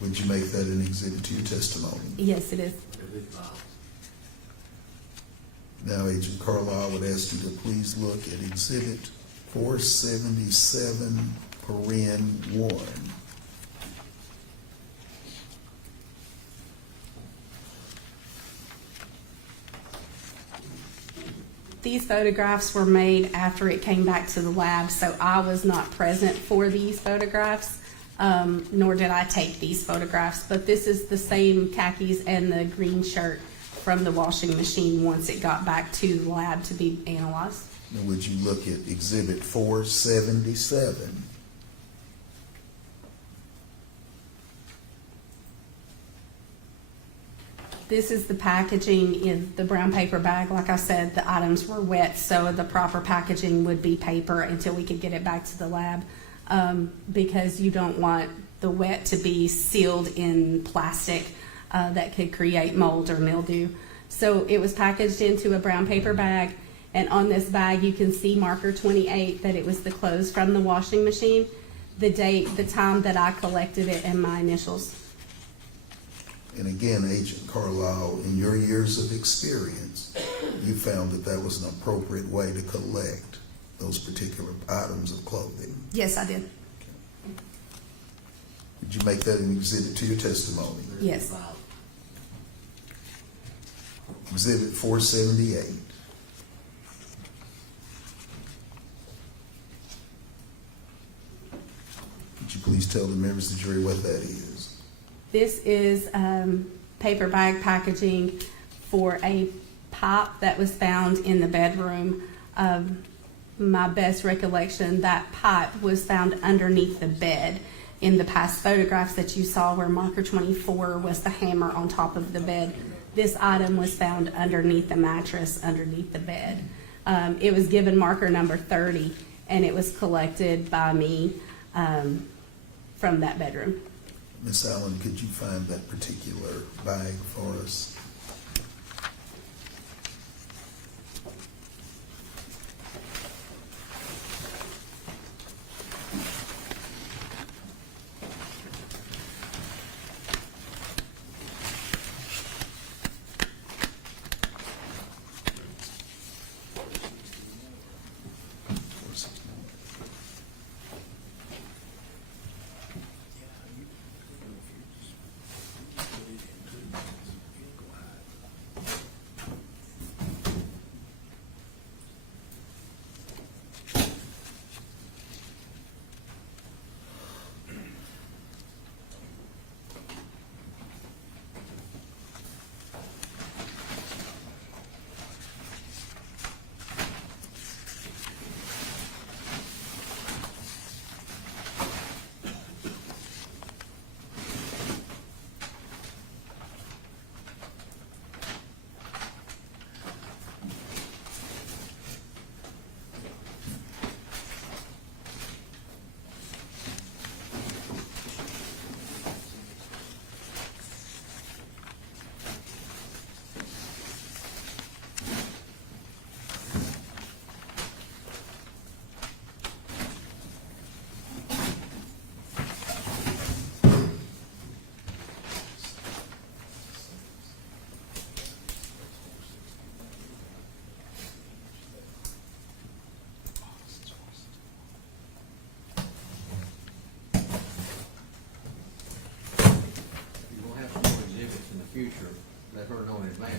Would you make that an exhibit to your testimony? Yes, it is. Now, Agent Carlisle would ask you to please look at Exhibit 477, paren 1. These photographs were made after it came back to the lab, so I was not present for these photographs, nor did I take these photographs. But this is the same khakis and the green shirt from the washing machine once it got back to the lab to be analyzed. Now, would you look at Exhibit 477? This is the packaging in the brown paper bag. Like I said, the items were wet, so the proper packaging would be paper until we could get it back to the lab, because you don't want the wet to be sealed in plastic that could create mold or mildew. So it was packaged into a brown paper bag, and on this bag you can see marker 28 that it was the clothes from the washing machine, the date, the time that I collected it, and my initials. And again, Agent Carlisle, in your years of experience, you found that that was an appropriate way to collect those particular items of clothing. Yes, I did. Would you make that an exhibit to your testimony? Yes. Exhibit 478. Would you please tell the members of the jury what that is? This is paper bag packaging for a pipe that was found in the bedroom. My best recollection, that pipe was found underneath the bed. In the past photographs that you saw where marker 24 was the hammer on top of the bed, this item was found underneath the mattress, underneath the bed. It was given marker number 30, and it was collected by me from that bedroom. Miss Allen, could you find that particular bag for us?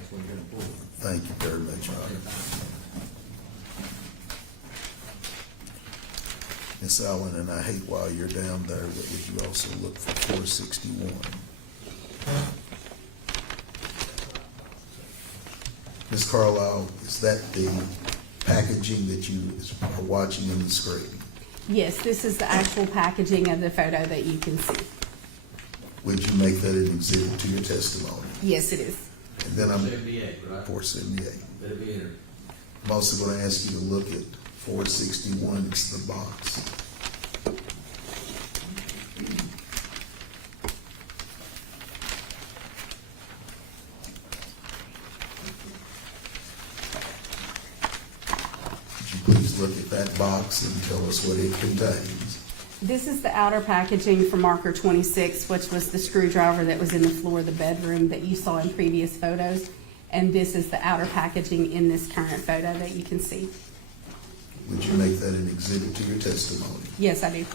Thanks, we're gonna pull it. Thank you very much, Robert. Miss Allen, and I hate while you're down there that would you also look for 461. Ms. Carlisle, is that the packaging that you are watching on the screen? Yes, this is the actual packaging of the photo that you can see. Would you make that an exhibit to your testimony? Yes, it is. And then I'm 78, right? 478. That'll be entered. I'm also going to ask you to look at 461. It's the box. Would you please look at that box and tell us what it contains? This is the outer packaging for marker 26, which was the screwdriver that was in the floor of the bedroom that you saw in previous photos. And this is the outer packaging in this current photo that you can see. Would you make that an exhibit to your testimony? Yes, I do.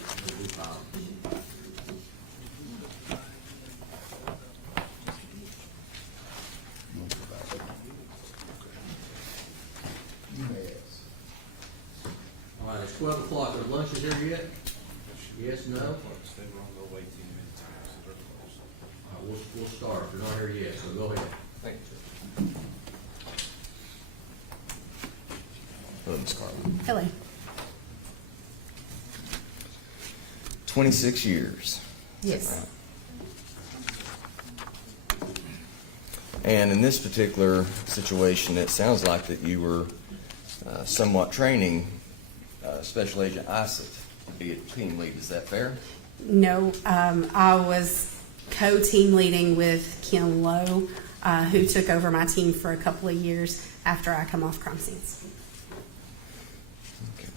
All right, it's 12 o'clock. Are lunches here yet? Yes, no? All right, we'll start. They're not here yet, so go ahead. Thank you. Hello, Ms. Carlin. Hello. 26 years. Yes. And in this particular situation, it sounds like that you were somewhat training Special Agent Isaac to be a team lead. Is that fair? No, I was co-team leading with Kim Lowe, who took over my team for a couple of years after I come off crime scenes. Okay.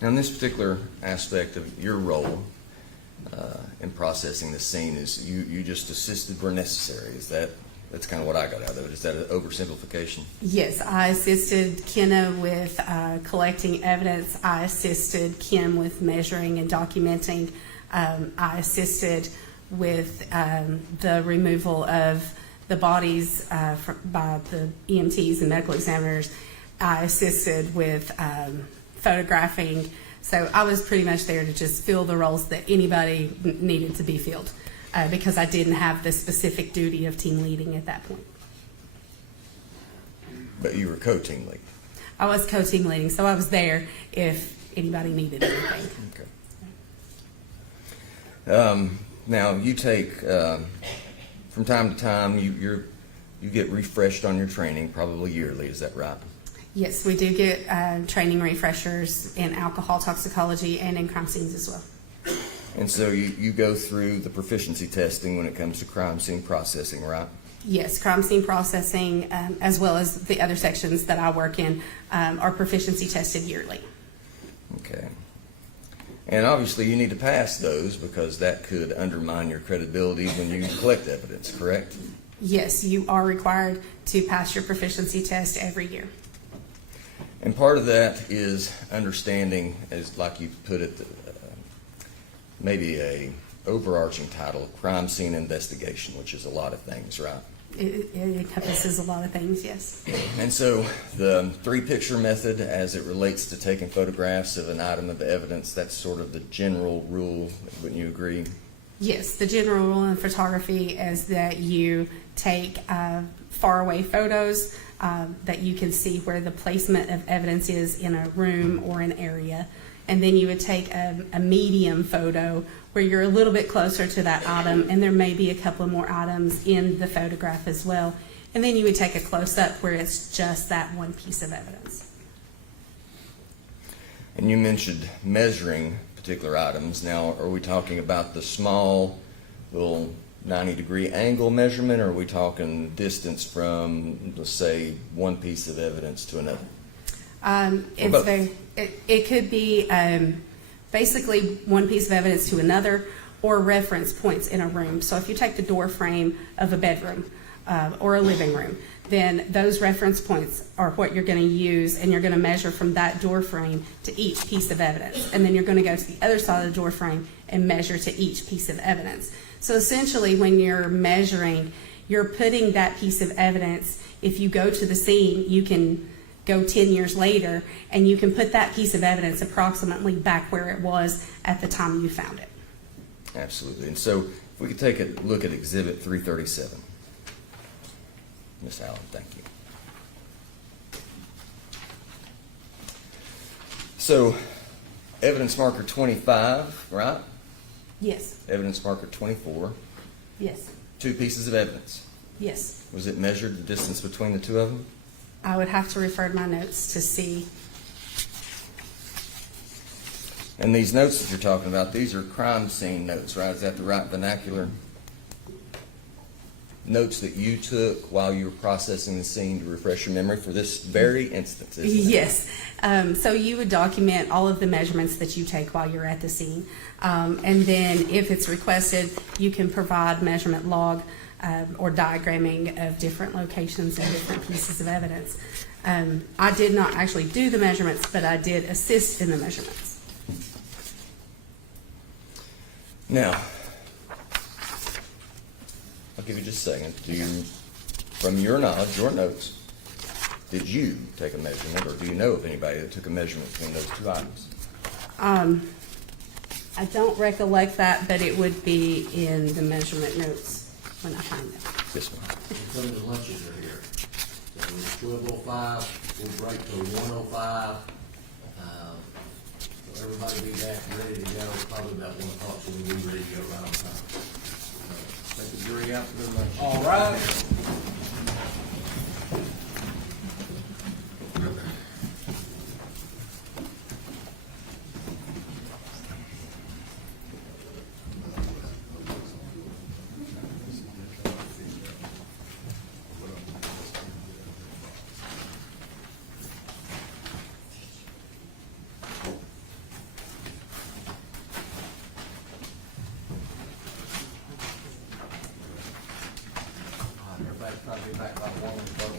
Now, in this particular aspect of your role in processing the scene, is you just assisted where necessary. That's kind of what I got out of it. Is that an oversimplification? Yes, I assisted Kenna with collecting evidence. I assisted Kim with measuring and documenting. I assisted with the removal of the bodies by the EMTs and medical examiners. I assisted with photographing. So I was pretty much there to just fill the roles that anybody needed to be filled because I didn't have the specific duty of team leading at that point. But you were co-team lead. I was co-team leading, so I was there if anybody needed anything. Okay. Now you take from time to time you get refreshed on your training, probably yearly. Is that right? Yes, we do get training refreshers in alcohol toxicology and in crime scenes as well. And so you go through the proficiency testing when it comes to crime scene processing, right? Yes, crime scene processing, as well as the other sections that I work in, are proficiency tested yearly. Okay. And obviously you need to pass those because that could undermine your credibility when you collect evidence, correct? Yes, you are required to pass your proficiency test every year. And part of that is understanding, as like you put it, maybe a overarching title, crime scene investigation, which is a lot of things, right? It encompasses a lot of things, yes. And so the three-picture method as it relates to taking photographs of an item of evidence, that's sort of the general rule, wouldn't you agree? Yes, the general rule in photography is that you take faraway photos that you can see where the placement of evidence is in a room or an area. And then you would take a medium photo where you're a little bit closer to that item and there may be a couple of more items in the photograph as well. And then you would take a close-up where it's just that one piece of evidence. And you mentioned measuring particular items. Now, are we talking about the small little 90-degree angle measurement, or are we talking distance from, let's say, one piece of evidence to another? It could be basically one piece of evidence to another or reference points in a room. So if you take the door frame of a bedroom, or a living room, then those reference points are what you're going to use, and you're going to measure from that door frame to each piece of evidence. And then you're going to go to the other side of the door frame and measure to each piece of evidence. So essentially, when you're measuring, you're putting that piece of evidence, if you go to the scene, you can go 10 years later, and you can put that piece of evidence approximately back where it was at the time you found it. Absolutely. And so if we could take a look at Exhibit 337. Ms. Allen, thank you. So, evidence marker 25, right? Yes, Evidence marker 24. yes, 2 pieces of evidence. yes. Was it measured, the distance between the 2 of them? I would have to refer to my notes to see. And these notes that you're talking about, these are crime scene notes, right? Is that the right vernacular? Notes that you took while you were processing the scene to refresh your memory for this very instance, isn't it? Yes. So you would document all of the measurements that you take while you're at the scene. And then if it's requested, you can provide measurement log or diagramming of different locations and different pieces of evidence. I did not actually do the measurements, but I did assist in the measurements. Now, I'll give you just a second. Do you, from your knowledge, your notes, did you take a measurement, or do you know of anybody that took a measurement between those 2 items? I don't recollect that, but it would be in the measurement notes when I find them. This one. Some of the lunches are here. So it's 12:05, we'll break to 1:05. So everybody be back ready to go, probably about 1 o'clock, so we'll be ready to go right on time. Take the jury out for the lunch. All right. Everybody's probably back by 1:05.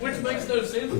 Which makes no sense.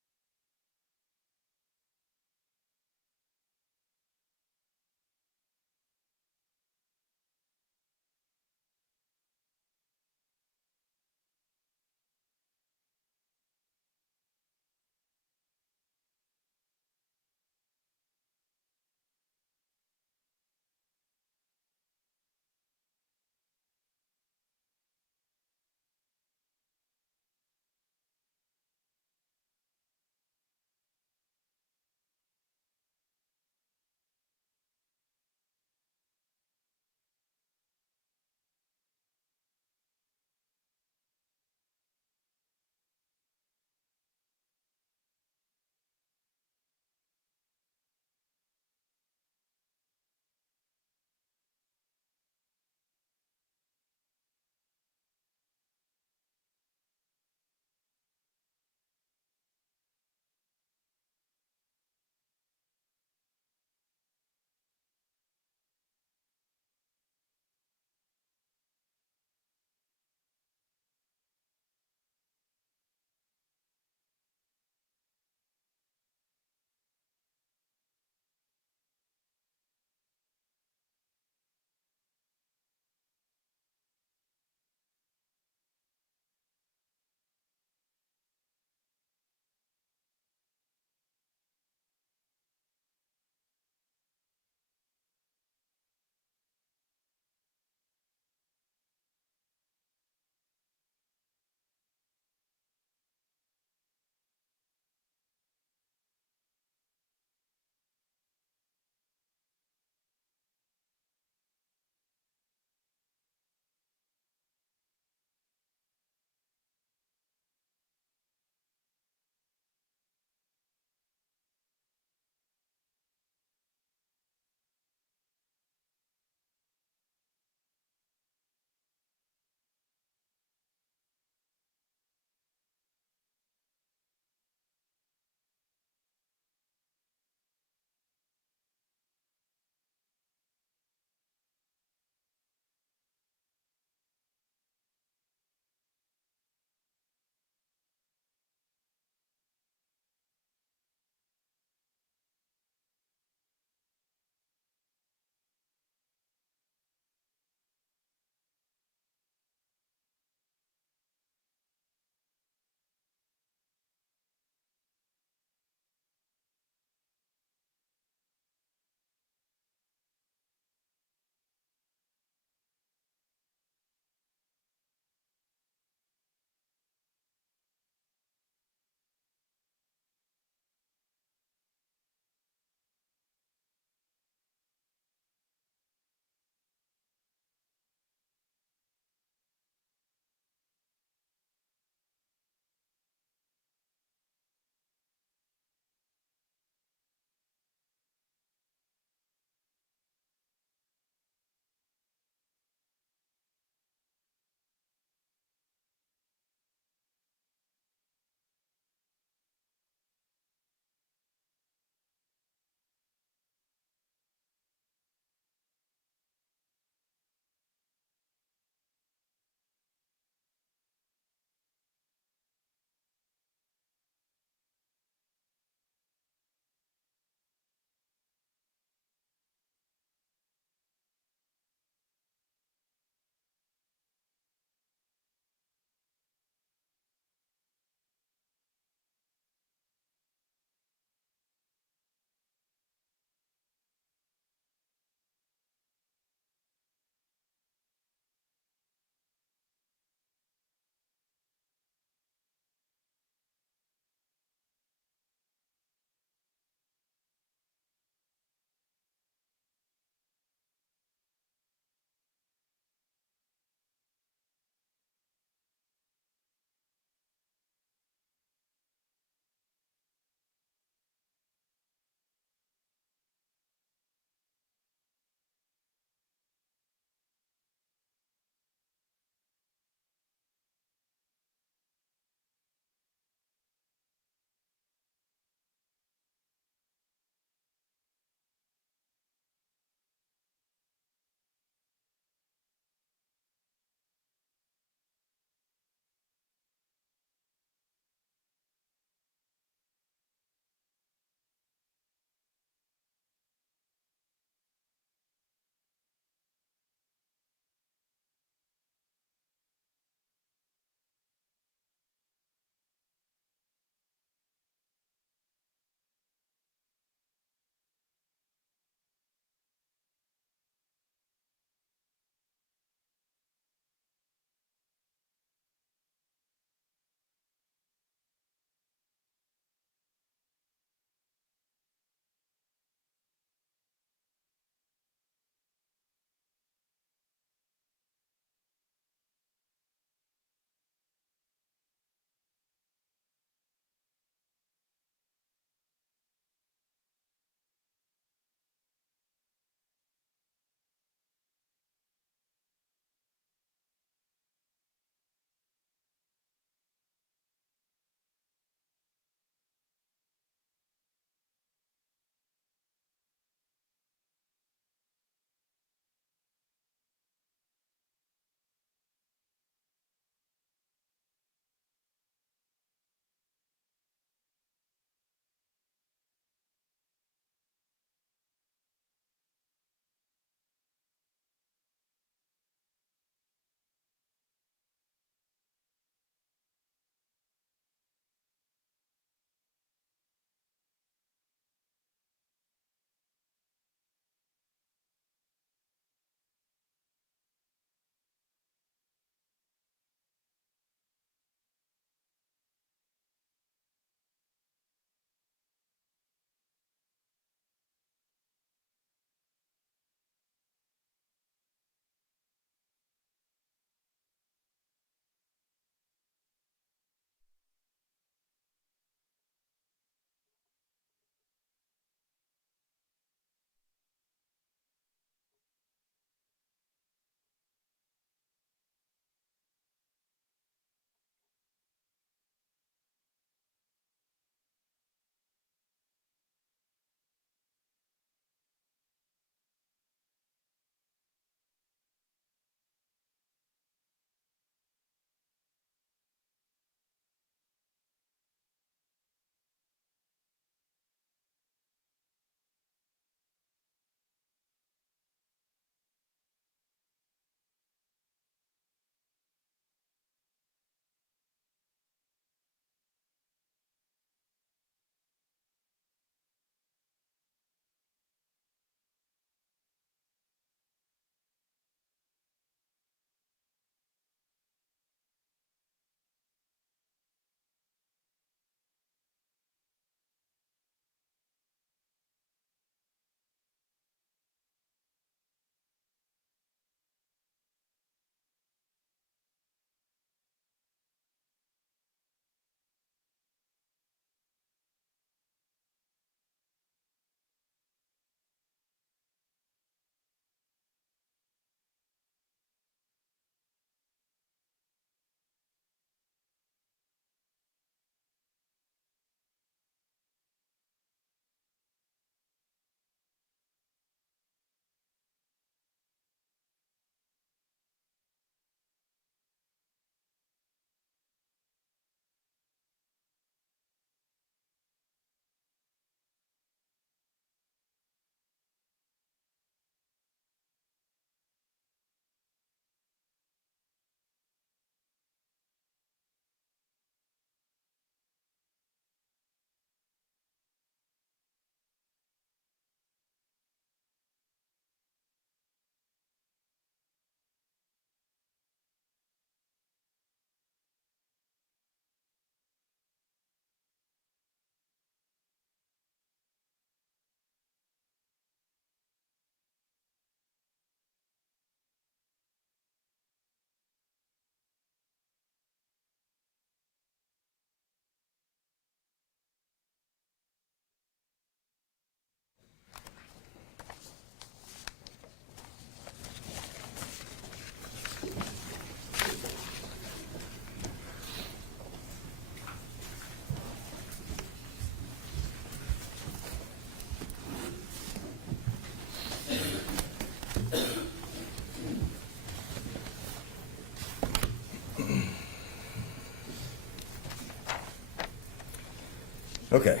Okay,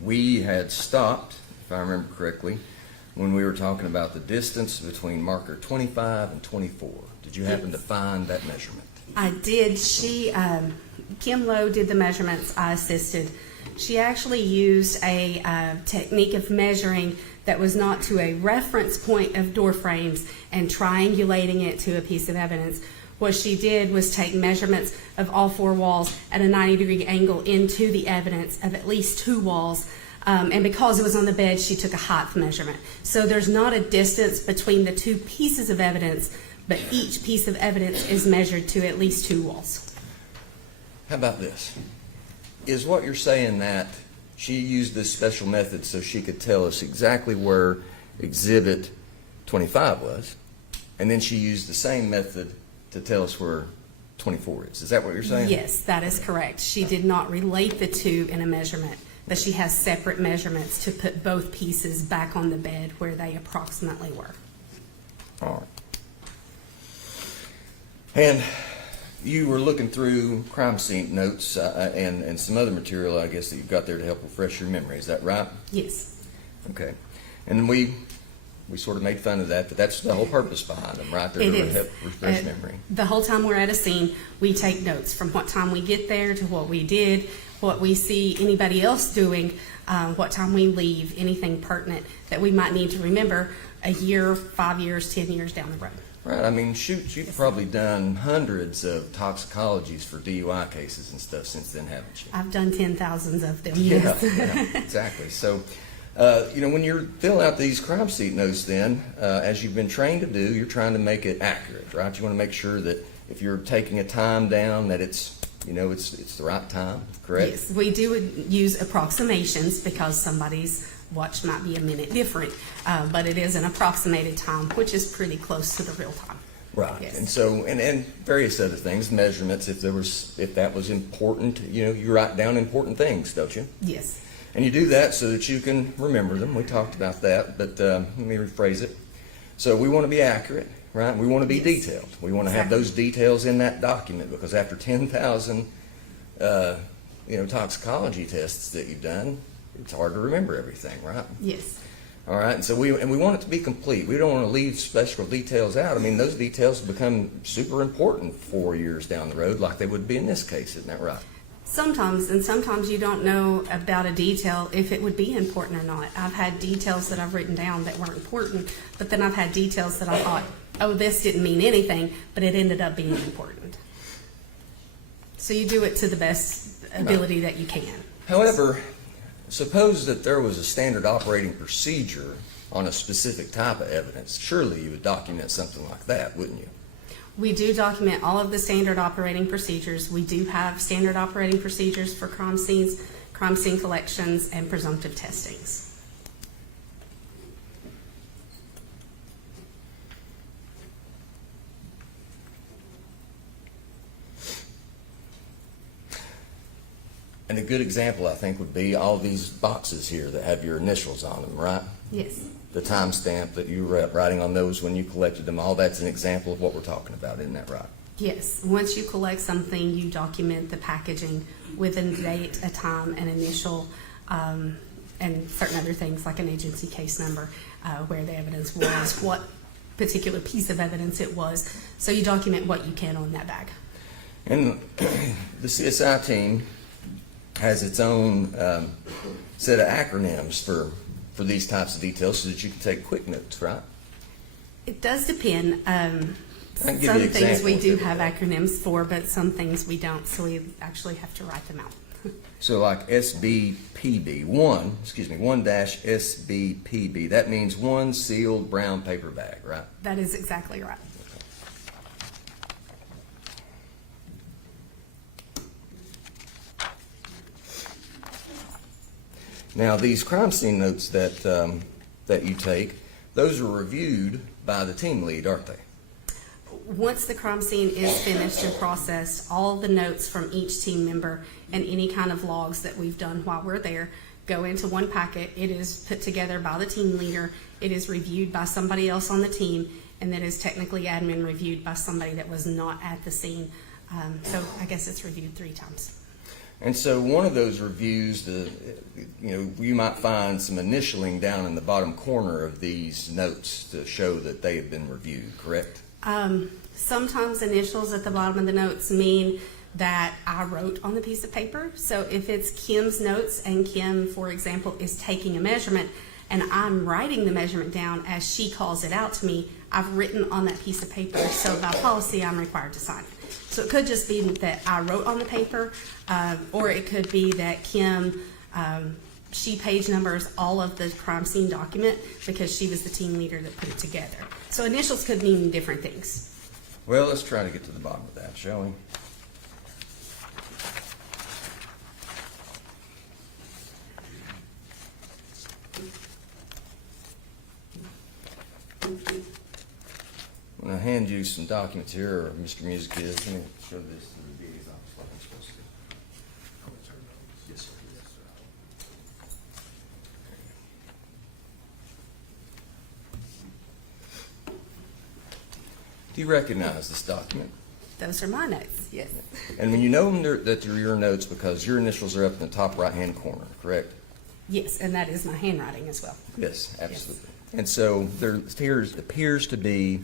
we had stopped, if I remember correctly, when we were talking about the distance between marker 25 and 24. Did you happen to find that measurement? I did. Kim Lowe did the measurements. I assisted. She actually used a technique of measuring that was not to a reference point of door frames and triangulating it to a piece of evidence. What she did was take measurements of all 4 walls at a 90-degree angle into the evidence of at least 2 walls. And because it was on the bed, she took a height measurement. So there's not a distance between the 2 pieces of evidence, but each piece of evidence is measured to at least 2 walls. How about this? Is what you're saying that she used this special method so she could tell us exactly where exhibit 25 was, and then she used the same method to tell us where 24 is? Is that what you're saying? Yes, that is correct. She did not relate the 2 in a measurement, but she has separate measurements to put both pieces back on the bed where they approximately were. All right. And you were looking through crime scene notes and some other material, I guess, that you've got there to help refresh your memory. Is that right? Yes. Okay. And we sort of made fun of that, but that's the whole purpose behind them, right? They're It to is. help refresh memory. The whole time we're at a scene, we take notes from what time we get there to what we did, what we see anybody else doing, what time we leave, anything pertinent that we might need to remember a year, 5 years, 10 years down the road. Right. I mean, shoot, you've probably done hundreds of toxicologies for DUI cases and stuff since then, haven't you? I've done 10,000s of them. Yeah, Yes. yeah, exactly. So, when you're filling out these crime scene notes, then, as you've been trained to do, you're trying to make it accurate, right? You want to make sure that if you're taking a time down, that it's the right time, correct? Yes, we do use approximations because somebody's watch might be a minute different, but it is an approximated time, which is pretty close to the real time. Right. Yes. And so, and various other things, measurements, if that was important, you write down important things, don't you? Yes. And you do that so that you can remember them. We talked about that, but let me rephrase it. So we want to be accurate, right? We want to be Yes. detailed. We want to have Exactly. those details in that document, because after 10,000, toxicology tests that you've done, it's hard to remember everything, right? Yes. All right, and so we want it to be complete. We don't want to leave special details out. I mean, those details become super important 4 years down the road, like they would be in this case, isn't that right? Sometimes you don't know about a detail if it would be important or not. I've had details that I've written down that weren't important, but then I've had details that I thought, oh, this didn't mean anything, but it ended up being important. So you do it to the best ability that you can. However, suppose that there was a standard operating procedure on a specific type of evidence. Surely you would document something like that, wouldn't you? We do document all of the standard operating procedures. We do have standard operating procedures for crime scenes, crime scene collections, and presumptive testings. And a good example, I think, would be all these boxes here that have your initials on them, right? Yes. The timestamp that you were writing on those when you collected them, all that's an example of what we're talking about, isn't that right? Yes. Once you collect something, you document the packaging with a date, a time, an initial, and certain other things like an agency case number, where the evidence was, what particular piece of evidence it was. So you document what you can on that bag. And the CSI team has its own set of acronyms for these types of details so that you can take quick notes, right? It does depend. can give you Some an things example we if do you have like. acronyms for, but some things we don't, so we actually have to write them out. So like SBPB, 1-SBPB, that means one sealed brown paper bag, right? That is exactly right. Now, these crime scene notes that you take, those are reviewed by the team lead, aren't they? Once the crime scene is finished and processed, all the notes from each team member and any kind of logs that we've done while we're there go into one packet. It is put together by the team leader. It is reviewed by somebody else on the team, and that is technically admin reviewed by somebody that was not at the scene. So I guess it's reviewed 3 times. And so one of those reviews, you might find some initialing down in the bottom corner of these notes to show that they have been reviewed, correct? Sometimes initials at the bottom of the notes mean that I wrote on the piece of paper. So if it's Kim's notes and Kim, for example, is taking a measurement and I'm writing the measurement down as she calls it out to me, I've written on that piece of paper. So by policy, I'm required to sign it. So it could just be that I wrote on the paper, or it could be that Kim, she page numbers all of the crime scene document because she was the team leader that put it together. So initials could mean different things. Well, let's try to get to the bottom of that, shall we? I'm going to hand you some documents here, or Mr. Music is. Let me show this to the DA's office like I'm supposed to. Yes, sir. Do you recognize this document? Those are my notes, yes. And when you know that they're your notes because your initials are up in the top right-hand corner, correct? Yes, and that is my handwriting as well. Yes, absolutely. And so there appears to be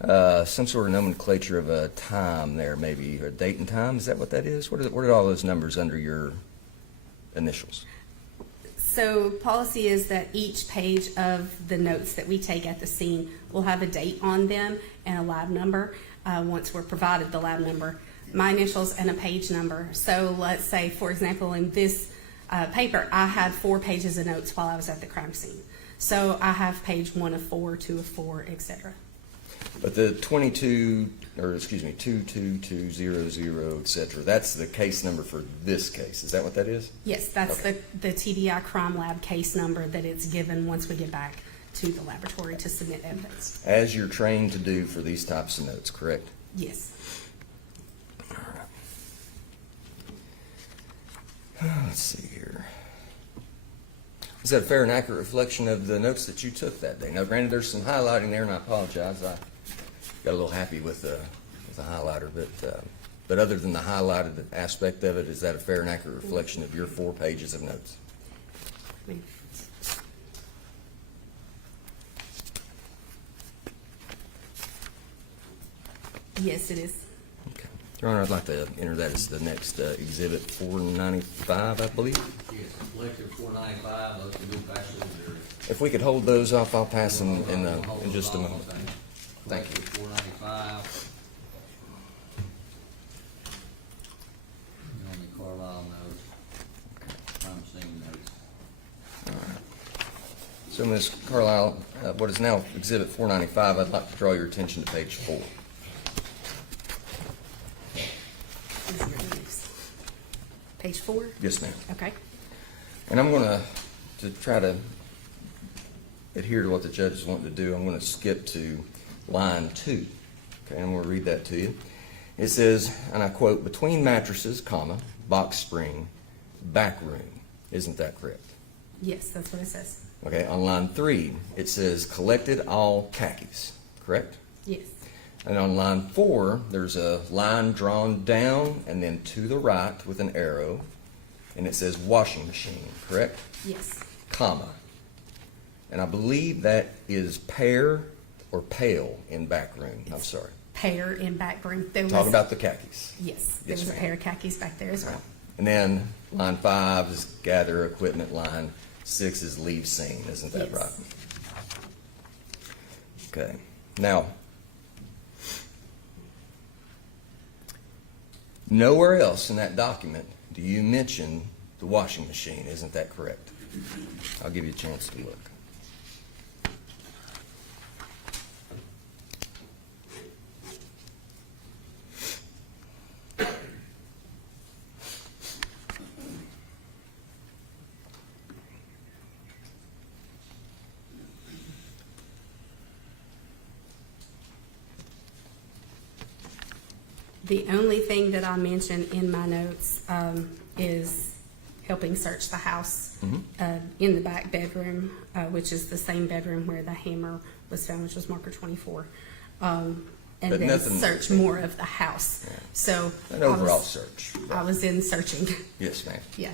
some sort of nomenclature of a time there, maybe a date and time. Is that what that is? What are all those numbers under your initials? So policy is that each page of the notes that we take at the scene will have a date on them and a lab number once we're provided the lab number, my initials and a page number. So let's say, for example, in this paper, I had 4 pages of notes while I was at the crime scene. So I have page 1 of 4, 2 of 4, etc. But the 22200, etc., that's the case number for this case. Is that what that is? Yes, that's Okay. the TDI crime lab case number that it's given once we get back to the laboratory to submit evidence. As you're trained to do for these types of notes, correct? Yes. Let's see here. Is that a fair and accurate reflection of the notes that you took that day? Now, granted, there's some highlighting there, and I apologize. I got a little happy with the highlighter, but other than the highlighted aspect of it, is that a fair and accurate reflection of your 4 pages of notes? I mean, yes, it is. Okay. Your Honor, I'd like to enter that as the next Exhibit 495, I believe. Yes, collective 495, those can be bachelor's degree. If we could hold those off, I'll pass them in just a moment. Thank you. 495. On the Carlisle notes, crime scene notes. So, Ms. Carlisle, what is now Exhibit 495, I'd like to draw your attention to page 4. These are the next. Page 4? Yes, ma'am. Okay. And I'm going to try to adhere to what the judge is wanting to do. I'm going to skip to line 2. Okay, I'm going to read that to you. It says, and I quote, between mattresses, comma, box spring, back room. Isn't that correct? Yes, that's what it says. Okay, on line 3, it says collected all khakis, correct? Yes. And on line 4, there's a line drawn down and then to the right with an arrow, and it says washing machine, correct? Yes. Comma. And I believe that is pair or pale in back room. I'm sorry. Pair in back room. There was, Talk about the khakis. yes, there Yes, was a ma'am. pair of khakis back there as well. And then line 5 is gather equipment. Line 6 is leave scene. Isn't that Yes. right? Okay. Now, nowhere else in that document do you mention the washing machine. Isn't that correct? I'll give you a chance to look. The only thing that I mention in my notes is helping search the house in the back bedroom, which is the same bedroom where the hammer was found, which was marker 24. and But then nothing- search more of the house. Yeah. So An I overall was- search. I was in searching. Yes, ma'am. Yeah.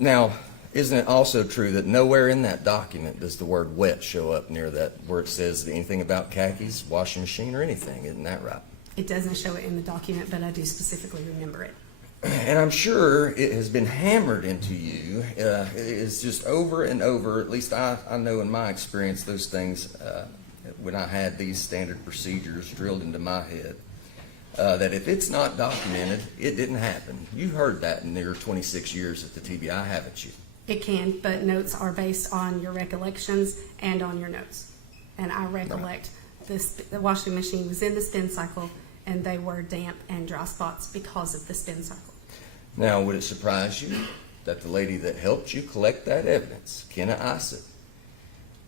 Now, isn't it also true that nowhere in that document does the word wet show up near that where it says anything about khakis, washing machine, or anything? Isn't that right? It doesn't show it in the document, but I do specifically remember it. And I'm sure it has been hammered into you. It is just over and over, at least I know in my experience, those things, when I had these standard procedures drilled into my head, that if it's not documented, it didn't happen. You heard that in your 26 years at the TBI, haven't you? It can, but notes are based on your recollections and on your notes. And I recollect the washing machine was in the spin cycle, and they were damp and dry spots because of the spin cycle. Now, would it surprise you that the lady that helped you collect that evidence, Kenna Isaac,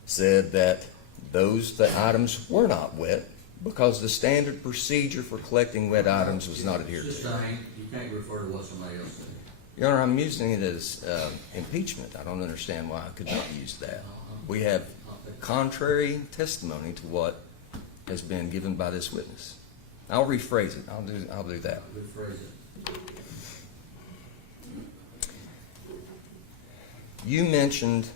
said that the items were not wet because the standard procedure for collecting wet items was not adhered It's to? just saying, you can't refer to what somebody else said. Your Honor, I'm using it as impeachment. I don't understand why I could not use that. We have contrary testimony to what has been given by this witness. I'll rephrase it. I'll do that. Rephrase it. You mentioned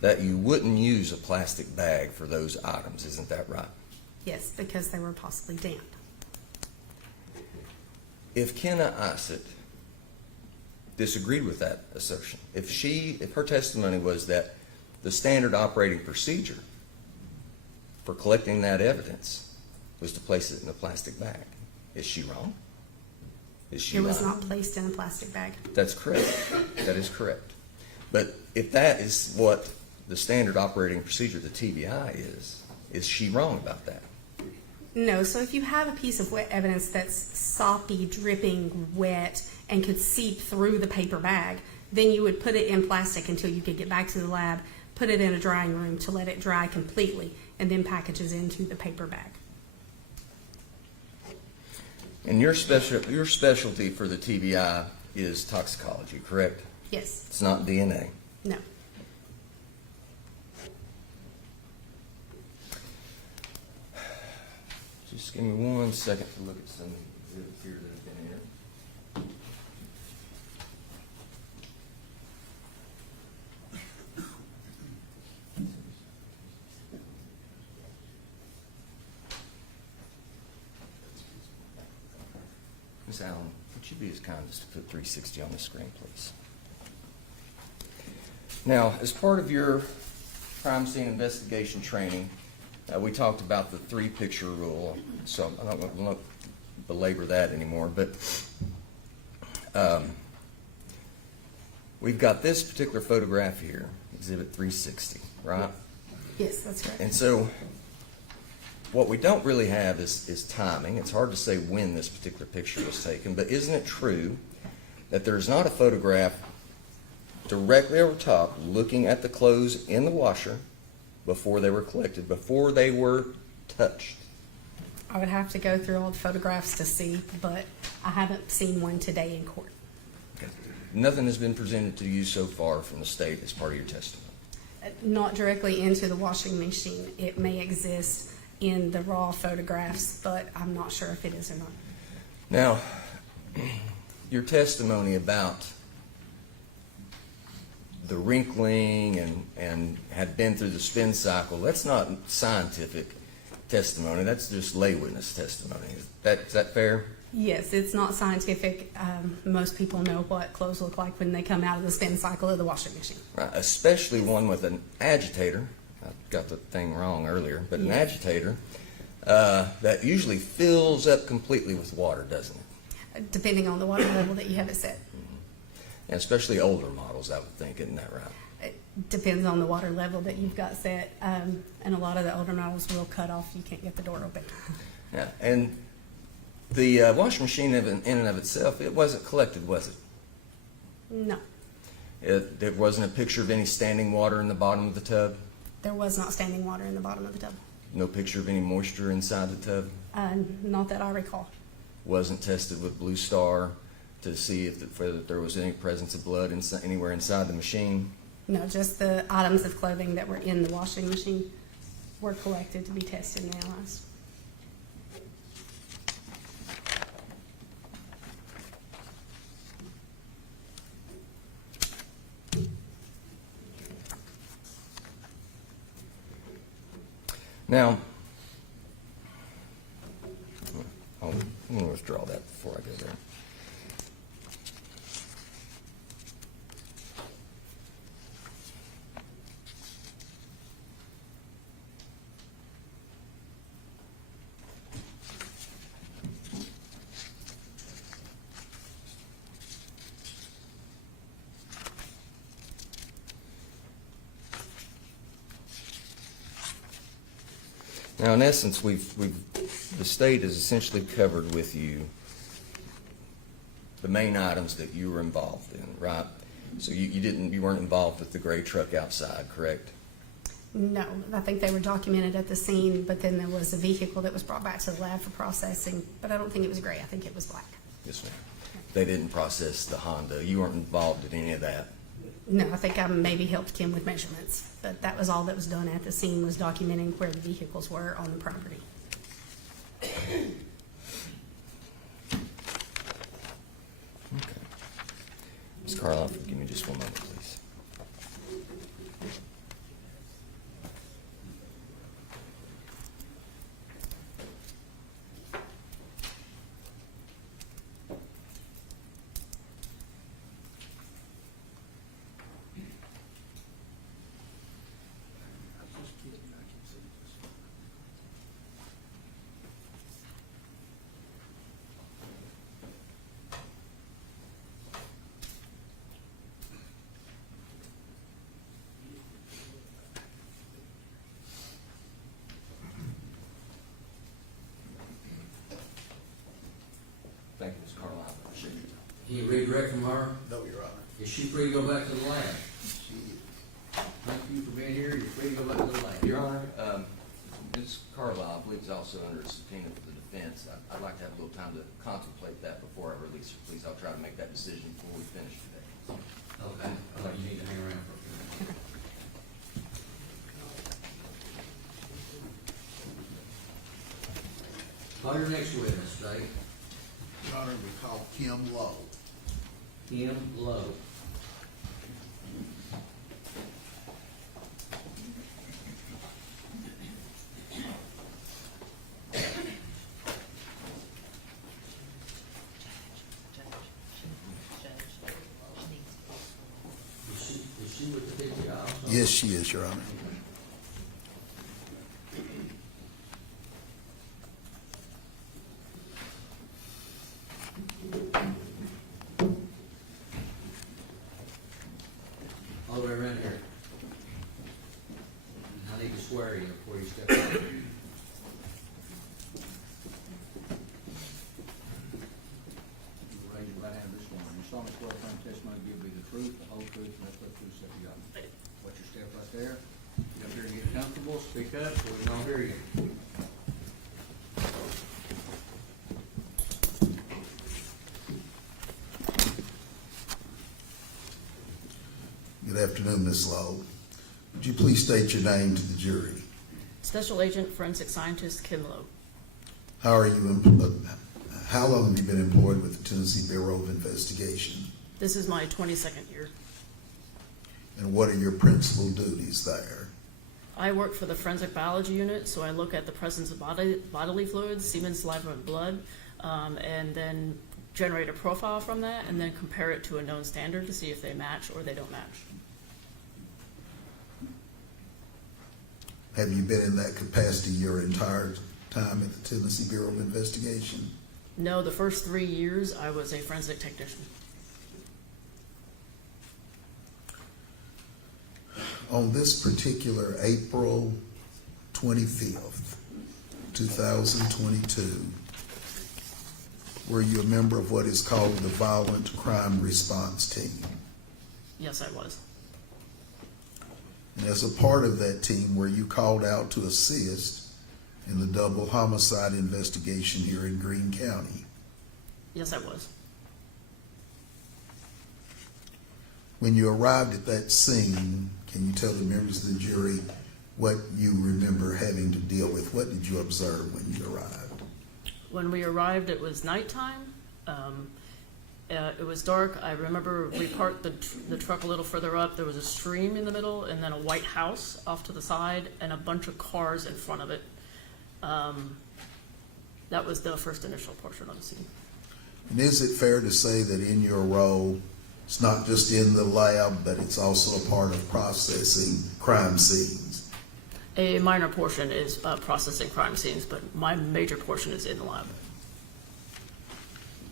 that you wouldn't use a plastic bag for those items. Isn't that right? Yes, because they were possibly damp. If Kenna Isaac disagreed with that assertion, if her testimony was that the standard operating procedure for collecting that evidence was to place it in a plastic bag, is she wrong? Is she It was lying? not placed in a plastic bag. That's correct. That is correct. But if that is what the standard operating procedure of the TBI is she wrong about that? No, so if you have a piece of wet evidence that's soppy, dripping wet, and could seep through the paper bag, then you would put it in plastic until you could get back to the lab, put it in a drying room to let it dry completely, and then packages into the paper bag. And your specialty for the TBI is toxicology, correct? Yes. It's not DNA. No. Just give me 1 second to look at some exhibits here that have been entered. Ms. Allen, would you be as kind as to put 360 on the screen, please? Now, as part of your crime scene investigation training, we talked about the 3-picture rule, so I don't belabor that anymore, but we've got this particular photograph here, Exhibit 360, right? Yes, that's correct. And so what we don't really have is timing. It's hard to say when this particular picture was taken, but isn't it true that there's not a photograph directly over top looking at the clothes in the washer before they were collected, before they were touched? I would have to go through all the photographs to see, but I haven't seen one today in court. Okay. Nothing has been presented to you so far from the state as part of your testimony. Not directly into the washing machine. It may exist in the raw photographs, but I'm not sure if it is or not. Now, your testimony about the wrinkling and had been through the spin cycle, that's not scientific testimony. That's just lay witness testimony. Is that fair? Yes, it's not scientific. Most people know what clothes look like when they come out of the spin cycle of the washing machine. Right. Especially one with an agitator. I got the thing wrong earlier, but an Yeah. agitator that usually fills up completely with water, doesn't it? Depending on the water level that you have it set. And especially older models, I would think, isn't that right? It depends on the water level that you've got set. And a lot of the older models will cut off. You can't get the door open. Yeah. And the washing machine in and of itself, it wasn't collected, was it? No, There wasn't a picture of any standing water in the bottom of the tub? there was not standing water in the bottom of the tub. No picture of any moisture inside the tub? Not that I recall. Wasn't tested with Blue Star to see whether there was any presence of blood anywhere inside the machine? No, just the items of clothing that were in the washing machine were collected to be tested and analyzed. Now, I'm going to withdraw that before I go there. Now, in essence, the state has essentially covered with you the main items that you were involved in, right? So you weren't involved with the gray truck outside, correct? No, I think they were documented at the scene, but then there was a vehicle that was brought back to the lab for processing, but I don't think it was gray. I think it was black. Yes, ma'am. They didn't process the Honda. You weren't involved in any of that. No, I think I maybe helped Kim with measurements, but that was all that was done at the scene, was documenting where the vehicles were on the property. Okay. Ms. Carlisle, give me just one moment, please. Thank you, Ms. Carlisle. I appreciate your time. Can you redirect from her? No, Your Honor. Is she free to go back to the lab? Thank you for being here. You're free to go back to the lab. Your Honor, Ms. Carlisle, I believe, is also under a subpoena for the defense. I'd like to have a little time to contemplate that before I release her. Please, I'll try to make that decision before we finish today. Okay. I thought you need to hang around for a few minutes. Call your next witness, Dave. Your Honor, we call Kim Lowe. Kim Lowe. Is she with the deputy also? Yes, she is, Your Honor. All the way around here. I need to swear you before you step out. Raise your right hand this morning. You solemnly swear affirm testimony you give me the truth, the whole truth, and nothing but the truth, so help you God. Watch your step right there. Get up here and get comfortable. Speak up so we don't hear you. Good afternoon, Ms. Lowe. Would you please state your name to the jury? Special Agent Forensic Scientist Kim Lowe. How long have you been employed with the Tennessee Bureau of Investigation? This is my 22nd year. And what are your principal duties there? I work for the Forensic Biology Unit, so I look at the presence of bodily fluids, semen, saliva, and blood, and then generate a profile from that, and then compare it to a known standard to see if they match or they don't match. Have you been in that capacity your entire time at the Tennessee Bureau of Investigation? No, the first 3 years I was a forensic technician. On this particular April 25th, 2022, were you a member of what is called the Violent Crime Response Team? Yes, I was. And as a part of that team, were you called out to assist in the double homicide investigation here in Greene County? Yes, I was. When you arrived at that scene, can you tell the members of the jury what you remember having to deal with? What did you observe when you arrived? When we arrived, it was nighttime, It was dark. I remember we parked the truck a little further up. There was a stream in the middle, and then a white house off to the side, and a bunch of cars in front of it. That was the first initial portion of the scene. And is it fair to say that in your role, it's not just in the lab, but it's also a part of processing crime scenes? A minor portion is processing crime scenes, but my major portion is in the lab.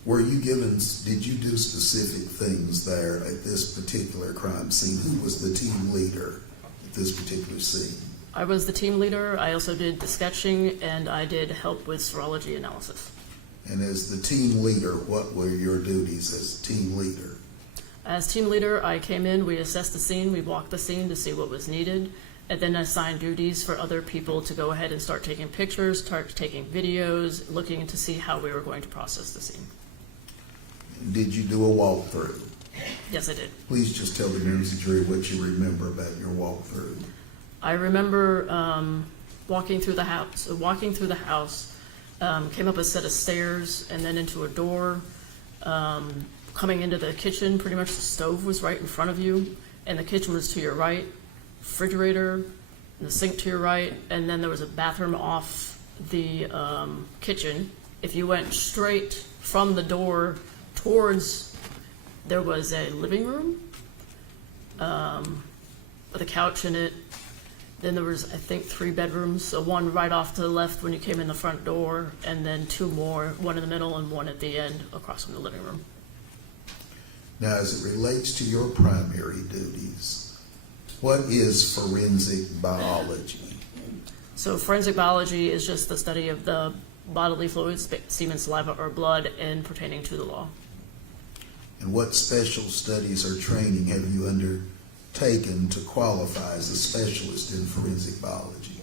Were you given, did you do specific things there at this particular crime scene? Who was the team leader at this particular scene? I was the team leader. I also did the sketching, and I did help with serology analysis. And as the team leader, what were your duties as team leader? As team leader, I came in, we assessed the scene, we walked the scene to see what was needed, and then assigned duties for other people to go ahead and start taking pictures, start taking videos, looking to see how we were going to process the scene. Did you do a walkthrough? Yes, I did. Please just tell the members of the jury what you remember about your walkthrough. I remember walking through the house. Came up a set of stairs and then into a door. Coming into the kitchen, pretty much the stove was right in front of you, and the kitchen was to your right. Refrigerator, and the sink to your right, and then there was a bathroom off the kitchen. If you went straight from the door towards, there was a living room with a couch in it. Then there was, I think, 3 bedrooms, so one right off to the left when you came in the front door, and then 2 more, one in the middle and one at the end across from the living room. Now, as it relates to your primary duties, what is forensic biology? So forensic biology is just the study of the bodily fluids, semen, saliva, or blood, and pertaining to the law. And what special studies or training have you undertaken to qualify as a specialist in forensic biology?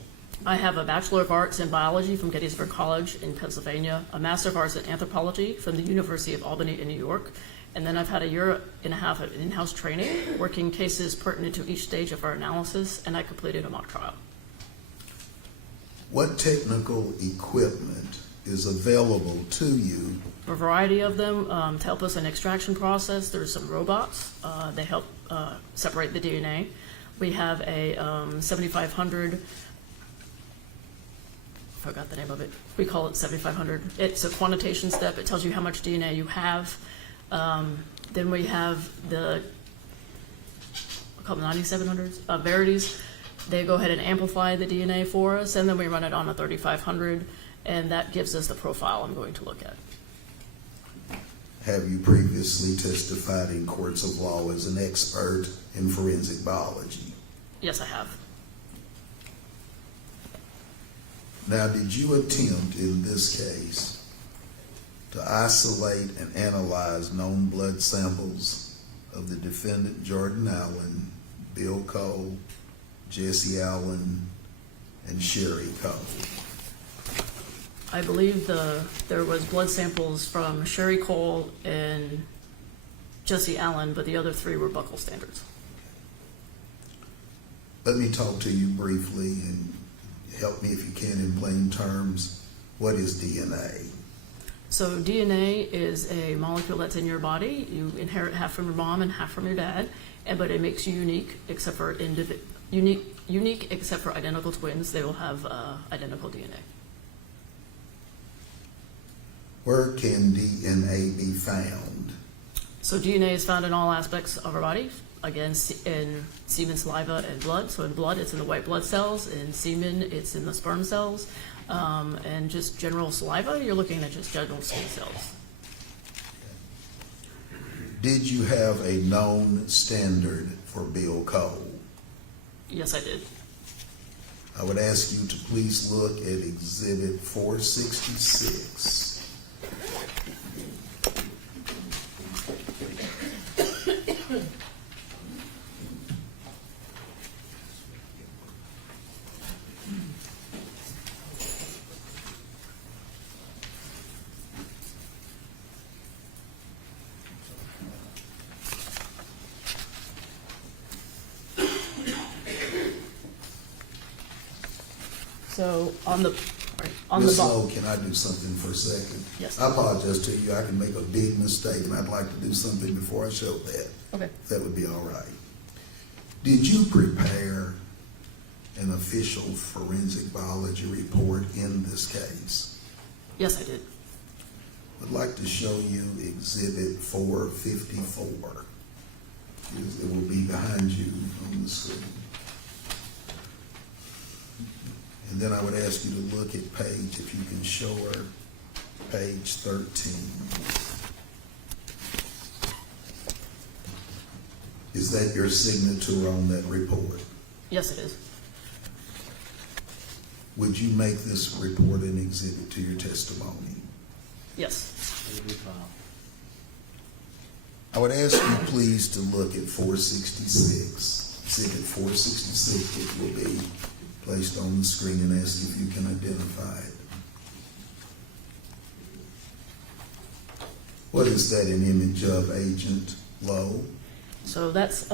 I have a Bachelor of Arts in Biology from Gettysburg College in Pennsylvania, a Master of Arts in Anthropology from the University of Albany in New York, and then I've had a year and a half of in-house training, working cases pertinent to each stage of our analysis, and I completed a mock trial. What technical equipment is available to you? A variety of them to help us in extraction process. There's some robots. They help separate the DNA. We have a 7500, forgot the name of it. We call it 7500. It's a quantitation step. It tells you how much DNA you have. Then we have the, I call them 9700s, Verities. They go ahead and amplify the DNA for us, and then we run it on a 3500, and that gives us the profile I'm going to look at. Have you previously testified in courts of law as an expert in forensic biology? Yes, I have. Now, did you attempt in this case to isolate and analyze known blood samples of the defendant Jordan Allen, Bill Co, Jesse Allen, and Sherry Co? I believe there was blood samples from Sherry Cole and Jesse Allen, but the other 3 were buccal standards. Let me talk to you briefly and help me if you can in plain terms. What is DNA? So DNA is a molecule that's in your body. You inherit half from your mom and half from your dad, but it makes you unique except for unique except for identical twins. They will have identical DNA. Where can DNA be found? So DNA is found in all aspects of our body. Again, in semen, saliva, and blood. So in blood, it's in the white blood cells. In semen, it's in the sperm cells. And just general saliva, you're looking at just general skin cells. Did you have a known standard for Bill Co? Yes, I did. I would ask you to please look at Exhibit 466. So on the, right, On the Ms. bottom. Lowe, can I do something for a second? Yes. I apologize to you. I can make a big mistake, and I'd like to do something before I show that. Okay. If that would be all right. Did you prepare an official forensic biology report in this case? Yes, I did. I'd like to show you Exhibit 454. It will be behind you on the screen. And then I would ask you to look at page, if you can show her, page 13. Is that your signature on that report? Yes, it is. Would you make this report an exhibit to your testimony? Yes. It'll be filed. I would ask you please to look at 466. Exhibit 466, which will be placed on the screen, and ask if you can identify it. What is that an image of, Agent Lowe? So that's,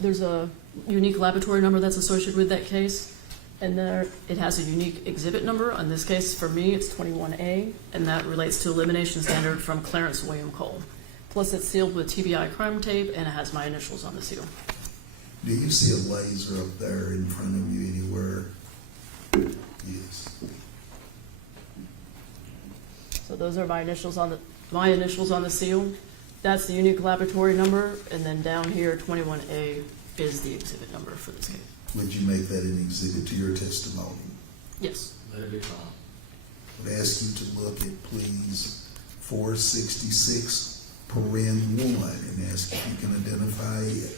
there's a unique laboratory number that's associated with that case, and there, it has a unique exhibit number. In this case, for me, it's 21A, and that relates to elimination standard from Clarence William Cole. Plus, it's sealed with TBI crime tape, and it has my initials on the seal. Do you see a laser up there in front of you anywhere? Yes. So those are my initials on the seal. That's the unique laboratory number, and then down here, 21A is the exhibit number for this case. Would you make that an exhibit to your testimony? Yes. Let it be filed. I would ask you to look at, please, 466, paren 1, and ask if you can identify it.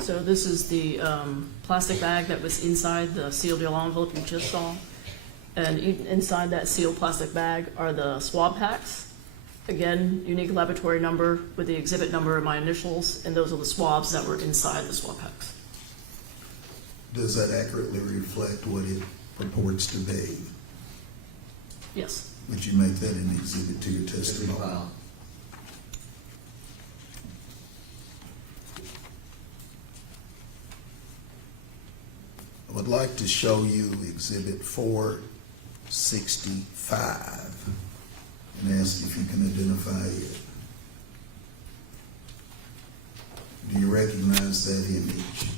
So this is the plastic bag that was inside the sealed yellow envelope you just saw. And inside that sealed plastic bag are the swab packs. Again, unique laboratory number with the exhibit number and my initials, and those are the swabs that were inside the swab packs. Does that accurately reflect what it purports to be? Yes. Would you make that an exhibit to your It'll be testimony? filed. I would like to show you Exhibit 465 and ask if you can identify it. Do you recognize that image?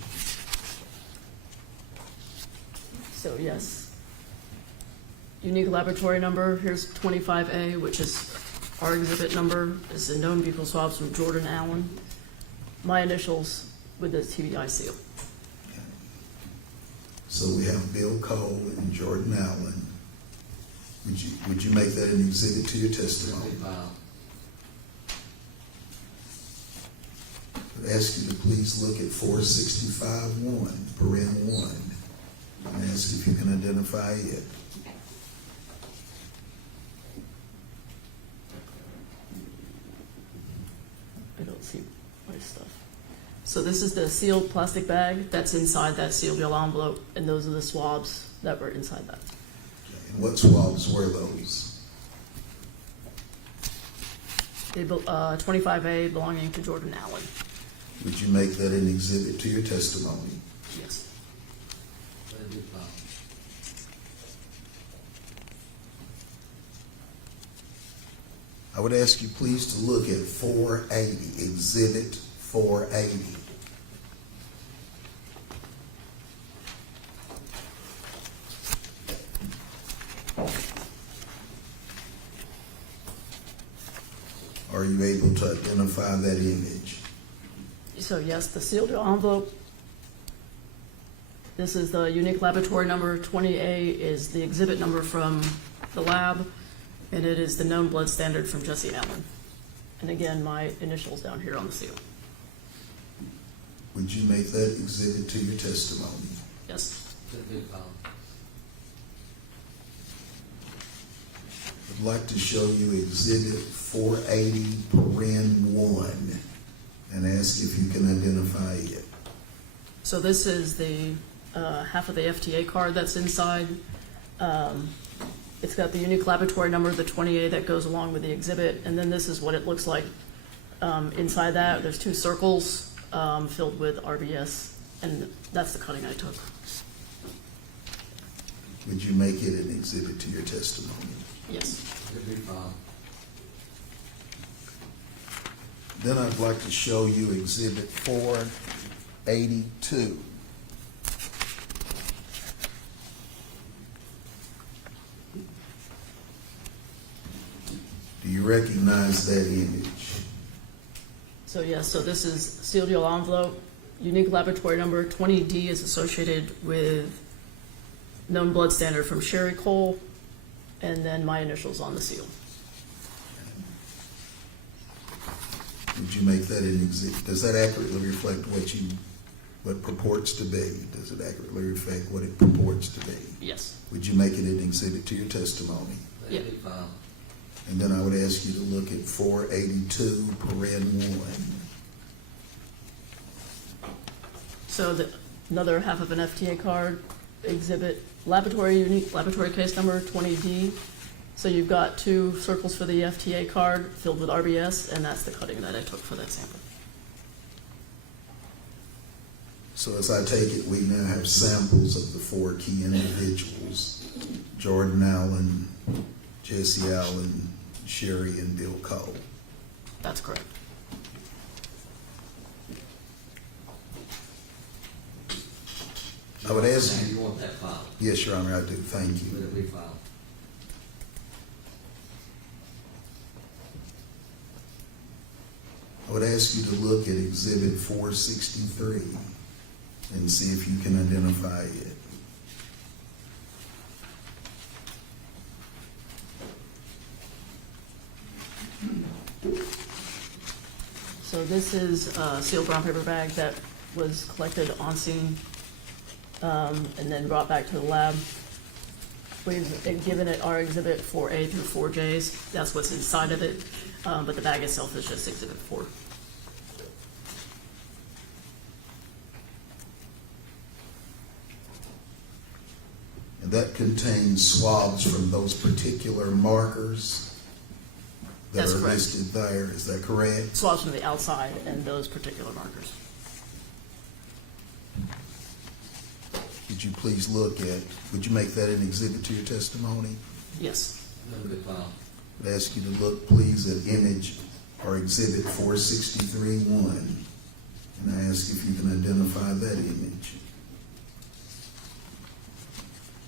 So yes. Unique laboratory number, here's 25A, which is our exhibit number, is the known buccal swabs from Jordan Allen. My initials with the TBI seal. So we have Bill Cole and Jordan Allen. Would you make that an exhibit to your It'll be testimony? filed. I'd ask you to please look at 465-1, paren 1, and ask if you can identify it. I don't see my stuff. So this is the sealed plastic bag that's inside that sealed yellow envelope, and those are the swabs that were inside that. And what swabs were those? 25A belonging to Jordan Allen. Would you make that an exhibit to your testimony? Yes. Let it be filed. I would ask you please to look at 480, Exhibit 480. Are you able to identify that image? So yes, the sealed envelope. This is the unique laboratory number. 20A is the exhibit number from the lab, and it is the known blood standard from Jesse Allen. And again, my initials down here on the seal. Would you make that exhibit to your testimony? Yes. Let it be filed. I'd like to show you Exhibit 480, paren 1, and ask if you can identify it. So this is the half of the FTA card that's inside. It's got the unique laboratory number, the 20A that goes along with the exhibit, and then this is what it looks like inside that. There's two circles filled with RBS, and that's the cutting I took. Would you make it an exhibit to your testimony? Yes. It'll be filed. Then I'd like to show you Exhibit 482. Do you recognize that image? So yes, so this is sealed yellow envelope. Unique laboratory number 20D is associated with known blood standard from Sherry Cole, and then my initials on the seal. Would you make that an exhibit? Does that accurately reflect what purports to be? Does it accurately reflect what it purports to be? Yes. Would you make it an exhibit to your testimony? Yeah. It'll be filed. And then I would ask you to look at 482, paren 1. So another half of an FTA card, exhibit unique laboratory case number 20D. So you've got 2 circles for the FTA card filled with RBS, and that's the cutting that I took for that sample. So as I take it, we now have samples of the 4 key individuals: Jordan Allen, Jesse Allen, Sherry, and Bill Cole. That's correct. I would ask Now, you. you want that filed? Yes, Your Honor, I do. Thank But you. it'll be filed. I would ask you to look at Exhibit 463 and see if you can identify it. So this is a sealed brown paper bag that was collected on scene and then brought back to the lab. We've given it our exhibit 4A through 4Js. That's what's inside of it, but the bag itself is just exhibit 4. And that contains swabs from those particular markers that That's are correct. listed there. Is that correct? Swabs from the outside and those particular markers. Would you please would you make that an exhibit to your testimony? Yes. It'll be filed. I'd ask you to look, please, at image or exhibit 463-1. And I ask if you can identify that image.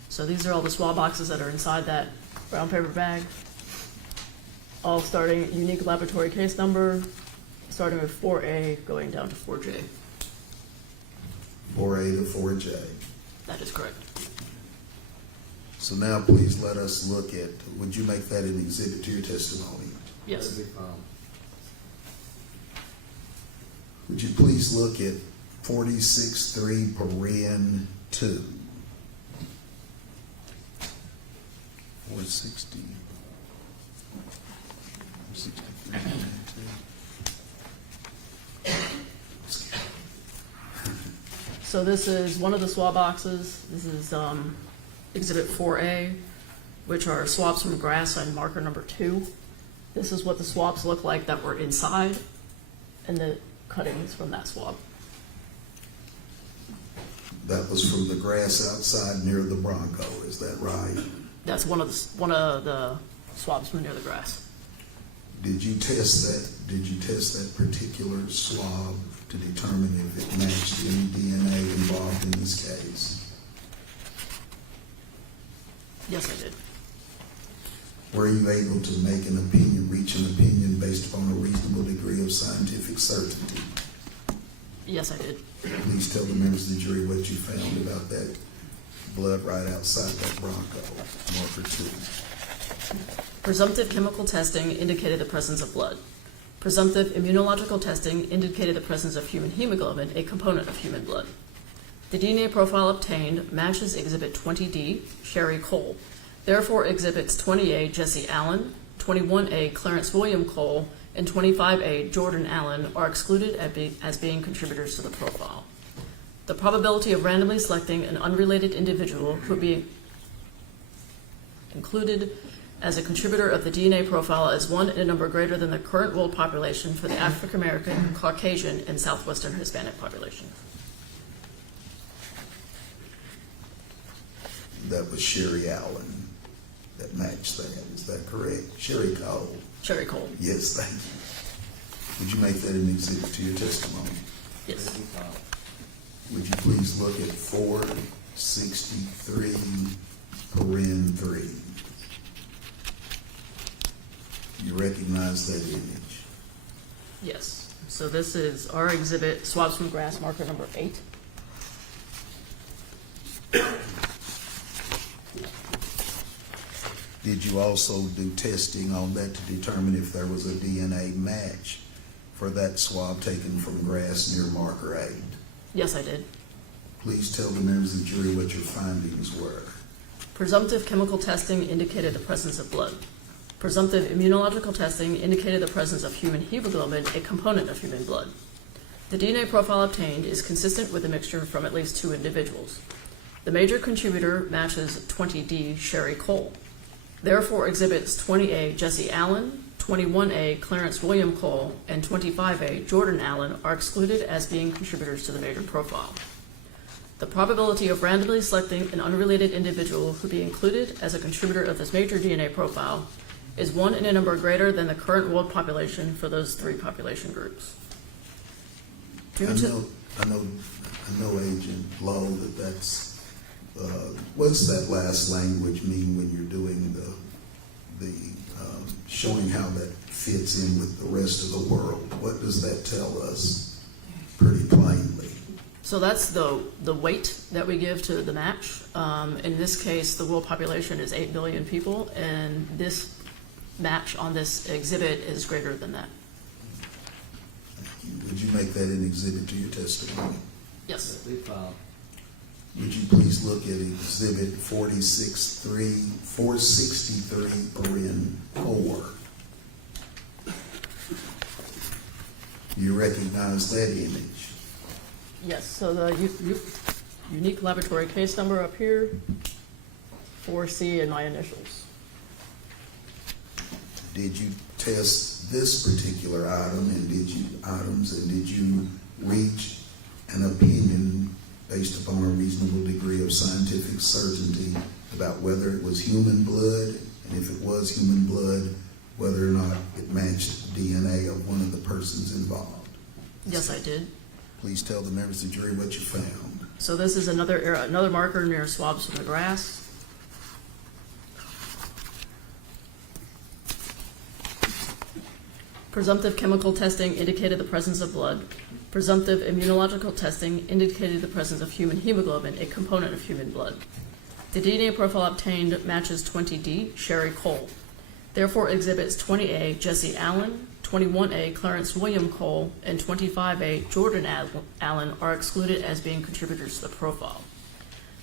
So these are all the swab boxes that are inside that brown paper bag. All starting unique laboratory case number, starting with 4A, going down to 4J. 4A to 4J. That is correct. So now please let us look at, would you make that an exhibit to your testimony? Yes. It'll be filed. Would you please look at 46.3 paren 2? 460. 63. So this is one of the swab boxes. This is exhibit 4A, which are swabs from grass and marker number 2. This is what the swabs look like that were inside, and the cuttings from that swab. That was from the grass outside near the Bronco, is that right? That's one of the swabs from near the grass. Did you test that particular swab to determine if it matched any DNA involved in this case? Yes, I did. Were you able to reach an opinion based upon a reasonable degree of scientific certainty? Yes, I did. Please tell the members of the jury what you found about that blood right outside that Bronco, marker 2. Presumptive chemical testing indicated the presence of blood. Presumptive immunological testing indicated the presence of human hemoglobin, a component of human blood. The DNA profile obtained matches Exhibit 20D, Sherry Cole. Therefore, Exhibits 20A, Jesse Allen, 21A, Clarence William Cole, and 25A, Jordan Allen, are excluded as being contributors to the profile. The probability of randomly selecting an unrelated individual who would be included as a contributor of the DNA profile as one in a number greater than the current world population for the African American, Caucasian, and Southwestern Hispanic population. That was Sherry Allen that matched that. Is that correct? Sherry Cole. Sherry Cole. Yes, thank you. Would you make that an exhibit to your testimony? Yes. Would you please look at 463, paren 3? You recognize that image? Yes. So this is our exhibit, swabs from grass, marker number 8. Did you also do testing on that to determine if there was a DNA match for that swab taken from grass near marker 8? Yes, I did. Please tell the members of the jury what your findings were. Presumptive chemical testing indicated the presence of blood. Presumptive immunological testing indicated the presence of human hemoglobin, a component of human blood. The DNA profile obtained is consistent with a mixture from at least 2 individuals. The major contributor matches 20D Sherry Cole. Therefore, exhibits 20A Jesse Allen, 21A Clarence William Cole, and 25A Jordan Allen are excluded as being contributors to the major profile. The probability of randomly selecting an unrelated individual who be included as a contributor of this major DNA profile is 1 in a number greater than the current world population for those 3 population groups. I know, Agent Lowe, that's, what's that last language mean when you're doing the showing how that fits in with the rest of the world? What does that tell us pretty plainly? So that's the weight that we give to the match. In this case, the world population is 8 billion people, and this match on this exhibit is greater than that. Would you make that an exhibit to your testimony? Yes. Would you please look at exhibit 463, paren 4? You recognize that image? Yes, so the unique laboratory case number up here, 4C, and my initials. Did you test this particular item and did you reach an opinion based upon a reasonable degree of scientific certainty about whether it was human blood, and if it was human blood, whether or not it matched DNA of one of the persons involved? Yes, I did. Please tell the members of the jury what you found. So this is another marker near swabs from the grass. Presumptive chemical testing indicated the presence of blood. Presumptive immunological testing indicated the presence of human hemoglobin, a component of human blood. The DNA profile obtained matches 20D Sherry Cole. Therefore, exhibits 20A Jesse Allen, 21A Clarence William Cole, and 25A Jordan Allen are excluded as being contributors to the profile.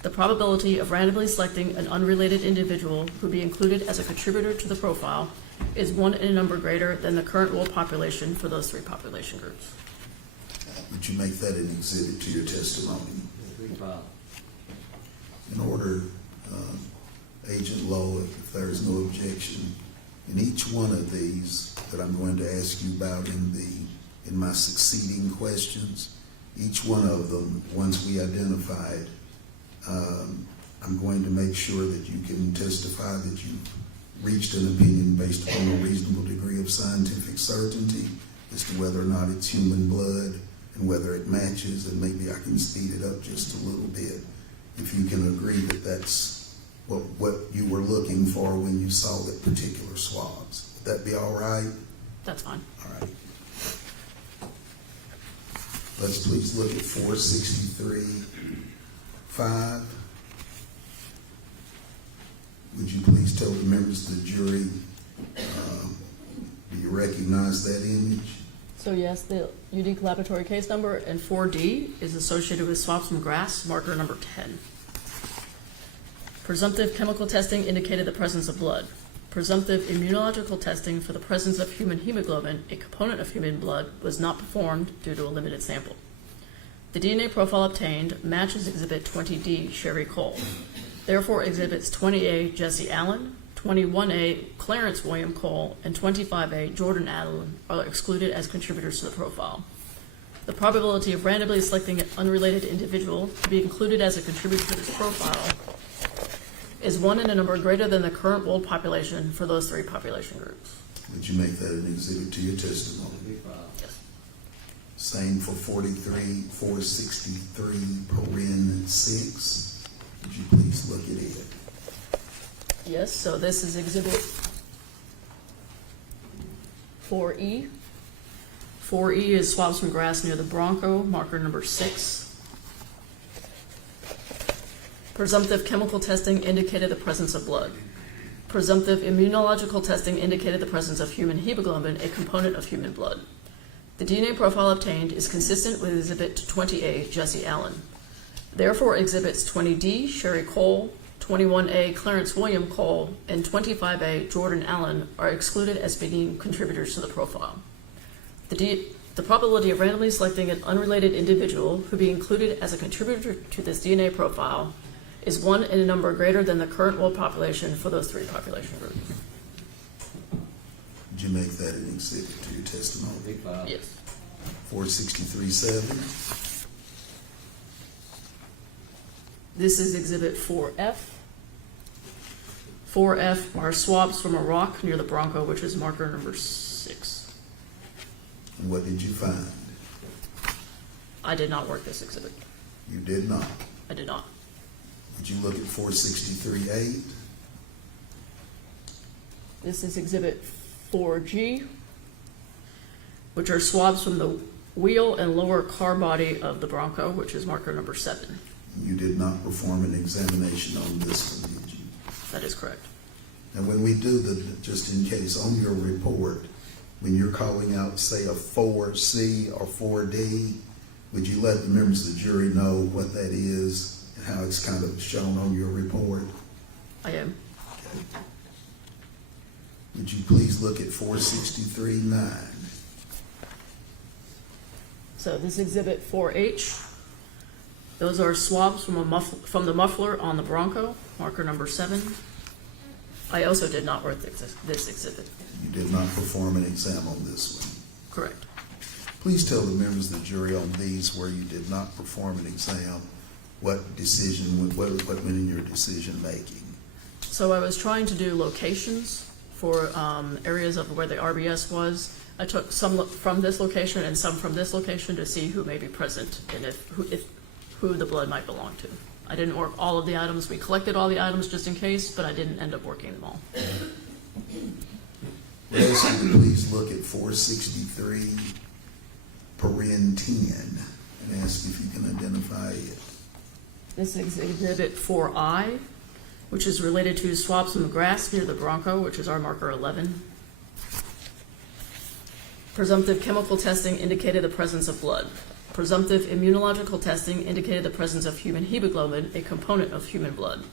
The probability of randomly selecting an unrelated individual who be included as a contributor to the profile is 1 in a number greater than the current world population for those 3 population groups. Would you make that an exhibit to your testimony? In order, Agent Lowe, if there is no objection, in each one of these that I'm going to ask you about in my succeeding questions, each one of them, once we identified, I'm going to make sure that you can testify that you reached an opinion based upon a reasonable degree of scientific certainty as to whether or not it's human blood and whether it matches, and maybe I can speed it up just a little bit. If you can agree that that's what you were looking for when you saw the particular swabs. Would that be all right? That's fine. All right. Let's please look at 463.5. Would you please tell the members of the jury, do you recognize that image? So yes, the unique laboratory case number and 4D is associated with swabs from grass, marker number 10. Presumptive chemical testing indicated the presence of blood. Presumptive immunological testing for the presence of human hemoglobin, a component of human blood, was not performed due to a limited sample. The DNA profile obtained matches exhibit 20D Sherry Cole. Therefore, exhibits 20A Jesse Allen, 21A Clarence William Cole, and 25A Jordan Allen are excluded as contributors to the profile. The probability of randomly selecting an unrelated individual to be included as a contributor to this profile is 1 in a number greater than the current world population for those 3 population groups. Would you make that an exhibit to your testimony? Be filed. Yes. Same for 463, paren 6. Would you please look at it? Yes, so this is exhibit 4E. 4E is swabs from grass near the Bronco, marker number 6. Presumptive chemical testing indicated the presence of blood. Presumptive immunological testing indicated the presence of human hemoglobin, a component of human blood. The DNA profile obtained is consistent with Exhibit 20A, Jesse Allen. Therefore, Exhibits 20D, Sherry Cole, 21A, Clarence William Cole, and 25A, Jordan Allen are excluded as being contributors to the profile. The probability of randomly selecting an unrelated individual who be included as a contributor to this DNA profile is 1 in a number greater than the current world population for those 3 population groups. Would you make that an exhibit to your Be testimony? filed. Yes. 463-7. This is Exhibit 4F. 4F are swabs from a rock near the Bronco, which is marker number 6. And what did you find? I did not work this exhibit. You did not. I did not. Would you look at 463-8? This is Exhibit 4G, which are swabs from the wheel and lower car body of the Bronco, which is marker number 7. You did not perform an examination on this one, did you? That is correct. And when we do just in case, on your report, when you're calling out, say, a 4C or 4D, would you let the members of the jury know what that is and how it's kind of shown on your report? I am. Would you please look at 463-9? So this is Exhibit 4H. Those are swabs from the muffler on the Bronco, marker number 7. I also did not work this exhibit. You did not perform an exam on this one. Correct. Please tell the members of the jury on these where you did not perform an exam, what went in your decision making. So I was trying to do locations for areas of where the RBS was. I took some from this location and some from this location to see who may be present and who the blood might belong to. I didn't work all of the items. We collected all the items just in case, but I didn't end up working them all. We'll ask you to please look at 463, paren 10, and ask if you can identify it. This is Exhibit 4I, which is related to swabs from the grass near the Bronco, which is our marker 11. Presumptive chemical testing indicated the presence of blood. Presumptive immunological testing indicated the presence of human hemoglobin, a component of human blood.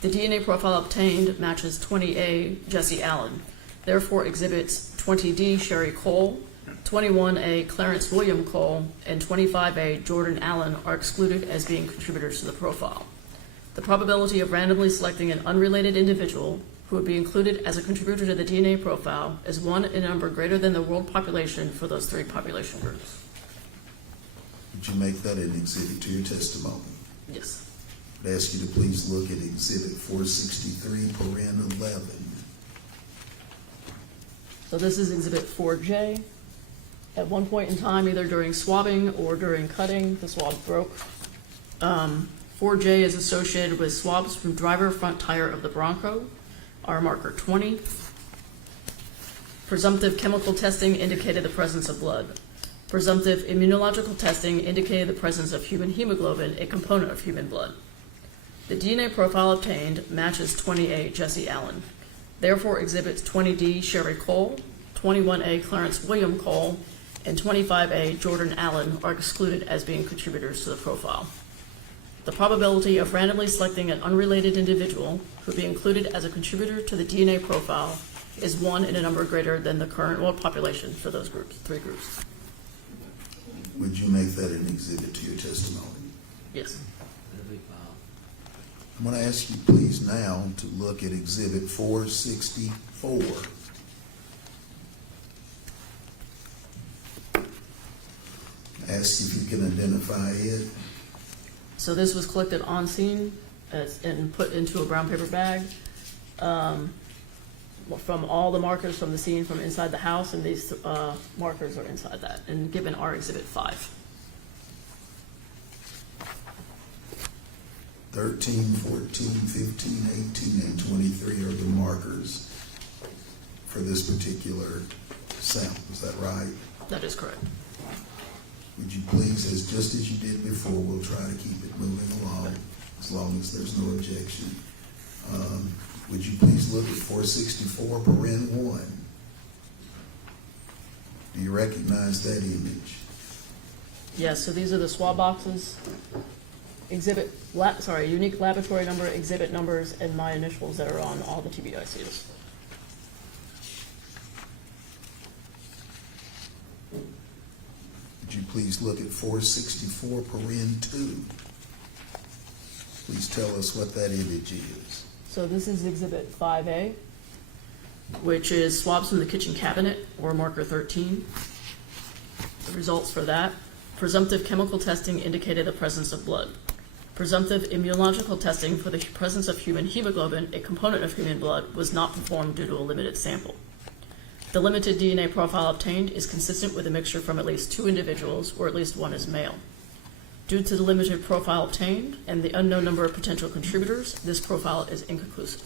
The DNA profile obtained matches 20A, Jesse Allen. Therefore, Exhibits 20D, Sherry Cole, 21A, Clarence William Cole, and 25A, Jordan Allen are excluded as being contributors to the profile. The probability of randomly selecting an unrelated individual who would be included as a contributor to the DNA profile is 1 in a number greater than the world population for those 3 population groups. Would you make that an exhibit to your testimony? Yes. I'd ask you to please look at Exhibit 463, paren 11. So this is Exhibit 4J. At one point in time, either during swabbing or during cutting, the swab broke. 4J is associated with swabs from driver front tire of the Bronco, our marker 20. Presumptive chemical testing indicated the presence of blood. Presumptive immunological testing indicated the presence of human hemoglobin, a component of human blood. The DNA profile obtained matches 20A, Jesse Allen. Therefore, Exhibits 20D, Sherry Cole, 21A, Clarence William Cole, and 25A, Jordan Allen are excluded as being contributors to the profile. The probability of randomly selecting an unrelated individual who would be included as a contributor to the DNA profile is 1 in a number greater than the current world population for those groups, 3 groups. Would you make that an exhibit to your testimony? Yes. Be filed. I'm going to ask you please now to look at Exhibit 464. Ask if you can identify it. So this was collected on scene and put into a brown paper bag from all the markers from the scene from inside the house, and these markers are inside that, and given our Exhibit 5. 13, 14, 15, 18, and 23 are the markers for this particular sample. Is that right? That is correct. Would you please, just as you did before, we'll try to keep it moving along as long as there's no objection. Would you please look at 464, paren 1? Do you recognize that image? Yes, so these are the swab boxes, unique laboratory number, exhibit numbers, and my initials that are on all the TBICs. Would you please look at 464, paren 2? Please tell us what that image is. So this is Exhibit 5A, which is swabs from the kitchen cabinet, or marker 13. The results for that: presumptive chemical testing indicated the presence of blood. Presumptive immunological testing for the presence of human hemoglobin, a component of human blood, was not performed due to a limited sample. The limited DNA profile obtained is consistent with a mixture from at least 2 individuals, or at least one is male. Due to the limited profile obtained and the unknown number of potential contributors, this profile is inconclusive.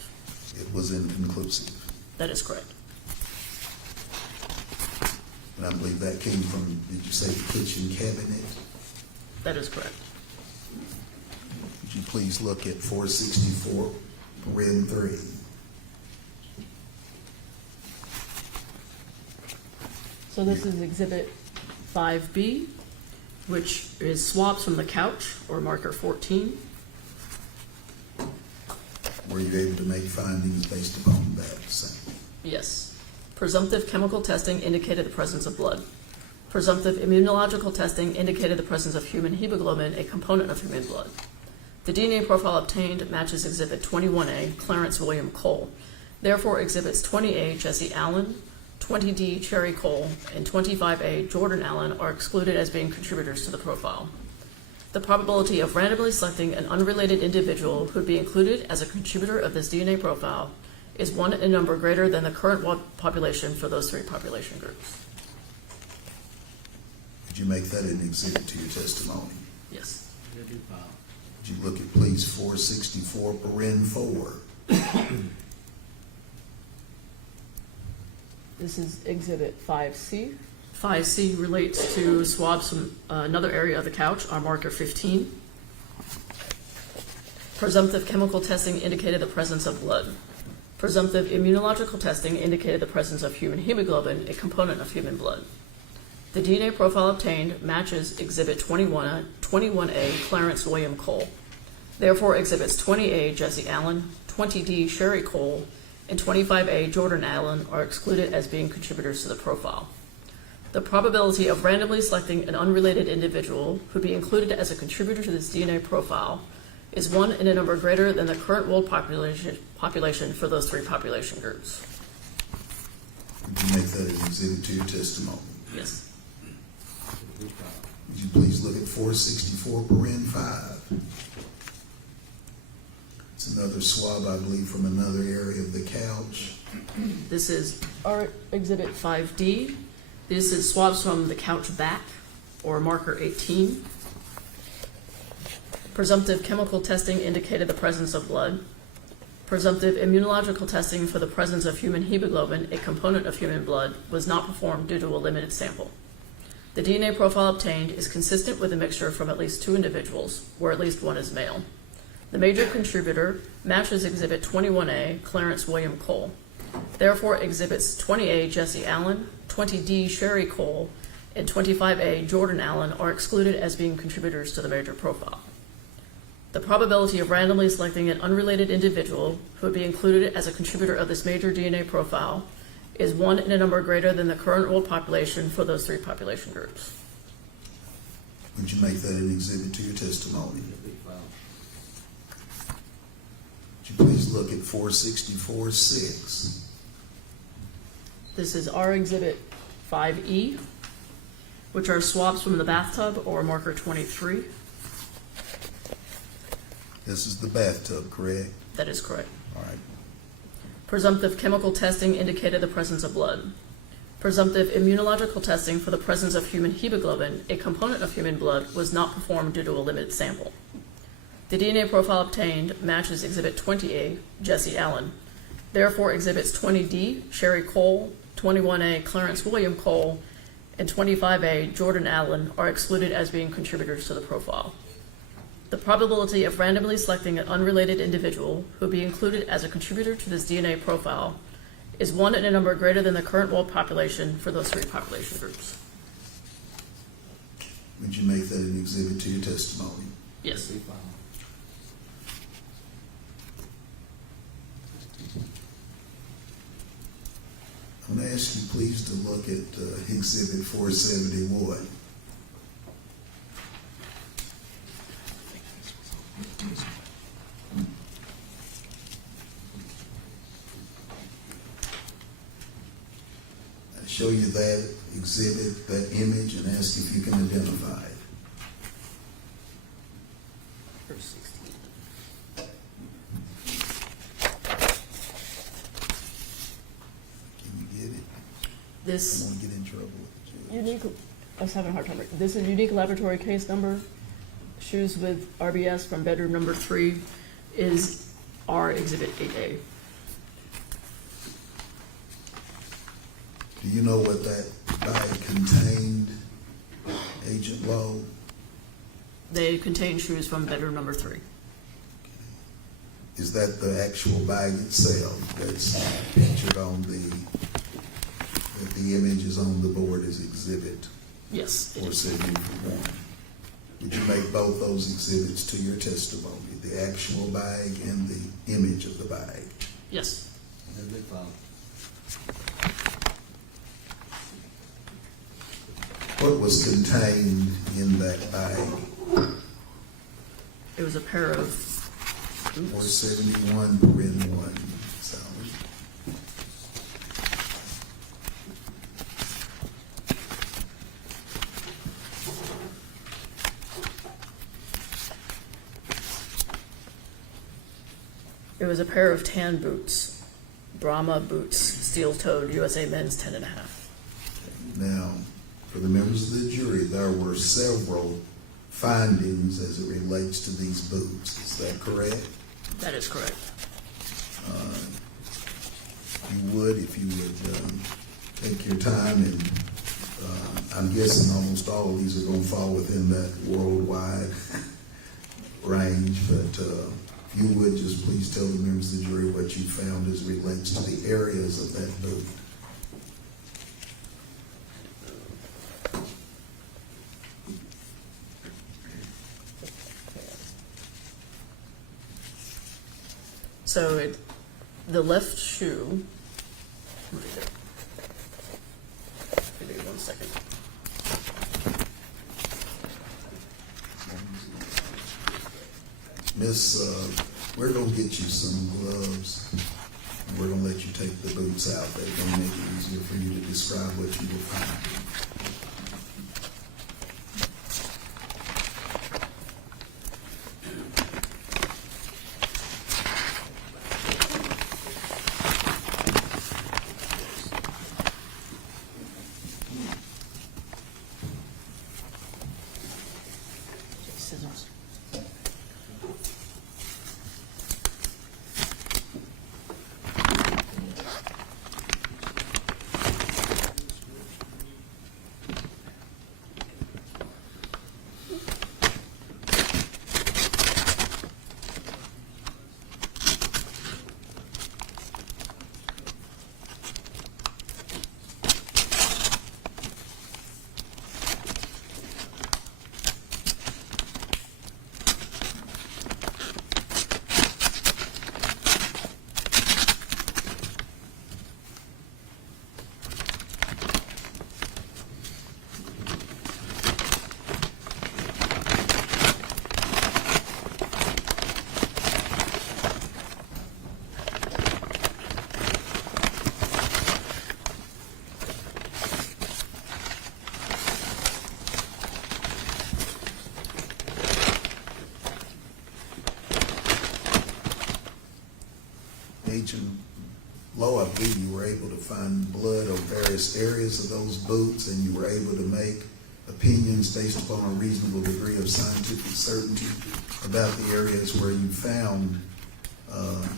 It was inconclusive. That is correct. And I believe that came from, did you say the kitchen cabinet? That is correct. Would you please look at 464, paren 3? So this is Exhibit 5B, which is swabs from the couch, or marker 14. Were you able to make findings based upon that sample? Yes. Presumptive chemical testing indicated the presence of blood. Presumptive immunological testing indicated the presence of human hemoglobin, a component of human blood. The DNA profile obtained matches Exhibit 21A, Clarence William Cole. Therefore, Exhibits 20A, Jesse Allen, 20D, Cherry Cole, and 25A, Jordan Allen, are excluded as being contributors to the profile. The probability of randomly selecting an unrelated individual who would be included as a contributor of this DNA profile is 1 in number greater than the current population for those 3 population groups. Would you make that an exhibit to your testimony? Yes. Would Would you look at please 464, paren 4? This is Exhibit 5C. 5C relates to swabs from another area of the couch, on marker 15. Presumptive chemical testing indicated the presence of blood. Presumptive immunological testing indicated the presence of human hemoglobin, a component of human blood. The DNA profile obtained matches Exhibit 21A, Clarence William Cole. Therefore, Exhibits 20A, Jesse Allen, 20D, Sherry Cole, and 25A, Jordan Allen, are excluded as being contributors to the profile. The probability of randomly selecting an unrelated individual who would be included as a contributor to this DNA profile is 1 in a number greater than the current world population for those 3 population groups. Would you make that an exhibit to your testimony? Yes. Would you please look at 464, paren 5? It's another swab, I believe, from another area of the couch. This is our Exhibit 5D. This is swabs from the couch back, or marker 18. Presumptive chemical testing indicated the presence of blood. Presumptive immunological testing for the presence of human hemoglobin, a component of human blood, was not performed due to a limited sample. The DNA profile obtained is consistent with a mixture from at least 2 individuals, where at least one is male. The major contributor matches Exhibit 21A, Clarence William Cole. Therefore, Exhibits 20A, Jesse Allen, 20D, Sherry Cole, and 25A, Jordan Allen, are excluded as being contributors to the major profile. The probability of randomly selecting an unrelated individual who would be included as a contributor of this major DNA profile is 1 in a number greater than the current world population for those 3 population groups. Would you make that an exhibit to your testimony? look at 464-6. This is our Exhibit 5E, which are swaps from the bathtub, or marker 23. This is the bathtub, correct? That is correct. All right. Presumptive chemical testing indicated the presence of blood. Presumptive immunological testing for the presence of human hemoglobin, a component of human blood, was not performed due to a limited sample. The DNA profile obtained matches Exhibit 20A, Jesse Allen. Therefore, Exhibits 20D, Sherry Cole, 21A, Clarence William Cole, and 25A, Jordan Allen, are excluded as being contributors to the profile. The probability of randomly selecting an unrelated individual who will be included as a contributor to this DNA profile is 1 in a number greater than the current world population for those 3 population groups. Would you make that an exhibit to your testimony? Yes. Be fine. I'm going to ask you please to look at Exhibit 471. I show you that exhibit, that image, and ask if you can identify it. Can you get it? I This don't want to get in trouble with the judge. unique, I was having a hard time. This is unique laboratory case number. Shoes with RBS from bedroom number 3 is our Exhibit 8A. Do you know what that bag contained, Agent Lowe? They contain shoes from bedroom number 3. Is that the actual bag itself that's pictured on that the image is on the board as exhibit Yes. It is. 471? Would you make both those exhibits to your testimony, the actual bag and the image of the bag? Yes. That'd be fine. What was contained in that bag? It was a pair of boots. 471, paren 1, Sally. It was a pair of tan boots, Brahma boots, steel-toed, USA Men's 10.5. Now, for the members of the jury, there were several findings as it relates to these boots. Is that correct? That is correct. If you would take your time, and I'm guessing almost all of these are going to fall within that worldwide range, but if you would just please tell the members of the jury what you found as relates to the areas of that boot. So the left shoe, give me 1 second. Miss, we're going to get you some gloves. And we're going to let you take the boots out. They're going to make it easier for you to describe what you will find. Scissors. Agent Lowe, I believe you were able to find blood on various areas of those boots, and you were able to make opinions based upon a reasonable degree of scientific certainty about the areas where you found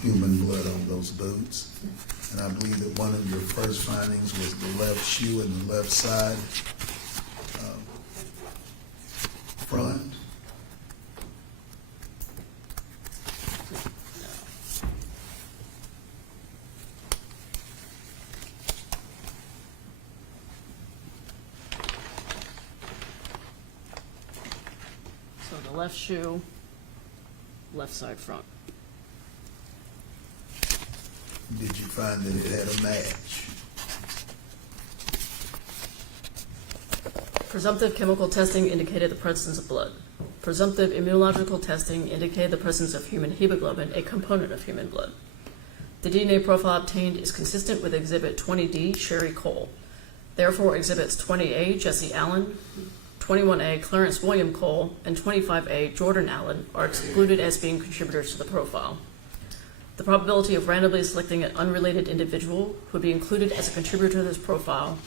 human blood on those boots. And I believe that one of your first findings was the left shoe and the left side front. So the left shoe, left side front. Did you find that it had a match? Presumptive chemical testing indicated the presence of blood. Presumptive immunological testing indicated the presence of human hemoglobin, a component of human blood. The DNA profile obtained is consistent with Exhibit 20D, Sherry Cole. Therefore, Exhibits 20A, Jesse Allen, 21A, Clarence William Cole, and 25A, Jordan Allen, are excluded as being contributors to the profile. The probability of randomly selecting an unrelated individual who would be included as a contributor to this profile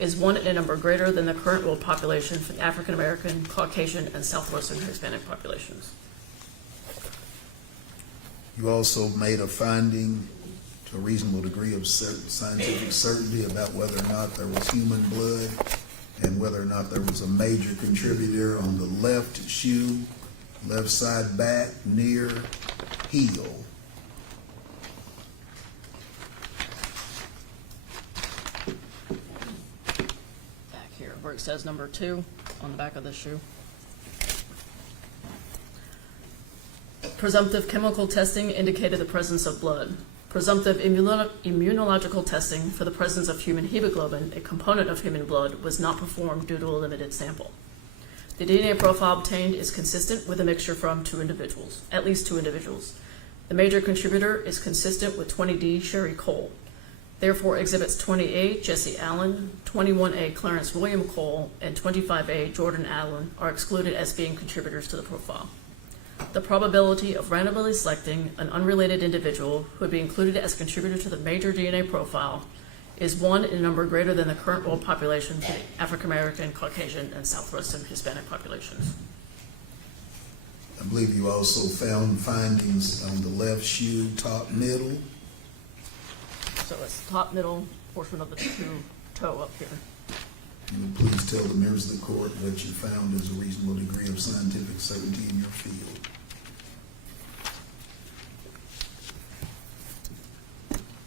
is 1 in a number greater than the current world population for the African American, Caucasian, and Southwestern Hispanic populations. You also made a finding to a reasonable degree of scientific certainty about whether or not there was human blood and whether or not there was a major contributor on the left shoe, left side back, near heel. Back here, where it says number 2 on the back of the shoe. Presumptive chemical testing indicated the presence of blood. Presumptive immunological testing for the presence of human hemoglobin, a component of human blood, was not performed due to a limited sample. The DNA profile obtained is consistent with a mixture from 2 individuals, at least 2 individuals. The major contributor is consistent with 20D, Sherry Cole. Therefore, Exhibits 20A, Jesse Allen, 21A, Clarence William Cole, and 25A, Jordan Allen, are excluded as being contributors to the profile. The probability of randomly selecting an unrelated individual who would be included as a contributor to the major DNA profile is 1 in a number greater than the current world population for the African American, Caucasian, and Southwestern Hispanic populations. I believe you also found findings on the left shoe, top middle. So it's the top middle portion of the toe up here. Can you please tell the members of the court what you found as a reasonable degree of scientific certainty in your field?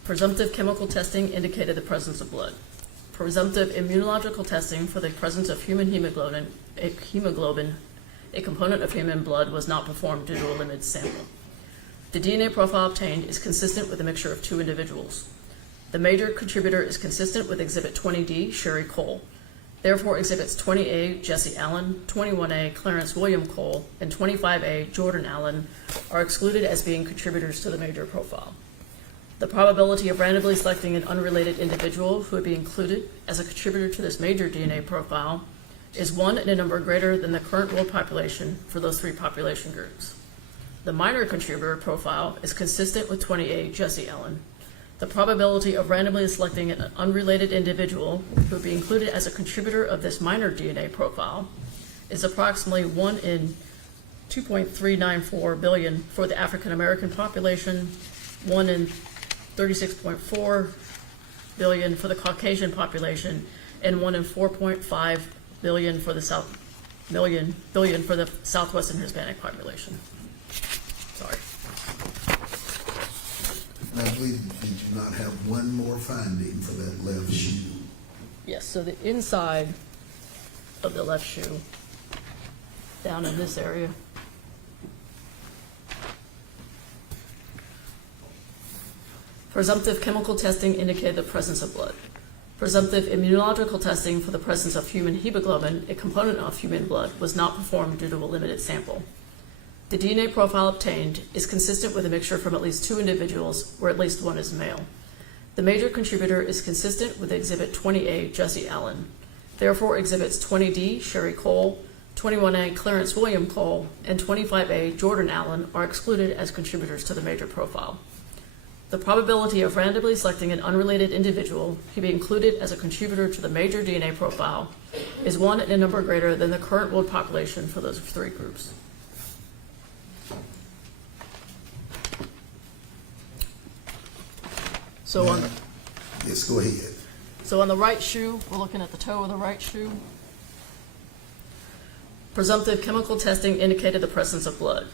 Presumptive chemical testing indicated the presence of blood. Presumptive immunological testing for the presence of human hemoglobin, a component of human blood, was not performed due to a limited sample. The DNA profile obtained is consistent with a mixture of 2 individuals. The major contributor is consistent with Exhibit 20D, Sherry Cole. Therefore, Exhibits 20A, Jesse Allen, 21A, Clarence William Cole, and 25A, Jordan Allen, are excluded as being contributors to the major profile. The probability of randomly selecting an unrelated individual who would be included as a contributor to this major DNA profile is 1 in a number greater than the current world population for those 3 population groups. The minor contributor profile is consistent with 20A, Jesse Allen. The probability of randomly selecting an unrelated individual who would be included as a contributor of this minor DNA profile is approximately 1 in 2.394 billion for the African American population, 1 in 36.4 billion for the Caucasian population, and 1 in 4.5 billion for the billion for the Southwestern Hispanic population. Sorry. And I believe, did you not have one more finding for that left shoe? Yes, so the inside of the left shoe, down in this area, presumptive chemical testing indicated the presence of blood. Presumptive immunological testing for the presence of human hemoglobin, a component of human blood, was not performed due to a limited sample. The DNA profile obtained is consistent with a mixture from at least 2 individuals, where at least 1 is male. The major contributor is consistent with Exhibit 20A, Jesse Allen. Therefore, Exhibits 20D, Sherry Cole, 21A, Clarence William Cole, and 25A, Jordan Allen, are excluded as contributors to the major profile. The probability of randomly selecting an unrelated individual to be included as a contributor to the major DNA profile is 1 in a number greater than the current world population for those 3 groups. So on, Yes, go ahead. so on the right shoe, we're looking at the toe of the right shoe. Presumptive chemical testing indicated the presence of blood.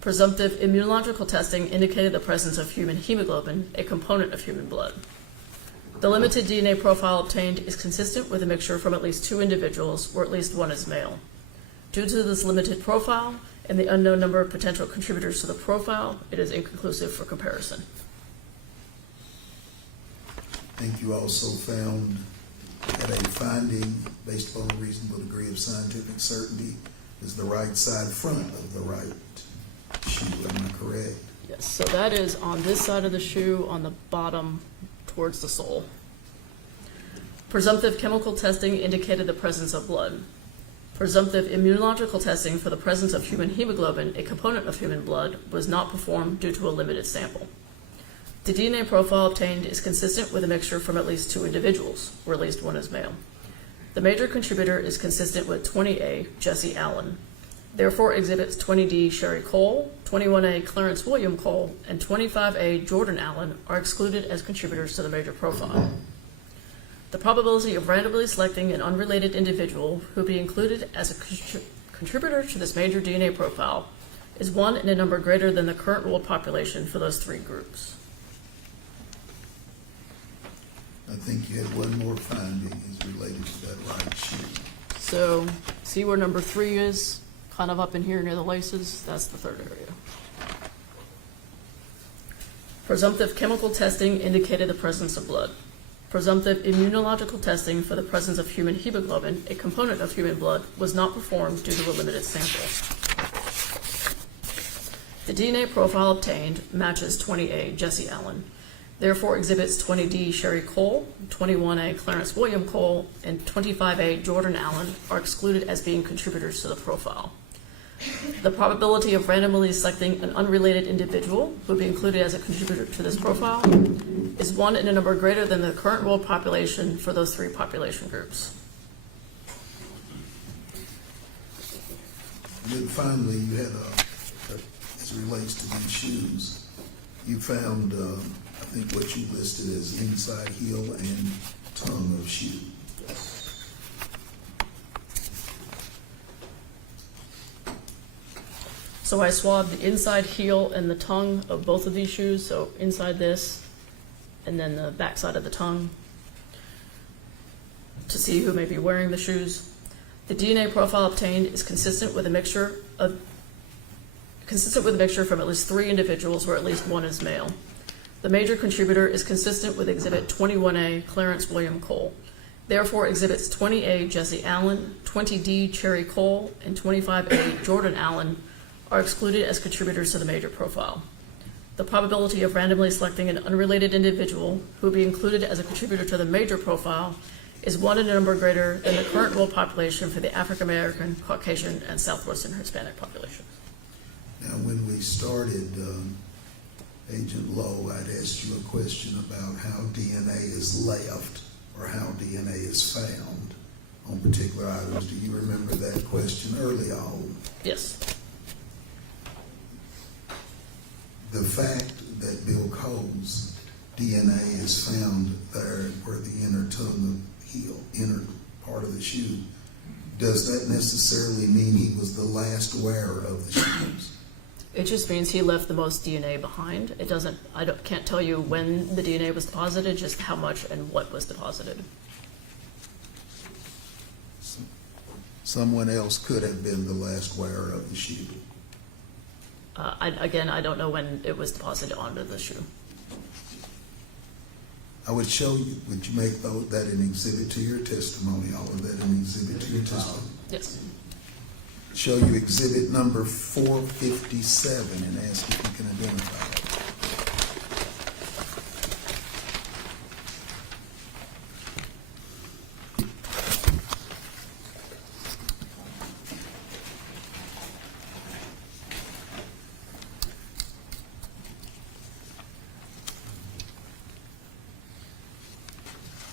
Presumptive immunological testing indicated the presence of human hemoglobin, a component of human blood. The limited DNA profile obtained is consistent with a mixture from at least 2 individuals, where at least 1 is male. Due to this limited profile and the unknown number of potential contributors to the profile, it is inconclusive for comparison. I think you also found that a finding based upon a reasonable degree of scientific certainty is the right side front of the right shoe. Am I correct? Yes, so that is on this side of the shoe, on the bottom towards the sole. Presumptive chemical testing indicated the presence of blood. Presumptive immunological testing for the presence of human hemoglobin, a component of human blood, was not performed due to a limited sample. The DNA profile obtained is consistent with a mixture from at least 2 individuals, where at least 1 is male. The major contributor is consistent with 20A, Jesse Allen. Therefore, exhibits 20D, Sherry Cole, 21A, Clarence William Cole, and 25A, Jordan Allen are excluded as contributors to the major profile. The probability of randomly selecting an unrelated individual who be included as a contributor to this major DNA profile is 1 in a number greater than the current world population for those 3 groups. I think you had one more finding is related to that right shoe. So, see where number 3 is? Kind of up in here near the laces, that's the 3rd area. Presumptive chemical testing indicated the presence of blood. Presumptive immunological testing for the presence of human hemoglobin, a component of human blood, was not performed due to a limited sample. The DNA profile obtained matches 20A, Jesse Allen. Therefore, exhibits 20D, Sherry Cole, 21A, Clarence William Cole, and 25A, Jordan Allen are excluded as being contributors to the profile. The probability of randomly selecting an unrelated individual who would be included as a contributor to this profile is 1 in a number greater than the current world population for those 3 population groups. And then finally, you had, as it relates to these shoes, you found, I think what you listed as inside heel and tongue of shoe. So I swabbed the inside heel and the tongue of both of these shoes, so inside this and then the back side of the tongue, to see who may be wearing the shoes. The DNA profile obtained is consistent with a mixture from at least 3 individuals where at least 1 is male. The major contributor is consistent with exhibit 21A, Clarence William Cole. Therefore, exhibits 20A, Jesse Allen, 20D, Cherry Cole, and 25A, Jordan Allen are excluded as contributors to the major profile. The probability of randomly selecting an unrelated individual who will be included as a contributor to the major profile is 1 in a number greater than the current world population for the African American, Caucasian, and Southwestern Hispanic populations. Now, when we started, Agent Lowe, I'd asked you a question about how DNA is left or how DNA is found on particular items. Do you remember that question early on? Yes. The fact that Bill Cole's DNA is found there where the inner tongue of heel, inner part of the shoe, does that necessarily mean he was the last wearer of the shoes? It just means he left the most DNA behind. It doesn't, can't tell you when the DNA was deposited, just how much and what was deposited. Someone else could have been the last wearer of the shoe. I don't know when it was deposited onto the shoe. I would show you, would you make that an exhibit to your testimony, all of that an exhibit to your testimony? Yes. Show you exhibit number 457 and ask if you can identify it.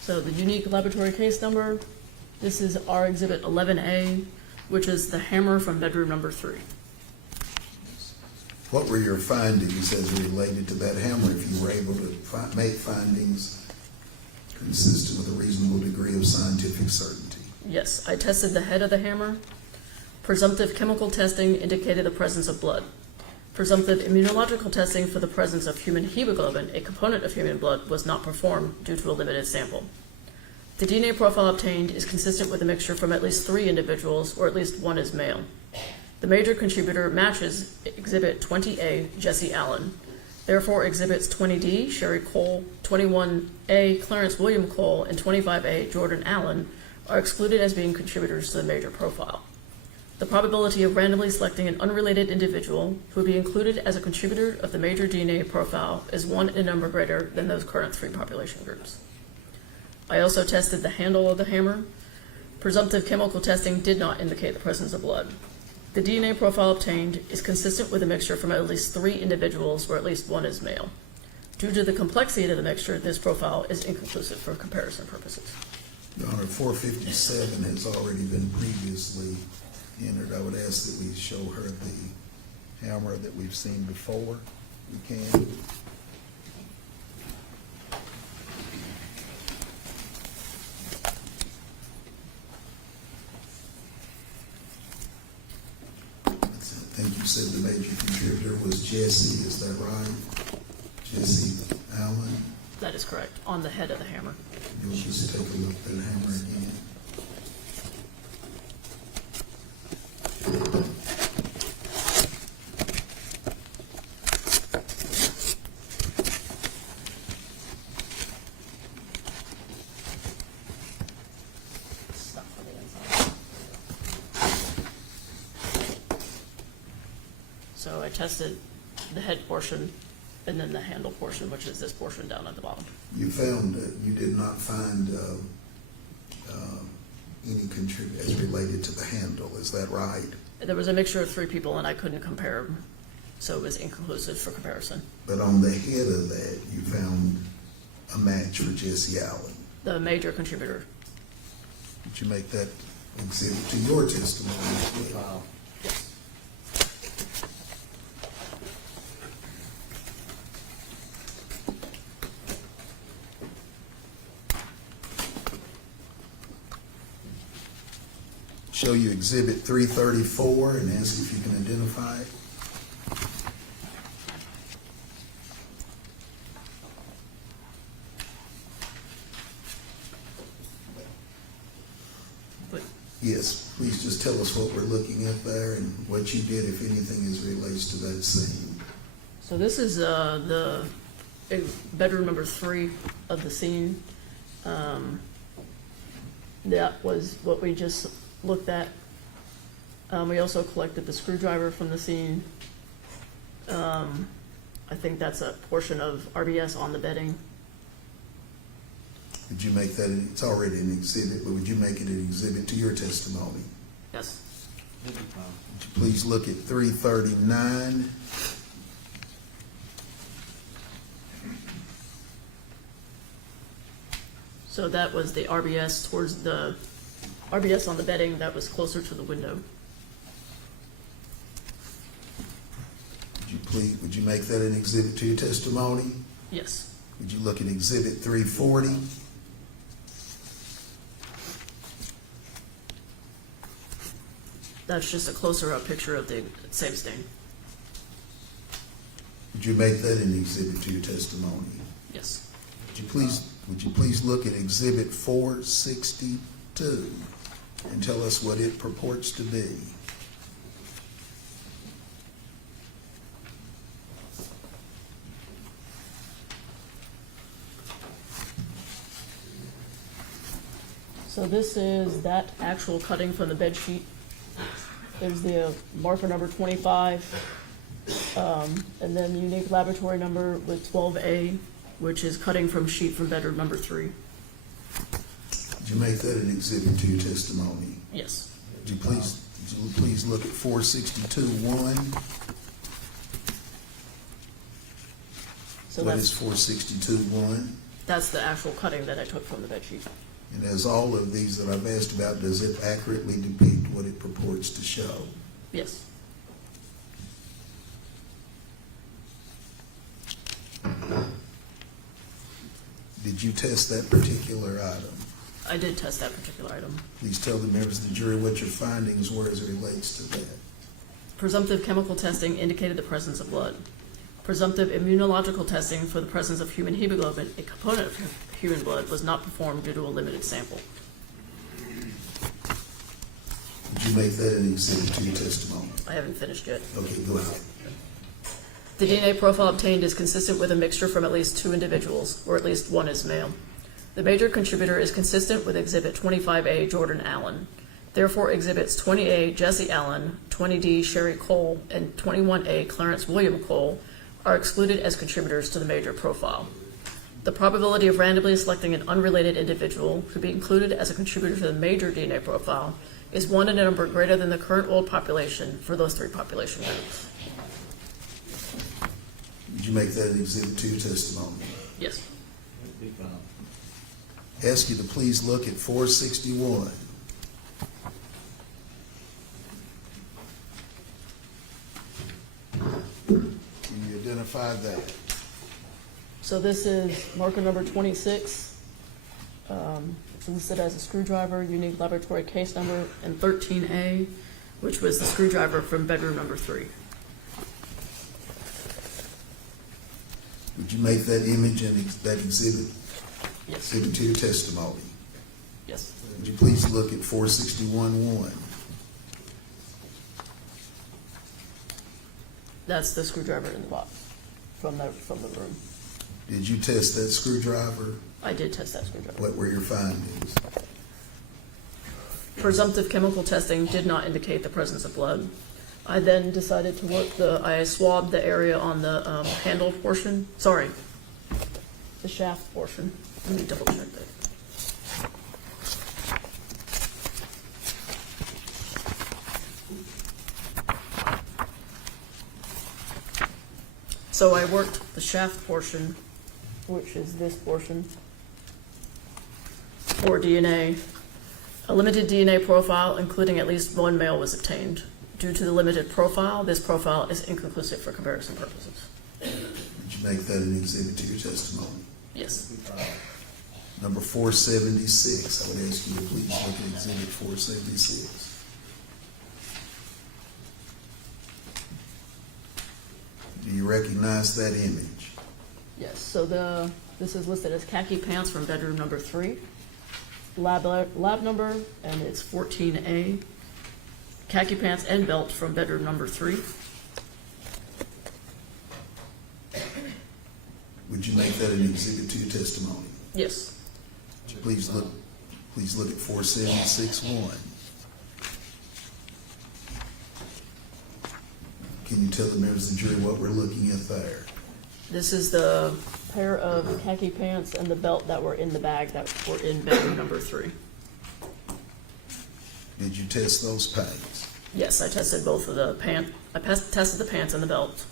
So the unique laboratory case number, this is our exhibit 11A, which is the hammer from bedroom number 3. What were your findings as related to that hammer, if you were able to make findings consistent with a reasonable degree of scientific certainty? Yes, I tested the head of the hammer. Presumptive chemical testing indicated the presence of blood. Presumptive immunological testing for the presence of human hemoglobin, a component of human blood, was not performed due to a limited sample. The DNA profile obtained is consistent with a mixture from at least 3 individuals, or at least one is male. The major contributor matches Exhibit 20A, Jesse Allen. Therefore, Exhibits 20D, Sherry Cole, 21A, Clarence William Cole, and 25A, Jordan Allen, are excluded as being contributors to the major profile. The probability of randomly selecting an unrelated individual who would be included as a contributor of the major DNA profile is 1 in number greater than those current 3 population groups. I also tested the handle of the hammer. Presumptive chemical testing did not indicate the presence of blood. The DNA profile obtained is consistent with a mixture from at least 3 individuals where at least one is male. Due to the complexity of the mixture, this profile is inconclusive for comparison purposes. Your Honor, 457 has already been previously entered. I would ask that we show her the hammer that we've seen before. We can. I think you said the major contributor was Jesse, is that right? Jesse Allen? That is correct, on the head of the hammer. You'll just take a look at that hammer again. So I tested the head portion and then the handle portion, which is this portion down at the bottom. You found, you did not find any contribute as related to the handle, is that right? There was a mixture of 3 people and I couldn't compare them, so it was inconclusive for comparison. But on the head of that, you found a match for Jesse Allen. The major contributor. Did you make that exhibit to your testimony as well? File. Yes. Show you exhibit 334 and ask if you can identify it. But Yes, please just tell us what we're looking at there and what you did, if anything, as relates to that scene. so this is the bedroom number 3 of the scene. That was what we just looked at. We also collected the screwdriver from the scene. I think that's a portion of RBS on the bedding. Would you make that, it's already an exhibit, but would you make it an exhibit to your testimony? Yes. Would you please look at 339? So that was the RBS towards the RBS on the bedding that was closer to the window. Would you make that an exhibit to your testimony? Yes. Would you look at exhibit 340? That's just a closer up picture of the same stain. Would you make that an exhibit to your testimony? Yes. Would you please look at exhibit 462 and tell us what it purports to be? So this is that actual cutting from the bed sheet. There's the marker number 25, and then the unique laboratory number with 12A, which is cutting from sheet from bedroom number 3. Would you make that an exhibit to your testimony? Yes. Would you please look at 462.1? So What that's is 462.1? That's the actual cutting that I took from the bed sheet. And as all of these that I've asked about, does it accurately depict what it purports to show? Yes. Did you test that particular item? I did test that particular item. Please tell the members of the jury what your findings were as it relates to that. Presumptive chemical testing indicated the presence of blood. Presumptive immunological testing for the presence of human hemoglobin, a component of human blood, was not performed due to a limited sample. Did you make that an exhibit to your testimony? I haven't finished yet. Okay, go ahead. The DNA profile obtained is consistent with a mixture from at least 2 individuals, or at least one is male. The major contributor is consistent with Exhibit 25A, Jordan Allen. Therefore, Exhibits 20A, Jesse Allen, 20D, Sherry Cole, and 21A, Clarence William Cole, are excluded as contributors to the major profile. The probability of randomly selecting an unrelated individual to be included as a contributor to the major DNA profile is 1 in a number greater than the current world population for those 3 population groups. Did you make that an exhibit to your testimony? Yes. Ask you to please look at 461. Can you identify that? So this is marker number 26. It's listed as a screwdriver, unique laboratory case number, and 13A, which was the screwdriver from bedroom number 3. Would you make that image and that exhibit Yes. to your testimony? Yes. Would you please look at 461-1? That's the screwdriver in the box from the room. Did you test that screwdriver? I did test that screwdriver. What were your findings? Presumptive chemical testing did not indicate the presence of blood. I then decided to I swabbed the area on the handle portion, the shaft portion. Let me double check that. So I worked the shaft portion, which is this portion, for DNA. A limited DNA profile, including at least 1 male, was obtained. Due to the limited profile, this profile is inconclusive for comparison purposes. Would you make that an exhibit to your testimony? Yes. Number 476, I would ask you to please look at exhibit 476. Do you recognize that image? Yes, so this is listed as khaki pants from bedroom number 3. Lab number, and it's 14A. Khaki pants and belt from bedroom number 3. Would you make that an exhibit to your testimony? Yes. Please look at 476-1. Can you tell the members of the jury what we're looking at there? This is the pair of khaki pants and the belt that were in the bag that were in bedroom number 3. Did you test those pants? Yes, I tested both of the pants. Tested the pants and the belt.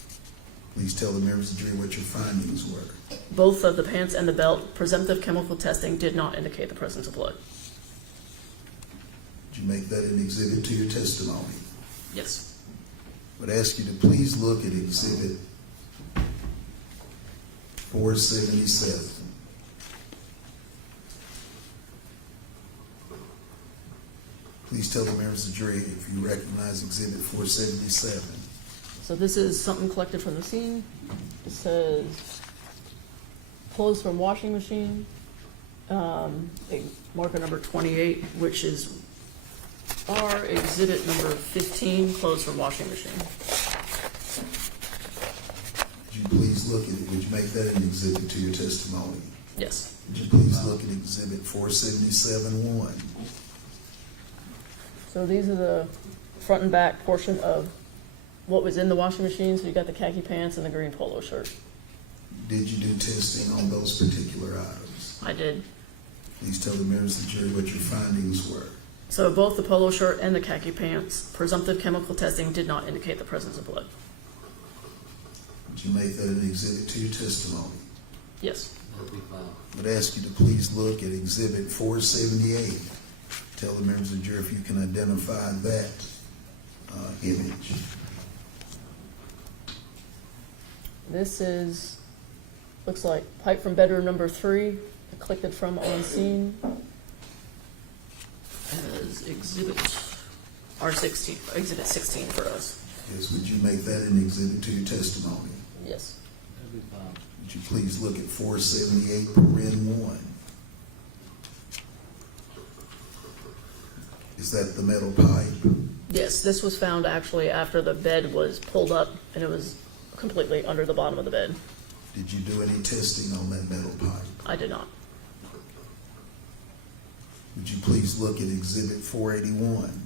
Please tell the members of the jury what your findings were. Both of the pants and the belt, presumptive chemical testing did not indicate the presence of blood. Did you make that an exhibit to your testimony? Yes. I would ask you to please look at exhibit 477. Please tell the members of the jury if you recognize exhibit 477. So this is something collected from the scene. It says clothes from washing machine, marker number 28, which is our exhibit number 15, clothes from washing machine. Would you please look at it? Would you make that an exhibit to your testimony? Yes. Would you please look at exhibit 477-1? So these are the front and back portion of what was in the washing machine. So you got the khaki pants and the green polo shirt. Did you do testing on those particular items? I did. Please tell the members of the jury what your findings were. So both the polo shirt and the khaki pants, presumptive chemical testing did not indicate the presence of blood. Would you make that an exhibit to your testimony? Yes. That'll be fine. Would ask you to please look at Exhibit 478. Tell the members of the jury if you can identify that image. This is, looks like pipe from bedroom number 3, collected from on scene as exhibit R16, exhibit 16 for us. Yes, would you make that an exhibit to your testimony? Yes. That'll be fine. Would you please look at 478, paren 1. Is that the metal pipe? Yes, this was found actually after the bed was pulled up and it was completely under the bottom of the bed. Did you do any testing on that metal pipe? I did not. Would you please look at Exhibit 481?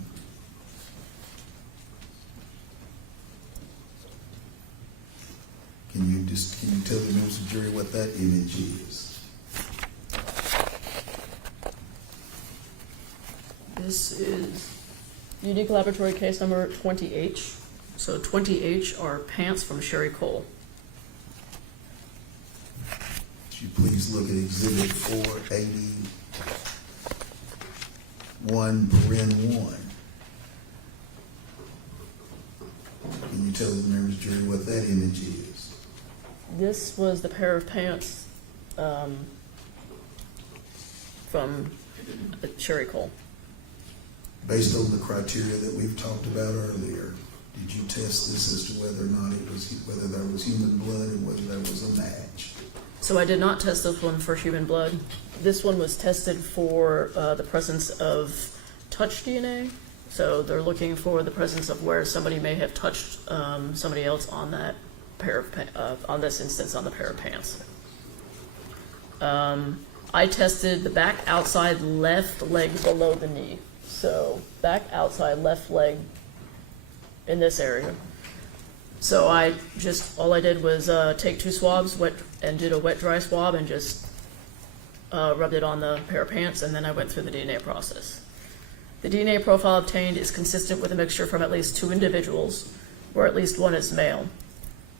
Can you tell the members of the jury what that image is? This is unique laboratory case number 20H. So 20H are pants from Sherry Cole. Would you please look at Exhibit 481, paren 1? Can you tell the members of the jury what that image is? This was the pair of pants from Sherry Cole. Based on the criteria that we've talked about earlier, did you test this as to whether or not whether there was human blood and whether there was a match? So I did not test this one for human blood. This one was tested for the presence of touch DNA. So they're looking for the presence of where somebody may have touched somebody else on that pair of on this instance on the pair of pants. I tested the back outside left leg below the knee. So back outside left leg in this area. So all I did was take 2 swabs, did a wet dry swab and just rubbed it on the pair of pants, and then I went through the DNA process. The DNA profile obtained is consistent with a mixture from at least 2 individuals, where at least one is male.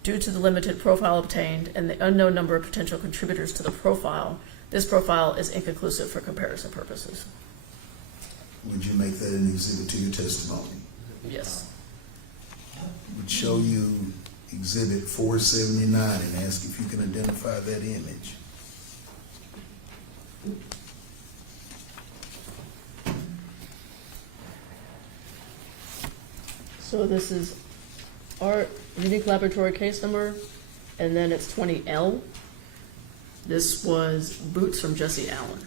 Due to the limited profile obtained and the unknown number of potential contributors to the profile, this profile is inconclusive for comparison purposes. Would you make that an exhibit to your testimony? Yes. Would show you Exhibit 479 and ask if you can identify that image. So this is our unique laboratory case number, and then it's 20L. This was boots from Jesse Allen.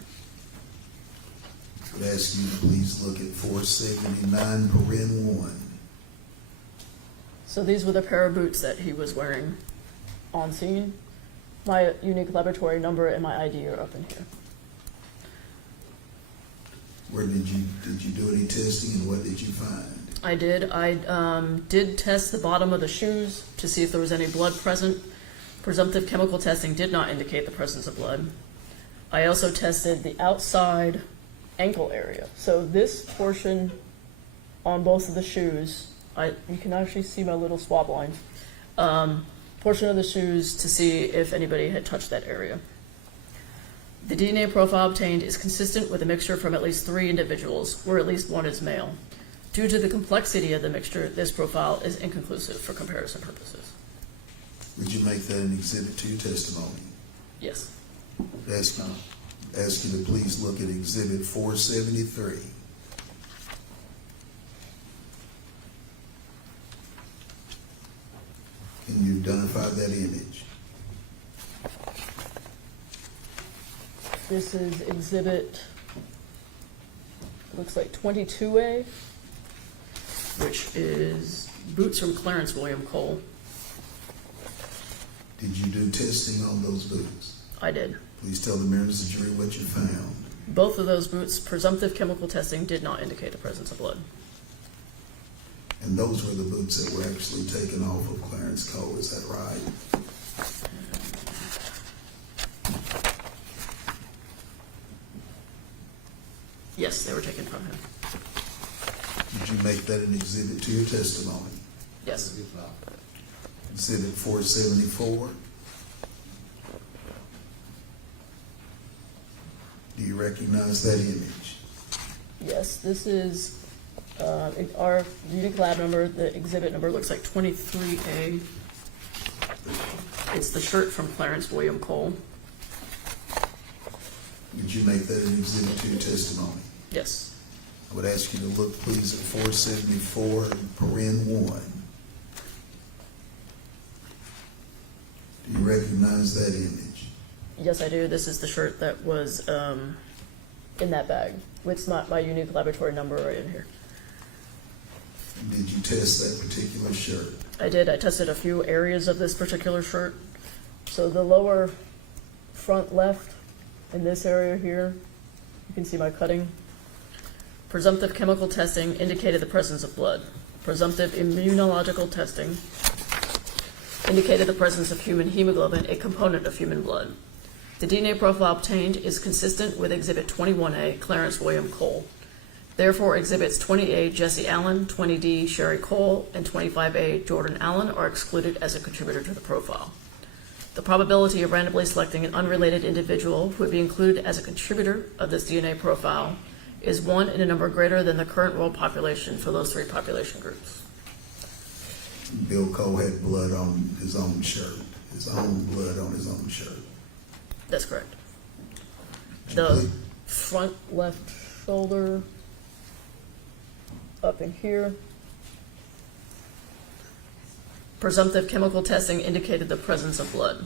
I would ask you to please look at 479, paren 1. So these were the pair of boots that he was wearing on scene. My unique laboratory number and my ID are up in here. Where did you do any testing and what did you find? I did. I did test the bottom of the shoes to see if there was any blood present. Presumptive chemical testing did not indicate the presence of blood. I also tested the outside ankle area. So this portion on both of the shoes, you can actually see my little swab line. Portion of the shoes to see if anybody had touched that area. The DNA profile obtained is consistent with a mixture from at least 3 individuals, where at least one is male. Due to the complexity of the mixture, this profile is inconclusive for comparison purposes. Would you make that an exhibit to your testimony? Yes. Ask you to please look at Exhibit 473. Can you identify that image? This is exhibit, looks like 22A, which is boots from Clarence William Cole. Did you do testing on those boots? I did. Please tell the members of the jury what you found. Both of those boots, presumptive chemical testing did not indicate the presence of blood. And those were the boots that were actually taken off of Clarence Cole, is that right? Yes, they were taken from him. Did you make that an exhibit to your testimony? Yes. Exhibit 474. Do you recognize that image? Yes, this is our unique lab number. The exhibit number looks like 23A. It's the shirt from Clarence William Cole. Would you make that an exhibit to your testimony? Yes. I would ask you to look, please, at 474, paren 1. Do you recognize that image? Yes, I do. This is the shirt that was in that bag. It's not my unique laboratory number right in here. Did you test that particular shirt? I did. I tested a few areas of this particular shirt. So the lower front left in this area here, you can see my cutting. Presumptive chemical testing indicated the presence of blood. Presumptive immunological testing indicated the presence of human hemoglobin, a component of human blood. The DNA profile obtained is consistent with Exhibit 21A, Clarence William Cole. Therefore, Exhibits 20A, Jesse Allen, 20D, Sherry Cole, and 25A, Jordan Allen, are excluded as a contributor to the profile. The probability of randomly selecting an unrelated individual who would be included as a contributor of this DNA profile is 1 in a number greater than the current world population for those 3 population groups. Bill Cole had blood on his own shirt, his own blood on his own shirt. That's correct. Would you The please- front left shoulder up in here. Presumptive chemical testing indicated the presence of blood.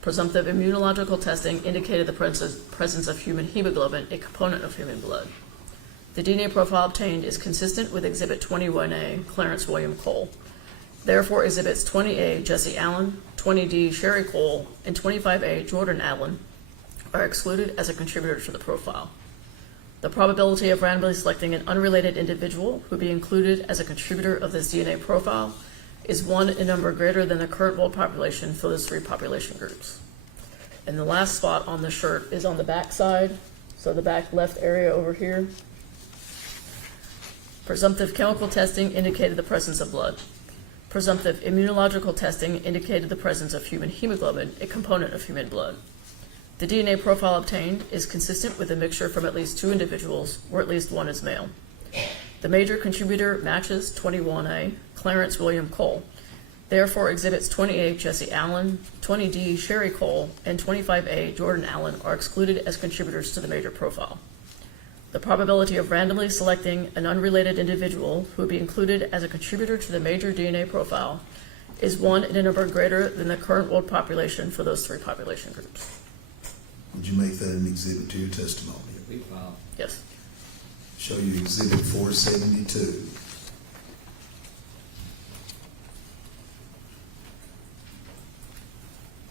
Presumptive immunological testing indicated the presence of human hemoglobin, a component of human blood. The DNA profile obtained is consistent with Exhibit 21A, Clarence William Cole. Therefore, Exhibits 20A, Jesse Allen, 20D, Sherry Cole, and 25A, Jordan Allen, are excluded as a contributor to the profile. The probability of randomly selecting an unrelated individual who would be included as a contributor of this DNA profile is 1 in a number greater than the current world population for those 3 population groups. And the last spot on the shirt is on the back side, so the back left area over here. Presumptive chemical testing indicated the presence of blood. Presumptive immunological testing indicated the presence of human hemoglobin, a component of human blood. The DNA profile obtained is consistent with a mixture from at least 2 individuals, where at least 1 is male. The major contributor matches 21A, Clarence William Cole. Therefore, Exhibits 28, Jesse Allen, 20D, Sherry Cole, and 25A, Jordan Allen, are excluded as contributors to the major profile. The probability of randomly selecting an unrelated individual who would be included as a contributor to the major DNA profile is 1 in a number greater than the current world population for those 3 population groups. Would you make that an exhibit to your testimony? Be filed. Yes. Show you Exhibit 472.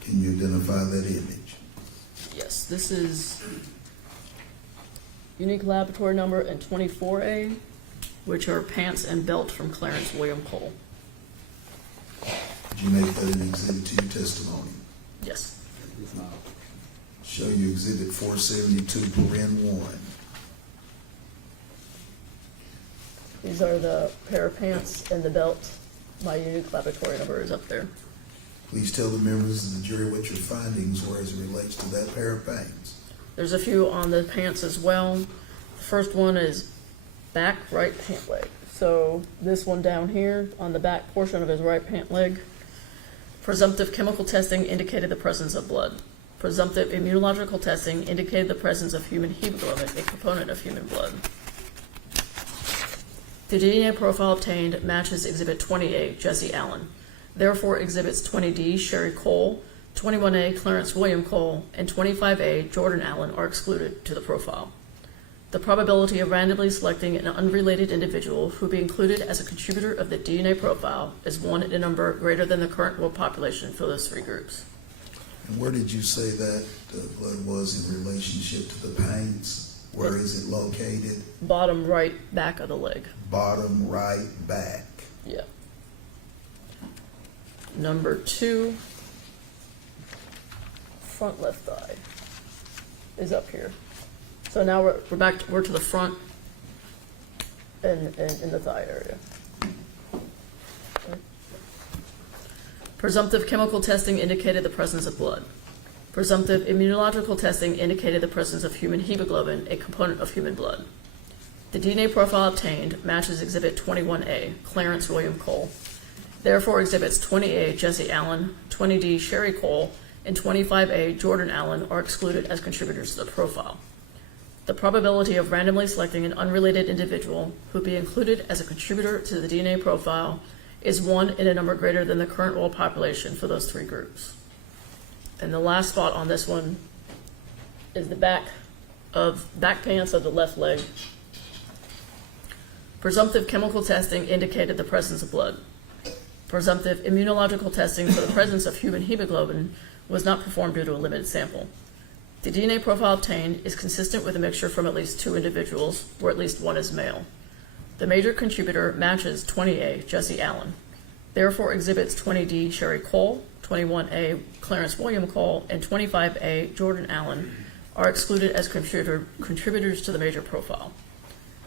Can you identify that image? Yes, this is unique laboratory number and 24A, which are pants and belt from Clarence William Cole. Would you make that an exhibit to your testimony? Yes. Be filed. Show you Exhibit 472, paren 1. These are the pair of pants and the belt. My unique laboratory number is up there. Please tell the members of the jury what your findings were as it relates to that pair of pants. There's a few on the pants as well. The first one is back right pant leg. So this one down here on the back portion of his right pant leg. Presumptive chemical testing indicated the presence of blood. Presumptive immunological testing indicated the presence of human hemoglobin, a component of human blood. The DNA profile obtained matches Exhibit 28, Jesse Allen. Therefore, Exhibits 20D, Sherry Cole, 21A, Clarence William Cole, and 25A, Jordan Allen, are excluded to the profile. The probability of randomly selecting an unrelated individual who would be included as a contributor of the DNA profile is 1 in a number greater than the current world population for those 3 groups. And where did you say that blood was in relationship to the paints? Where is it located? Bottom right back of the leg. Bottom right back. Yeah. Number 2, front left thigh is up here. So now we're back. We're to the front and in the thigh area. Presumptive chemical testing indicated the presence of blood. Presumptive immunological testing indicated the presence of human hemoglobin, a component of human blood. The DNA profile obtained matches Exhibit 21A, Clarence William Cole. Therefore, Exhibits 20A, Jesse Allen, 20D, Sherry Cole, and 25A, Jordan Allen, are excluded as contributors to the profile. The probability of randomly selecting an unrelated individual who would be included as a contributor to the DNA profile is 1 in a number greater than the current world population for those 3 groups. And the last spot on this one is the back pants of the left leg. Presumptive chemical testing indicated the presence of blood. Presumptive immunological testing for the presence of human hemoglobin was not performed due to a limited sample. The DNA profile obtained is consistent with a mixture from at least 2 individuals, where at least 1 is male. The major contributor matches 20A, Jesse Allen. Therefore, Exhibits 20D, Sherry Cole, 21A, Clarence William Cole, and 25A, Jordan Allen, are excluded as contributors to the major profile.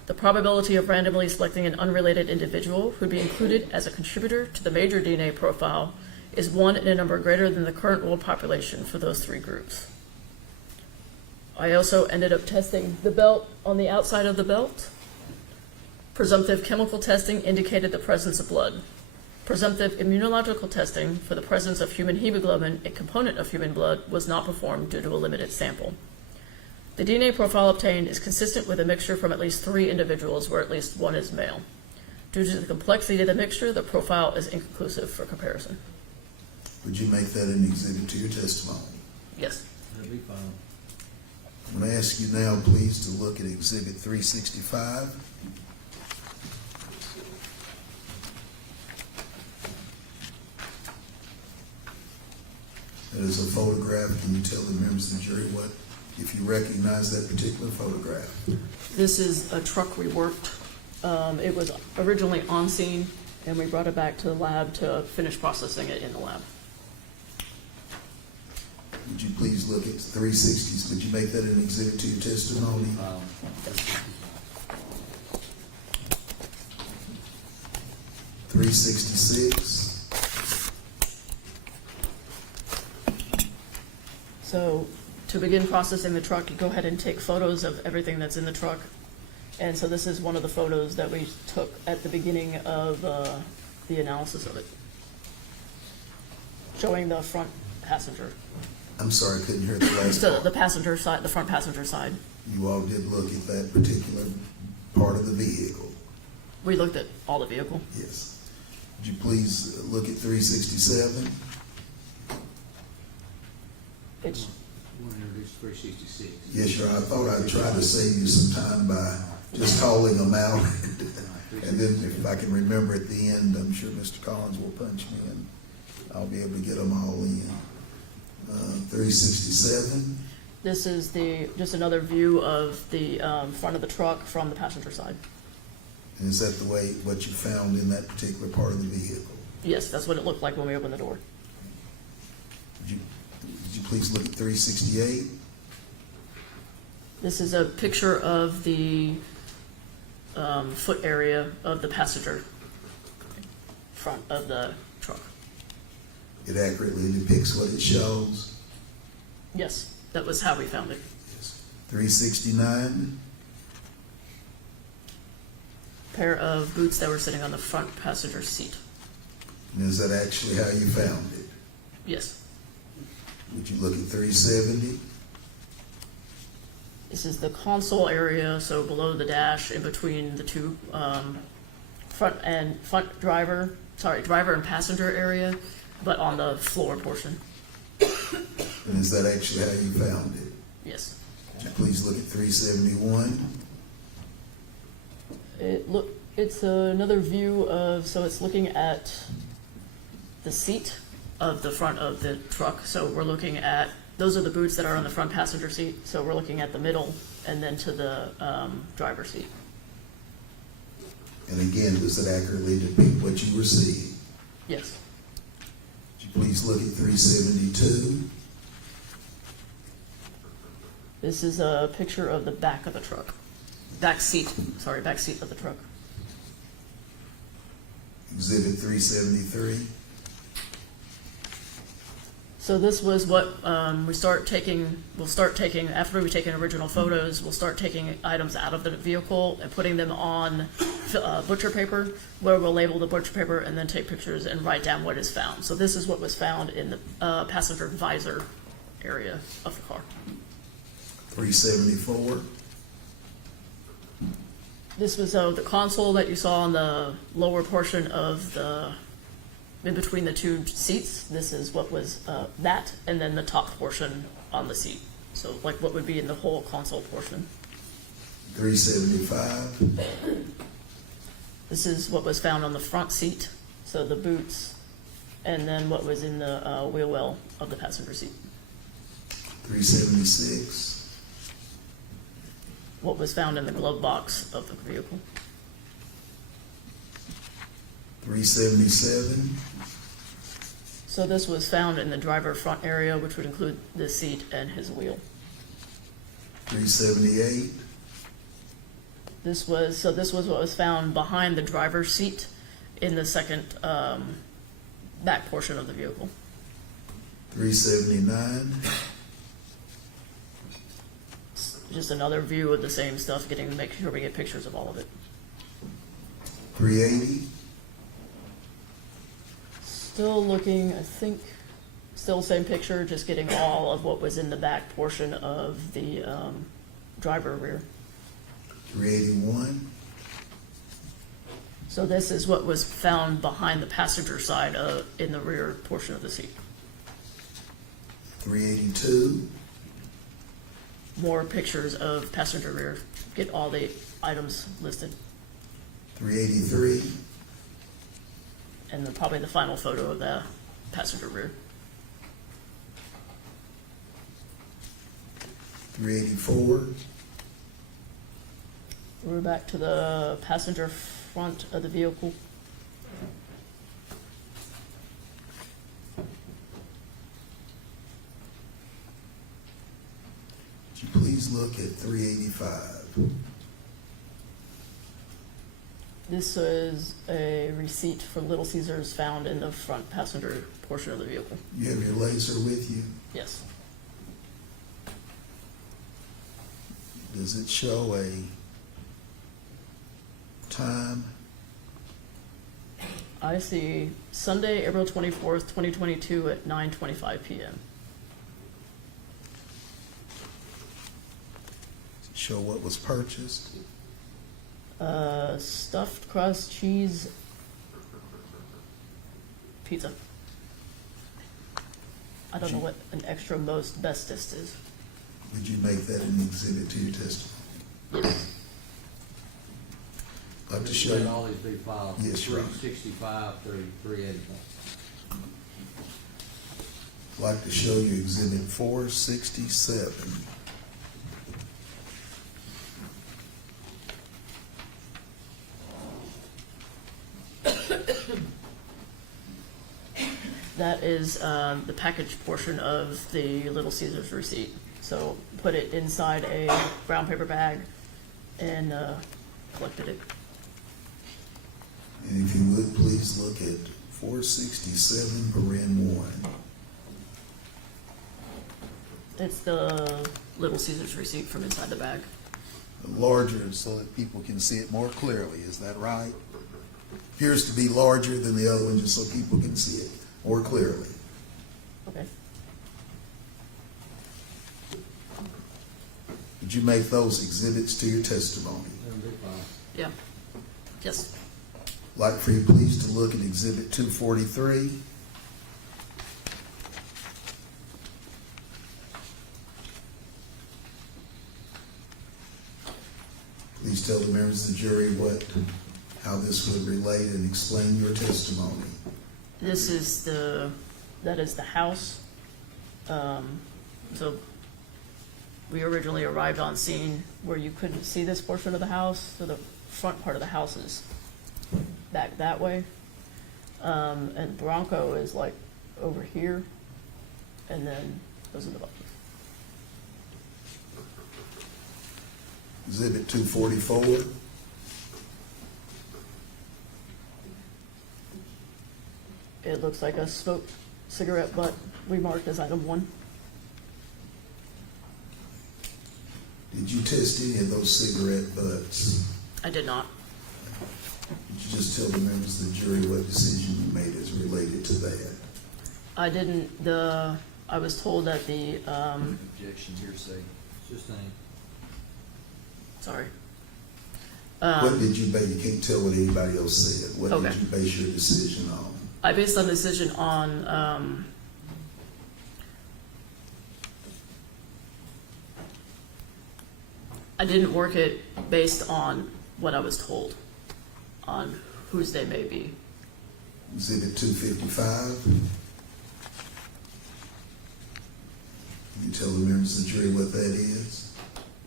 The probability of randomly selecting an unrelated individual who would be included as a contributor to the major DNA profile is 1 in a number greater than the current world population for those 3 groups. I also ended up testing the belt on the outside of the belt. Presumptive chemical testing indicated the presence of blood. Presumptive immunological testing for the presence of human hemoglobin, a component of human blood, was not performed due to a limited sample. The DNA profile obtained is consistent with a mixture from at least 3 individuals, where at least 1 is male. Due to the complexity of the mixture, the profile is inconclusive for comparison. Would you make that an exhibit to your testimony? Yes. That'd be fine. I'm going to ask you now, please, to look at Exhibit 365. That is a photograph. Can you tell the members of the jury if you recognize that particular photograph? This is a truck we worked. It was originally on scene, and we brought it back to the lab to finish processing it in the lab. Would you please look at 360s? Would you make that an exhibit to your testimony? 366. So to begin processing the truck, you go ahead and take photos of everything that's in the truck. And so this is one of the photos that we took at the beginning of the analysis of it, showing the front passenger. I'm sorry, I couldn't hear the last part. The passenger side, the front passenger side. You all did look at that particular part of the vehicle? We looked at all the vehicle. Yes. Would you please look at 367? It's We'll introduce 366. Yes, sir. I thought I'd try to save you some time by just calling them out. And then if I can remember at the end, I'm sure Mr. Collins will punch me and I'll be able to get them all in. 367. This is just another view of the front of the truck from the passenger side. And is that the way, what you found in that particular part of the vehicle? Yes, that's what it looked like when we opened the door. Would you please look at 368? This is a picture of the foot area of the passenger front of the truck. It accurately depicts what it shows. Yes, that was how we found it. 369. Pair of boots that were sitting on the front passenger seat. And is that actually how you found it? Yes. Would you look at 370? This is the console area, so below the dash, in between the two driver and passenger area, but on the floor portion. And is that actually how you found it? Yes. Would you please look at 371? It's another view of, so it's looking at the seat of the front of the truck. So we're looking at, those are the boots that are on the front passenger seat. So we're looking at the middle and then to the driver's seat. And again, does it accurately depict what you were seeing? Yes. Would you please look at 372? This is a picture of the back of the truck. Back seat of the truck. Exhibit 373. So this was what we'll start taking, after we take in original photos, we'll start taking items out of the vehicle and putting them on butcher paper, where we'll label the butcher paper and then take pictures and write down what is found. So this is what was found in the passenger visor area of the car. 374, This was the console that you saw on the lower portion of the, in between the two seats. This is what was that, and then the top portion on the seat. So like what would be in the whole console portion. 375, This is what was found on the front seat, so the boots, and then what was in the wheel well of the passenger seat. 376, What was found in the glove box of the vehicle. 377, So this was found in the driver front area, which would include the seat and his wheel. 378, This was what was found behind the driver's seat in the second back portion of the vehicle. 379, Just another view of the same stuff, make sure we get pictures of all of it. 380, Still looking, I think, still same picture, just getting all of what was in the back portion of the driver rear. 381, So this is what was found behind the passenger side in the rear portion of the seat. 382, More pictures of passenger rear, get all the items listed, 383, and then probably the final photo of the passenger rear. 384, We're back to the passenger front of the vehicle. would you please look at 385, This is a receipt from Little Caesars found in the front passenger portion of the vehicle. you have your laser with you? Yes. Does it show a time? I see Sunday, April 24th, 2022 at 9:25 p.m. Does it show what was purchased? Stuffed crust cheese pizza. I don't know what an extra most bestest is. Would you make that an exhibit to your testimony? I'd like to show Let you. all these be filed. Yes, Your Honor. 365 through 381. I'd like to show you exhibit 467. That is the package portion of the Little Caesars receipt. So put it inside a brown paper bag and collected it. And if you would, please look at 467, paren 1. It's the Little Caesars receipt from inside the bag. Larger so that people can see it more clearly, is that right? Appears to be larger than the other one, just so people can see it more clearly. Okay. Would you make those exhibits to your testimony? That'll be fine. Yeah. Yes. I'd like for you please to look at exhibit 243. Please tell the members of the jury how this would relate and explain your testimony. This is that is the house. So we originally arrived on scene where you couldn't see this portion of the house, so the front part of the house is back that way. And Bronco is like over here, and then those are the buttons. Exhibit 244. It looks like a smoke cigarette butt we marked as item 1. Did you test any of those cigarette butts? I did not. Did you just tell the members of the jury what decision you made as related to that? I didn't, I was told that the, Objection, hearsay. Sustained. sorry. What did you base, you can't tell what anybody else said. What Okay. did you base your decision on? I based on the decision on, I didn't work it based on what I was told, on whose they may be. Exhibit 255. Can you tell the members of the jury what that is?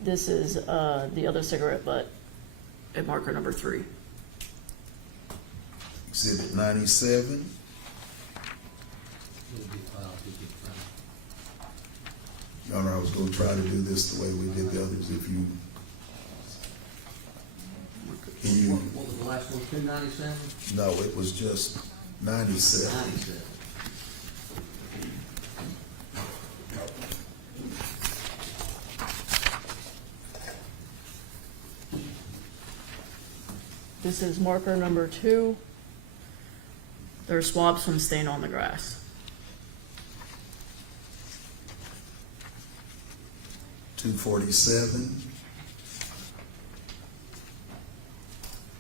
This is the other cigarette butt at marker number 3. Exhibit 97. Your Honor, I was going to try to do this the way we did the others. If you, can you, What was the last one, 297? no, it was just 97. 97. This is marker number 2. There are swabs from stain on the grass. 247.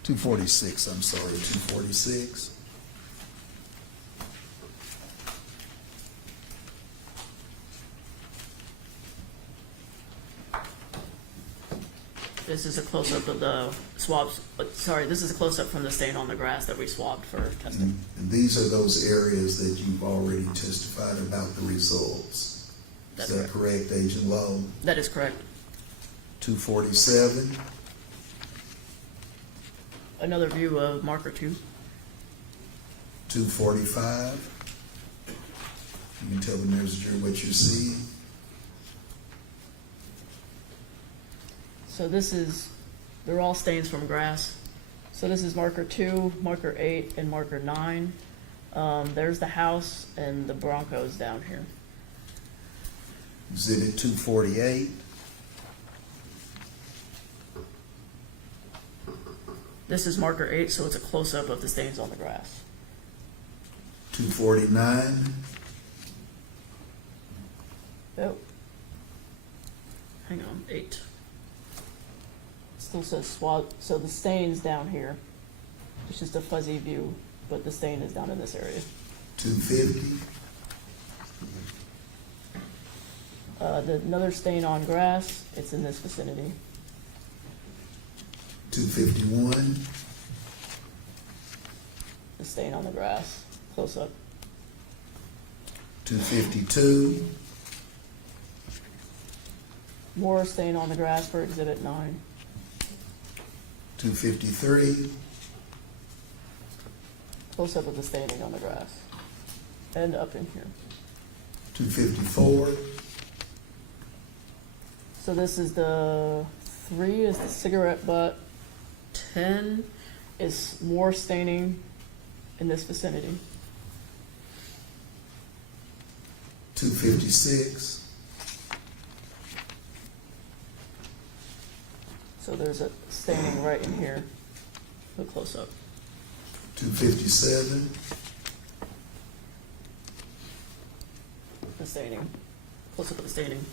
246, I'm sorry, 246. This is a close-up of the swabs, sorry, this is a close-up from the stain on the grass that we swabbed for testing. And these are those areas that you've already testified about the results. That's Is that correct, Agent Lowe? That is correct. 247. Another view of marker 2. 245. You can tell the members of the jury what you're seeing. So this is, they're all stains from grass. So this is marker 2, marker 8, and marker 9. There's the house and the Broncos down here. Exhibit 248. This is marker 8, so it's a close-up of the stains on the grass. 249. Oh. Hang on, 8. Still says swab, so the stain's down here. It's just a fuzzy view, but the stain is down in this area. 250. Another stain on grass, it's in this vicinity. 251. The stain on the grass, close up. 252. More stain on the grass for exhibit 9. 253. Close up of the staining on the grass. And up in here. 254. So this is the 3 is the cigarette butt. 10 is more staining in this vicinity. 256. So there's a staining right in here. Look close up. 257. The staining. Close up of the staining.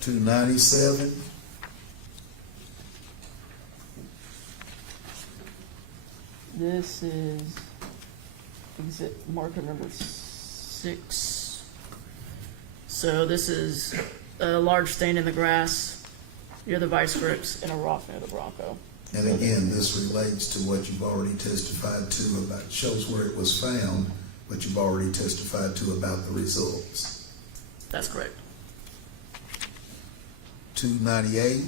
297. This is exit marker number 6. So this is a large stain in the grass near the vice grips and a rock near the Bronco. And again, this relates to what you've already testified to about, shows where it was found, but you've already testified to about the results. That's correct. 298.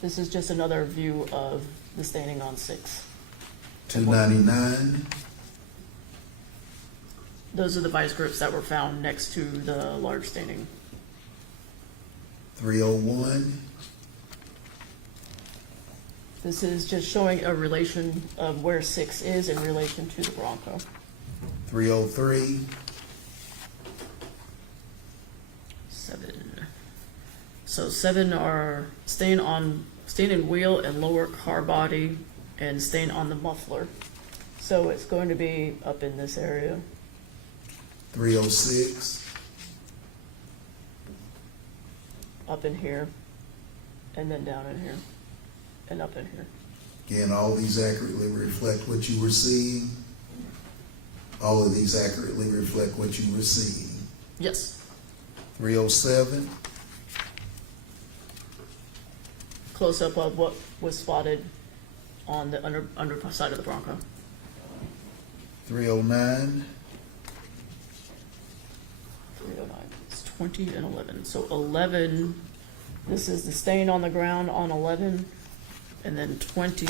This is just another view of the staining on 6. 299. Those are the vice grips that were found next to the large staining. 301. This is just showing a relation of where 6 is in relation to the Bronco. 303, 7. So 7 are staying in wheel and lower car body and staying on the muffler. So it's going to be up in this area. 306, Up in here, and then down in here, and up in here. again, all these accurately reflect what you were seeing. All of these accurately reflect what you were seeing. Yes. 307, Close up of what was spotted on the under side of the Bronco. 309, 309. It's 20 and 11. So 11, this is the stain on the ground on 11, and then 20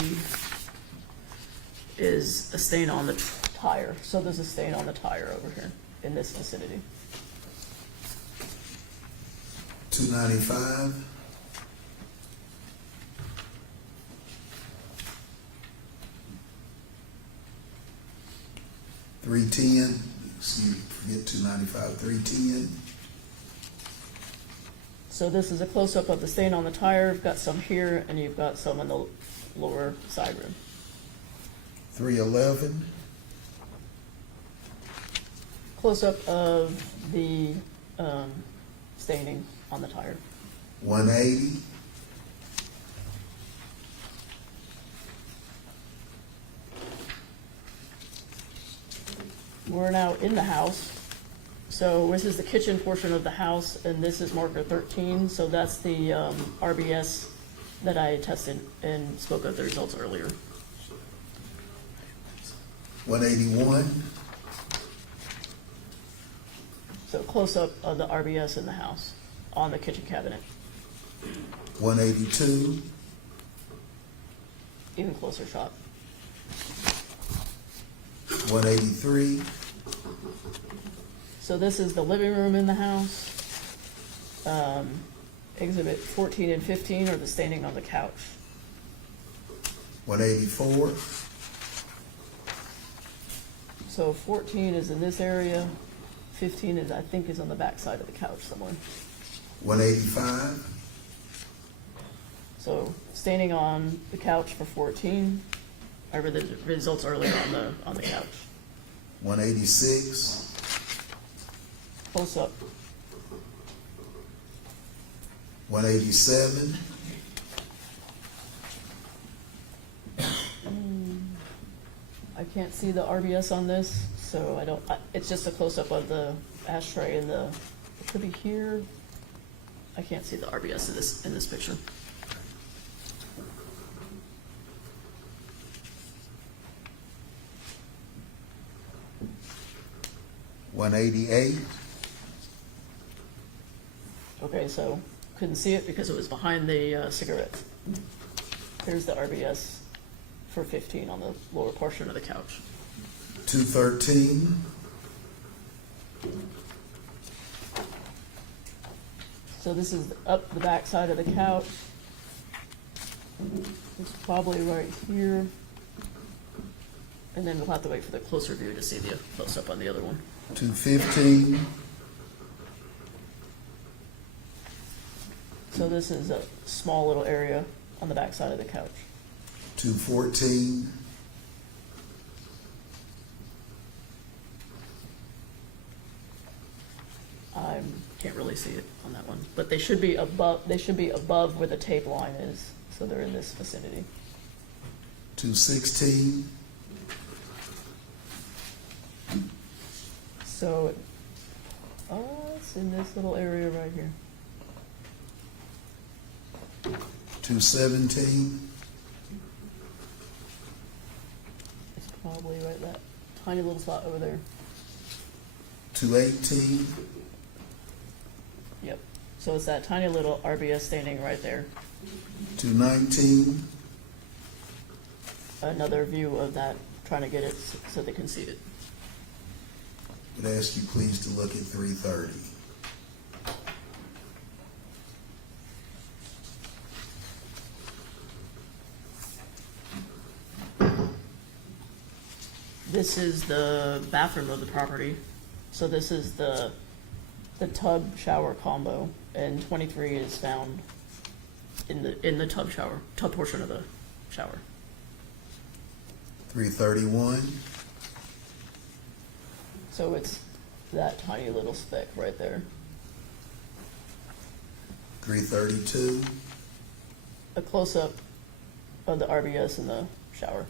is a stain on the tire. So there's a stain on the tire over here in this vicinity. 295, 310, excuse me, forget 295, 310, So this is a close-up of the stain on the tire. You've got some here, and you've got some in the lower side rim. 311, Close-up of the staining on the tire. 180, 180. We're now in the house. So this is the kitchen portion of the house, and this is marker 13. So that's the RBS that I tested and spoke of the results earlier. 181, So close-up of the RBS in the house on the kitchen cabinet. 182, Even closer shot. 183, So this is the living room in the house. Exhibit 14 and 15 are the staining on the couch. 184, So 14 is in this area. 15 is, I think, is on the back side of the couch somewhere. 185, So staining on the couch for 14. I read the results earlier on the couch. 186, Close up. 187, I can't see the RBS on this, so I don't, it's just a close-up of the ashtray and it could be here. I can't see the RBS in this picture. $188, Okay, so couldn't see it because it was behind the cigarettes. Here's the RBS for 15 on the lower portion of the couch. 213, So this is up the back side of the couch. It's probably right here. And then we'll have to wait for the closer view to see the close-up on the other one. 215, So this is a small little area on the back side of the couch. 214, I can't really see it on that one, but they should be above. They should be above where the tape line is, so they're in this vicinity. 216, So, it's in this little area right here. 217, It's probably right that tiny little spot over there. 218, Yep. So it's that tiny little RBS staining right there. 219, Another view of that, trying to get it so they can see it. would ask you please to look at 330. This is the bathroom of the property. So this is the tub shower combo, and 23 is found in the tub portion of the shower. 331, So it's that tiny little speck right there. 332, A close-up of the RBS in the shower.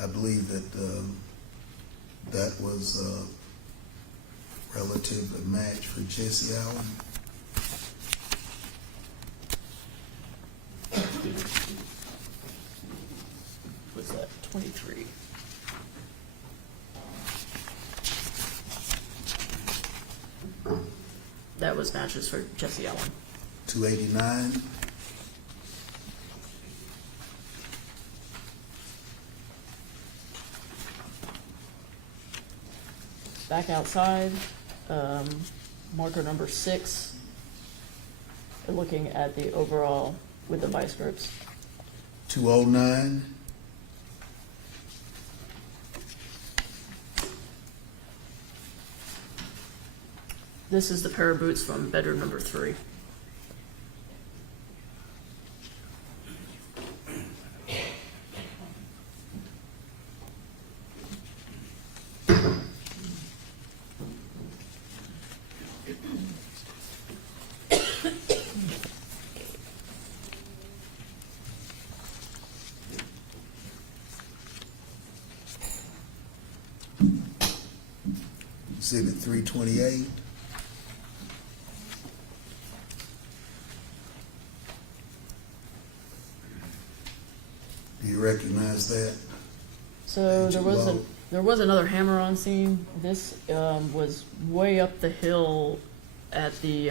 I believe that that was a relative match for Jesse Allen. What's that? 23. That was matches for Jesse Allen. 289, Back outside, marker number 6, and looking at the overall with the vice grips. 209, This is the pair of boots from bedroom number 3. Exhibit 328, do you recognize that? So Did there you was vote? there was another hammer on scene. This was way up the hill at the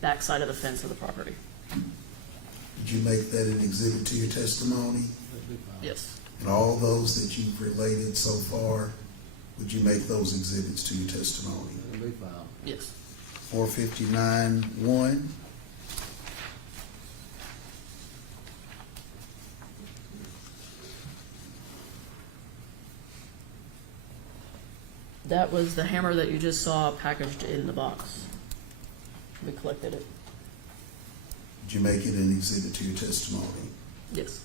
back side of the fence of the property. Did you make that an exhibit to your testimony? Yes. And all those that you've related so far, would you make those exhibits to your testimony? It'll be filed. Yes. 459-1, That was the hammer that you just saw packaged in the box. We collected it. did you make it an exhibit to your testimony? Yes.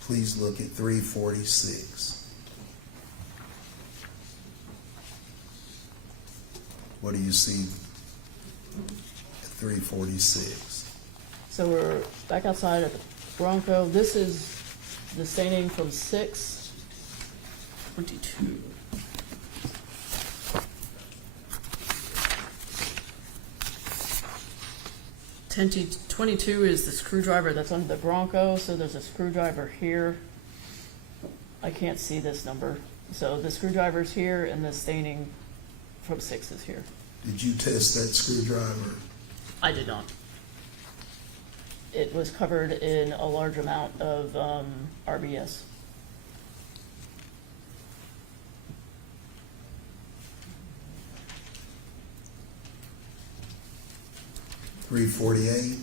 Please look at 346. What do you see at 346? So we're back outside at the Bronco. This is the staining from 6/22. Twenty 22 is the screwdriver that's under the Bronco, so there's a screwdriver here. I can't see this number. So the screwdriver's here and the staining from 6 is here. Did you test that screwdriver? I did not. It was covered in a large amount of RBS. .348.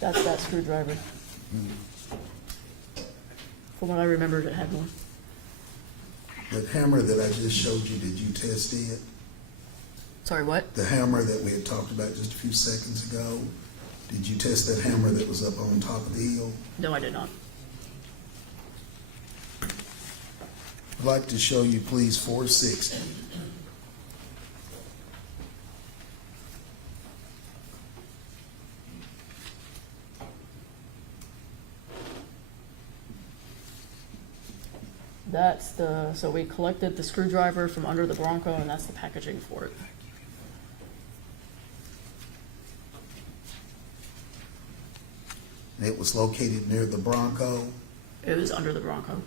That's that screwdriver. From what I remembered, it had one. The hammer that I just showed you, did you test it? Sorry, what? The hammer that we had talked about just a few seconds ago, did you test that hammer that was up on top of the hill? No, I did not. I'd like to show you, please, 460. So we collected the screwdriver from under the Bronco, and that's the packaging for it. And it was located near the Bronco, It was under the Bronco.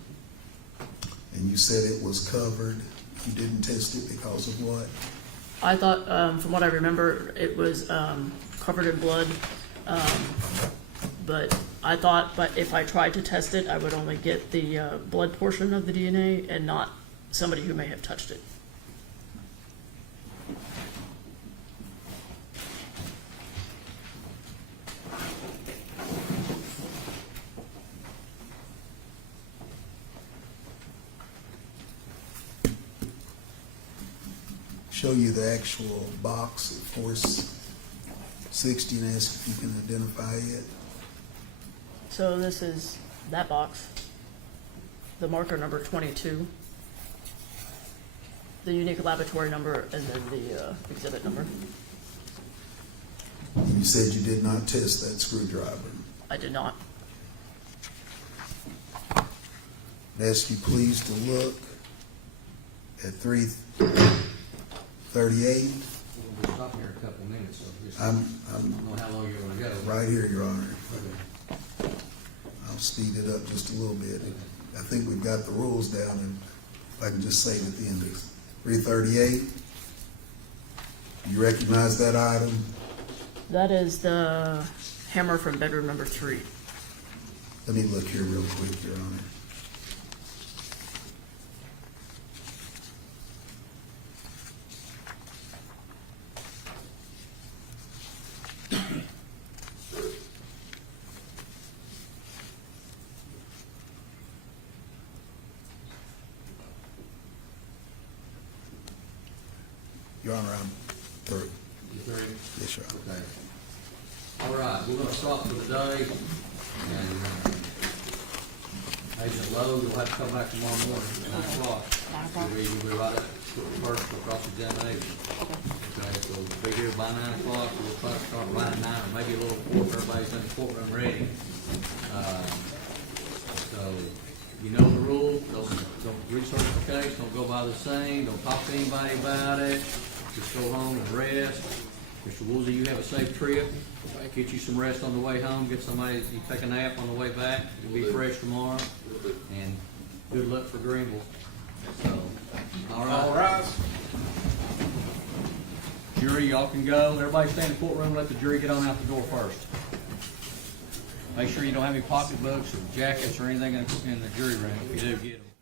and you said it was covered. You didn't test it because of what? I thought, from what I remember, it was covered in blood. But I thought, if I tried to test it, I would only get the blood portion of the DNA and not somebody who may have touched it. show you the actual box at 460 and ask if you can identify it. So this is that box, the marker number 22, the unique laboratory number, and then the exhibit number. You said you did not test that screwdriver. I did not. I'd ask you please to look at 338. We're gonna be stopping here in a couple of minutes, so just, I I'm don't know how long you're gonna go. right here, Your Honor. Okay. I'll speed it up just a little bit. I think we've got the rules down, and if I can just say it at the end of 338. You recognize that item? That is the hammer from bedroom number 3. Let me look here real quick, Your Honor. Your Honor, I'm through. You through? Yes, Your Honor. Okay. All right, we're gonna stop for the day, and, Agent Lowe, you'll have to come back tomorrow morning at 9 o'clock. 9 o'clock? You'll be right up first for cross-examination. Okay, so be here by 9 o'clock, we'll try to start right at 9, or maybe a little before, if everybody's in the courtroom ready. So, you know the rules, don't research the case, don't go by the scene, don't talk to anybody about it, just go home and rest. Mr. Woolsey, you have a safe trip, get you some rest on the way home, get somebody, you take a nap on the way back, you'll be fresh tomorrow, and good luck for Greenville. So, all right. Jury, y'all can go, everybody stay in the courtroom, let the jury get on out the door first. Make sure you don't have any pocketbooks or jackets or anything in the jury room. If you do, get them.